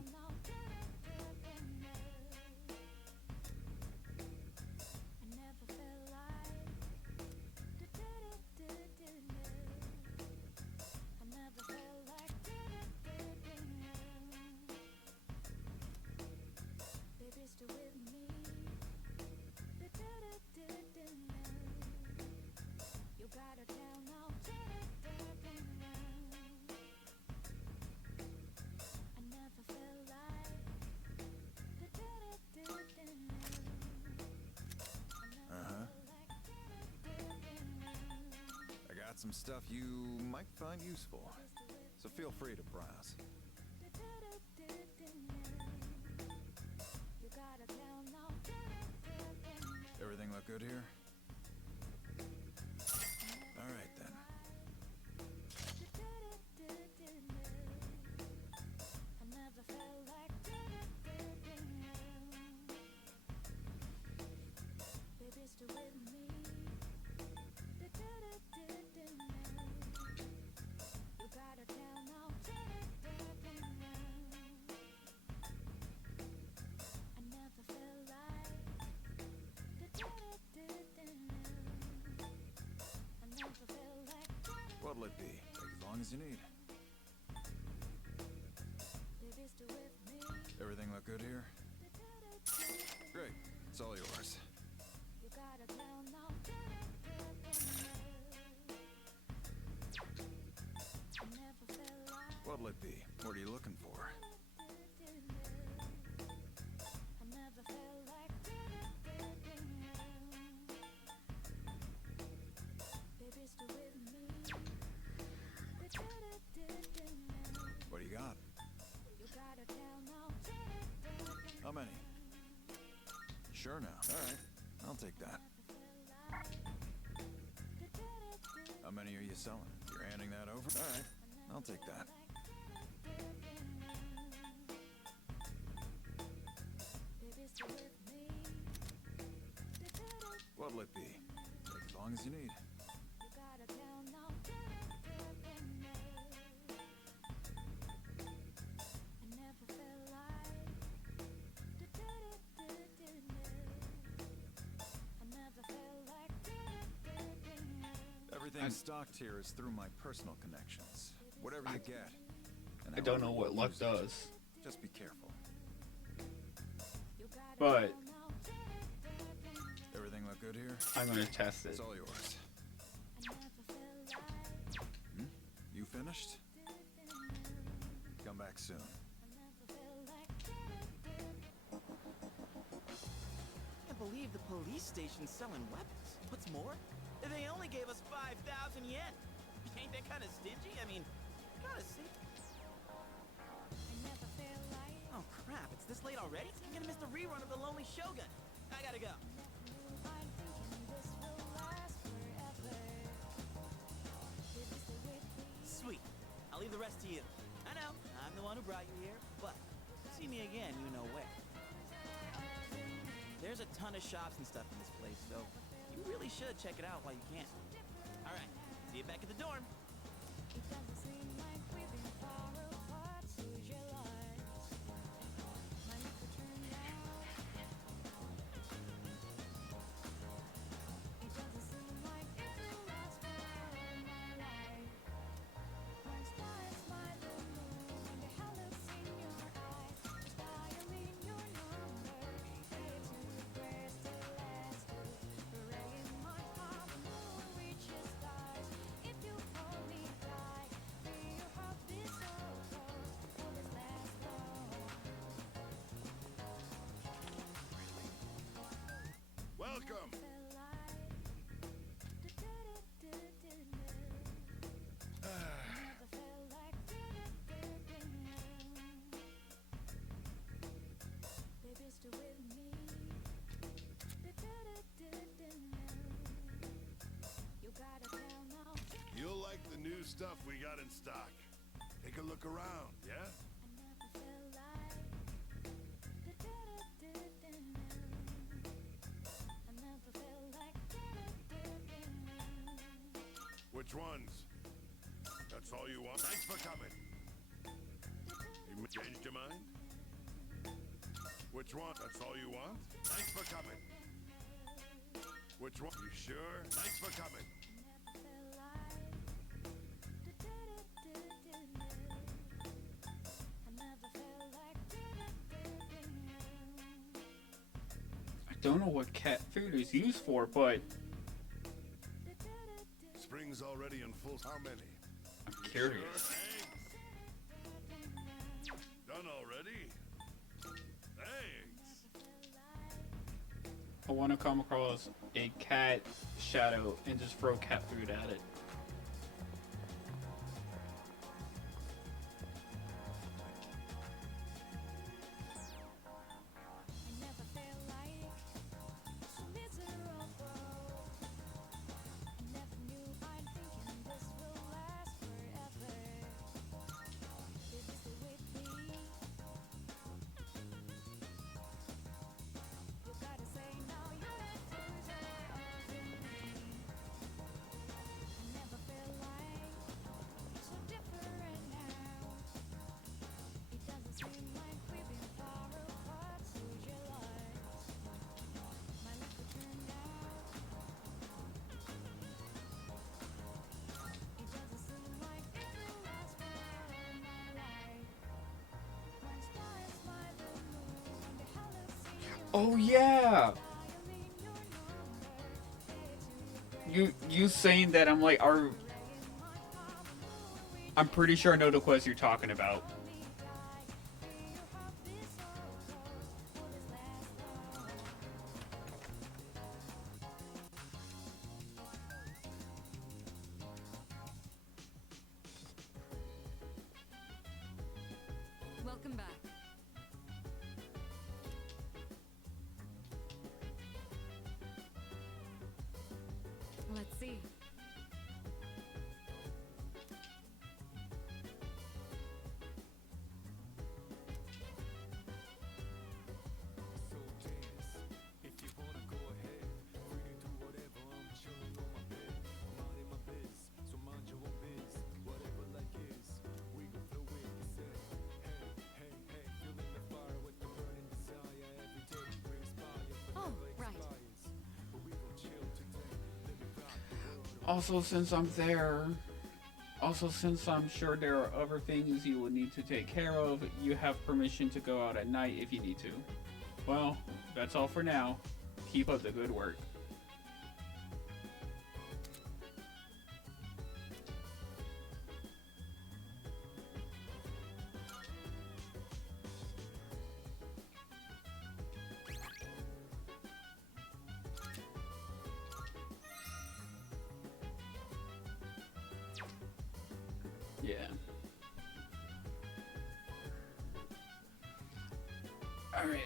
some stuff you might find useful. So feel free to browse. Everything look good here? All right then. What'll it be? Take as long as you need. Everything look good here? Great. It's all yours. What'll it be? What are you looking for? What do you got? How many? Sure now. All right. I'll take that. How many are you selling? You're handing that over? All right. I'll take that. What'll it be? Take as long as you need. Everything stocked here is through my personal connections. Whatever you get. And I don't know however what you luck use it, does. Just be careful. But Everything look good here? I'm gonna test it. It's all yours. You finished? Come back soon. Can't believe the police station's selling weapons. What's more, they only gave us 5,000 yen. Ain't that kind of stingy? I mean, gotta see. Oh crap! It's this late already. I'm gonna miss the rerun of The Lonely Shogun. I gotta go. Sweet. I'll leave the rest to you. I know, I'm the one who brought you here, but see me again, you know where. There's a ton of shops and stuff in this place, so you really should check it out while you can. All right, see you back at the dorm. Welcome! You'll like the new stuff we got in stock. Take a look around, yeah? Which ones? That's all you want? Thanks for coming. You changed your mind? Which one? That's all you want? Thanks for coming. Which one? You sure? Thanks for coming. I don't know what cat food is used for, but Spring's already in full. How many? I'm curious. Sure, thanks. Done already? Thanks. I want to come across a cat shadow and just throw cat food at it. Oh yeah. You saying that, I'm like, I'm pretty sure I know the quest you're talking about. Welcome back. Let's see. Oh, right. Also, since I'm there, also since I'm sure there are other things you will need to take care of, you have permission to go out at night if you need to. Well, that's all for now. Keep up the good work. Yeah. Alright.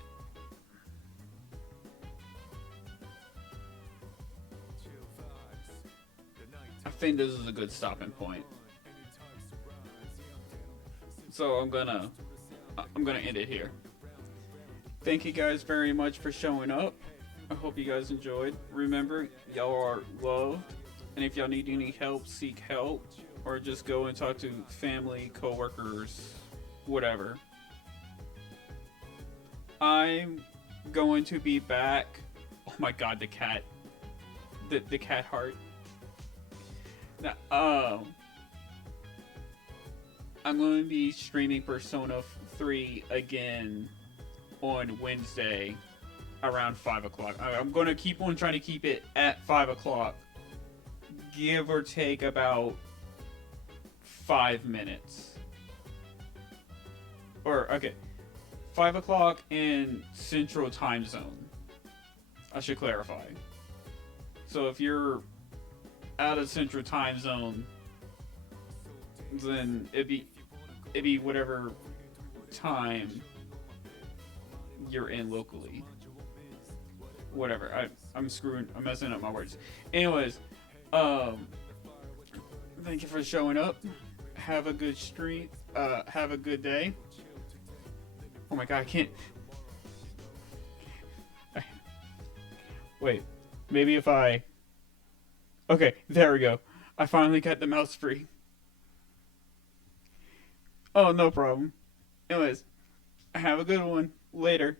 I think this is a good stopping point. So I'm gonna end it here. Thank you guys very much for showing up. I hope you guys enjoyed. Remember, y'all are loved, and if y'all need any help, seek help, or just go and talk to family, coworkers, whatever. I'm going to be back. Oh my god, the cat. The cat heart. Now, I'm going to be streaming Persona 3 again on Wednesday around 5 o'clock. I'm going to keep on trying to keep it at 5 o'clock. Give or take about 5 minutes. Or, okay. 5 o'clock in Central Time Zone. I should clarify. So if you're out of Central Time Zone, then it'd be whatever time you're in locally. Whatever. I'm messing up my words. Anyways, thank you for showing up. Have a good stream. Have a good day. Oh my god, I can't. Wait, maybe if I. Okay, there we go. I finally got the mouse free. Oh, no problem. Anyways, have a good one. Later.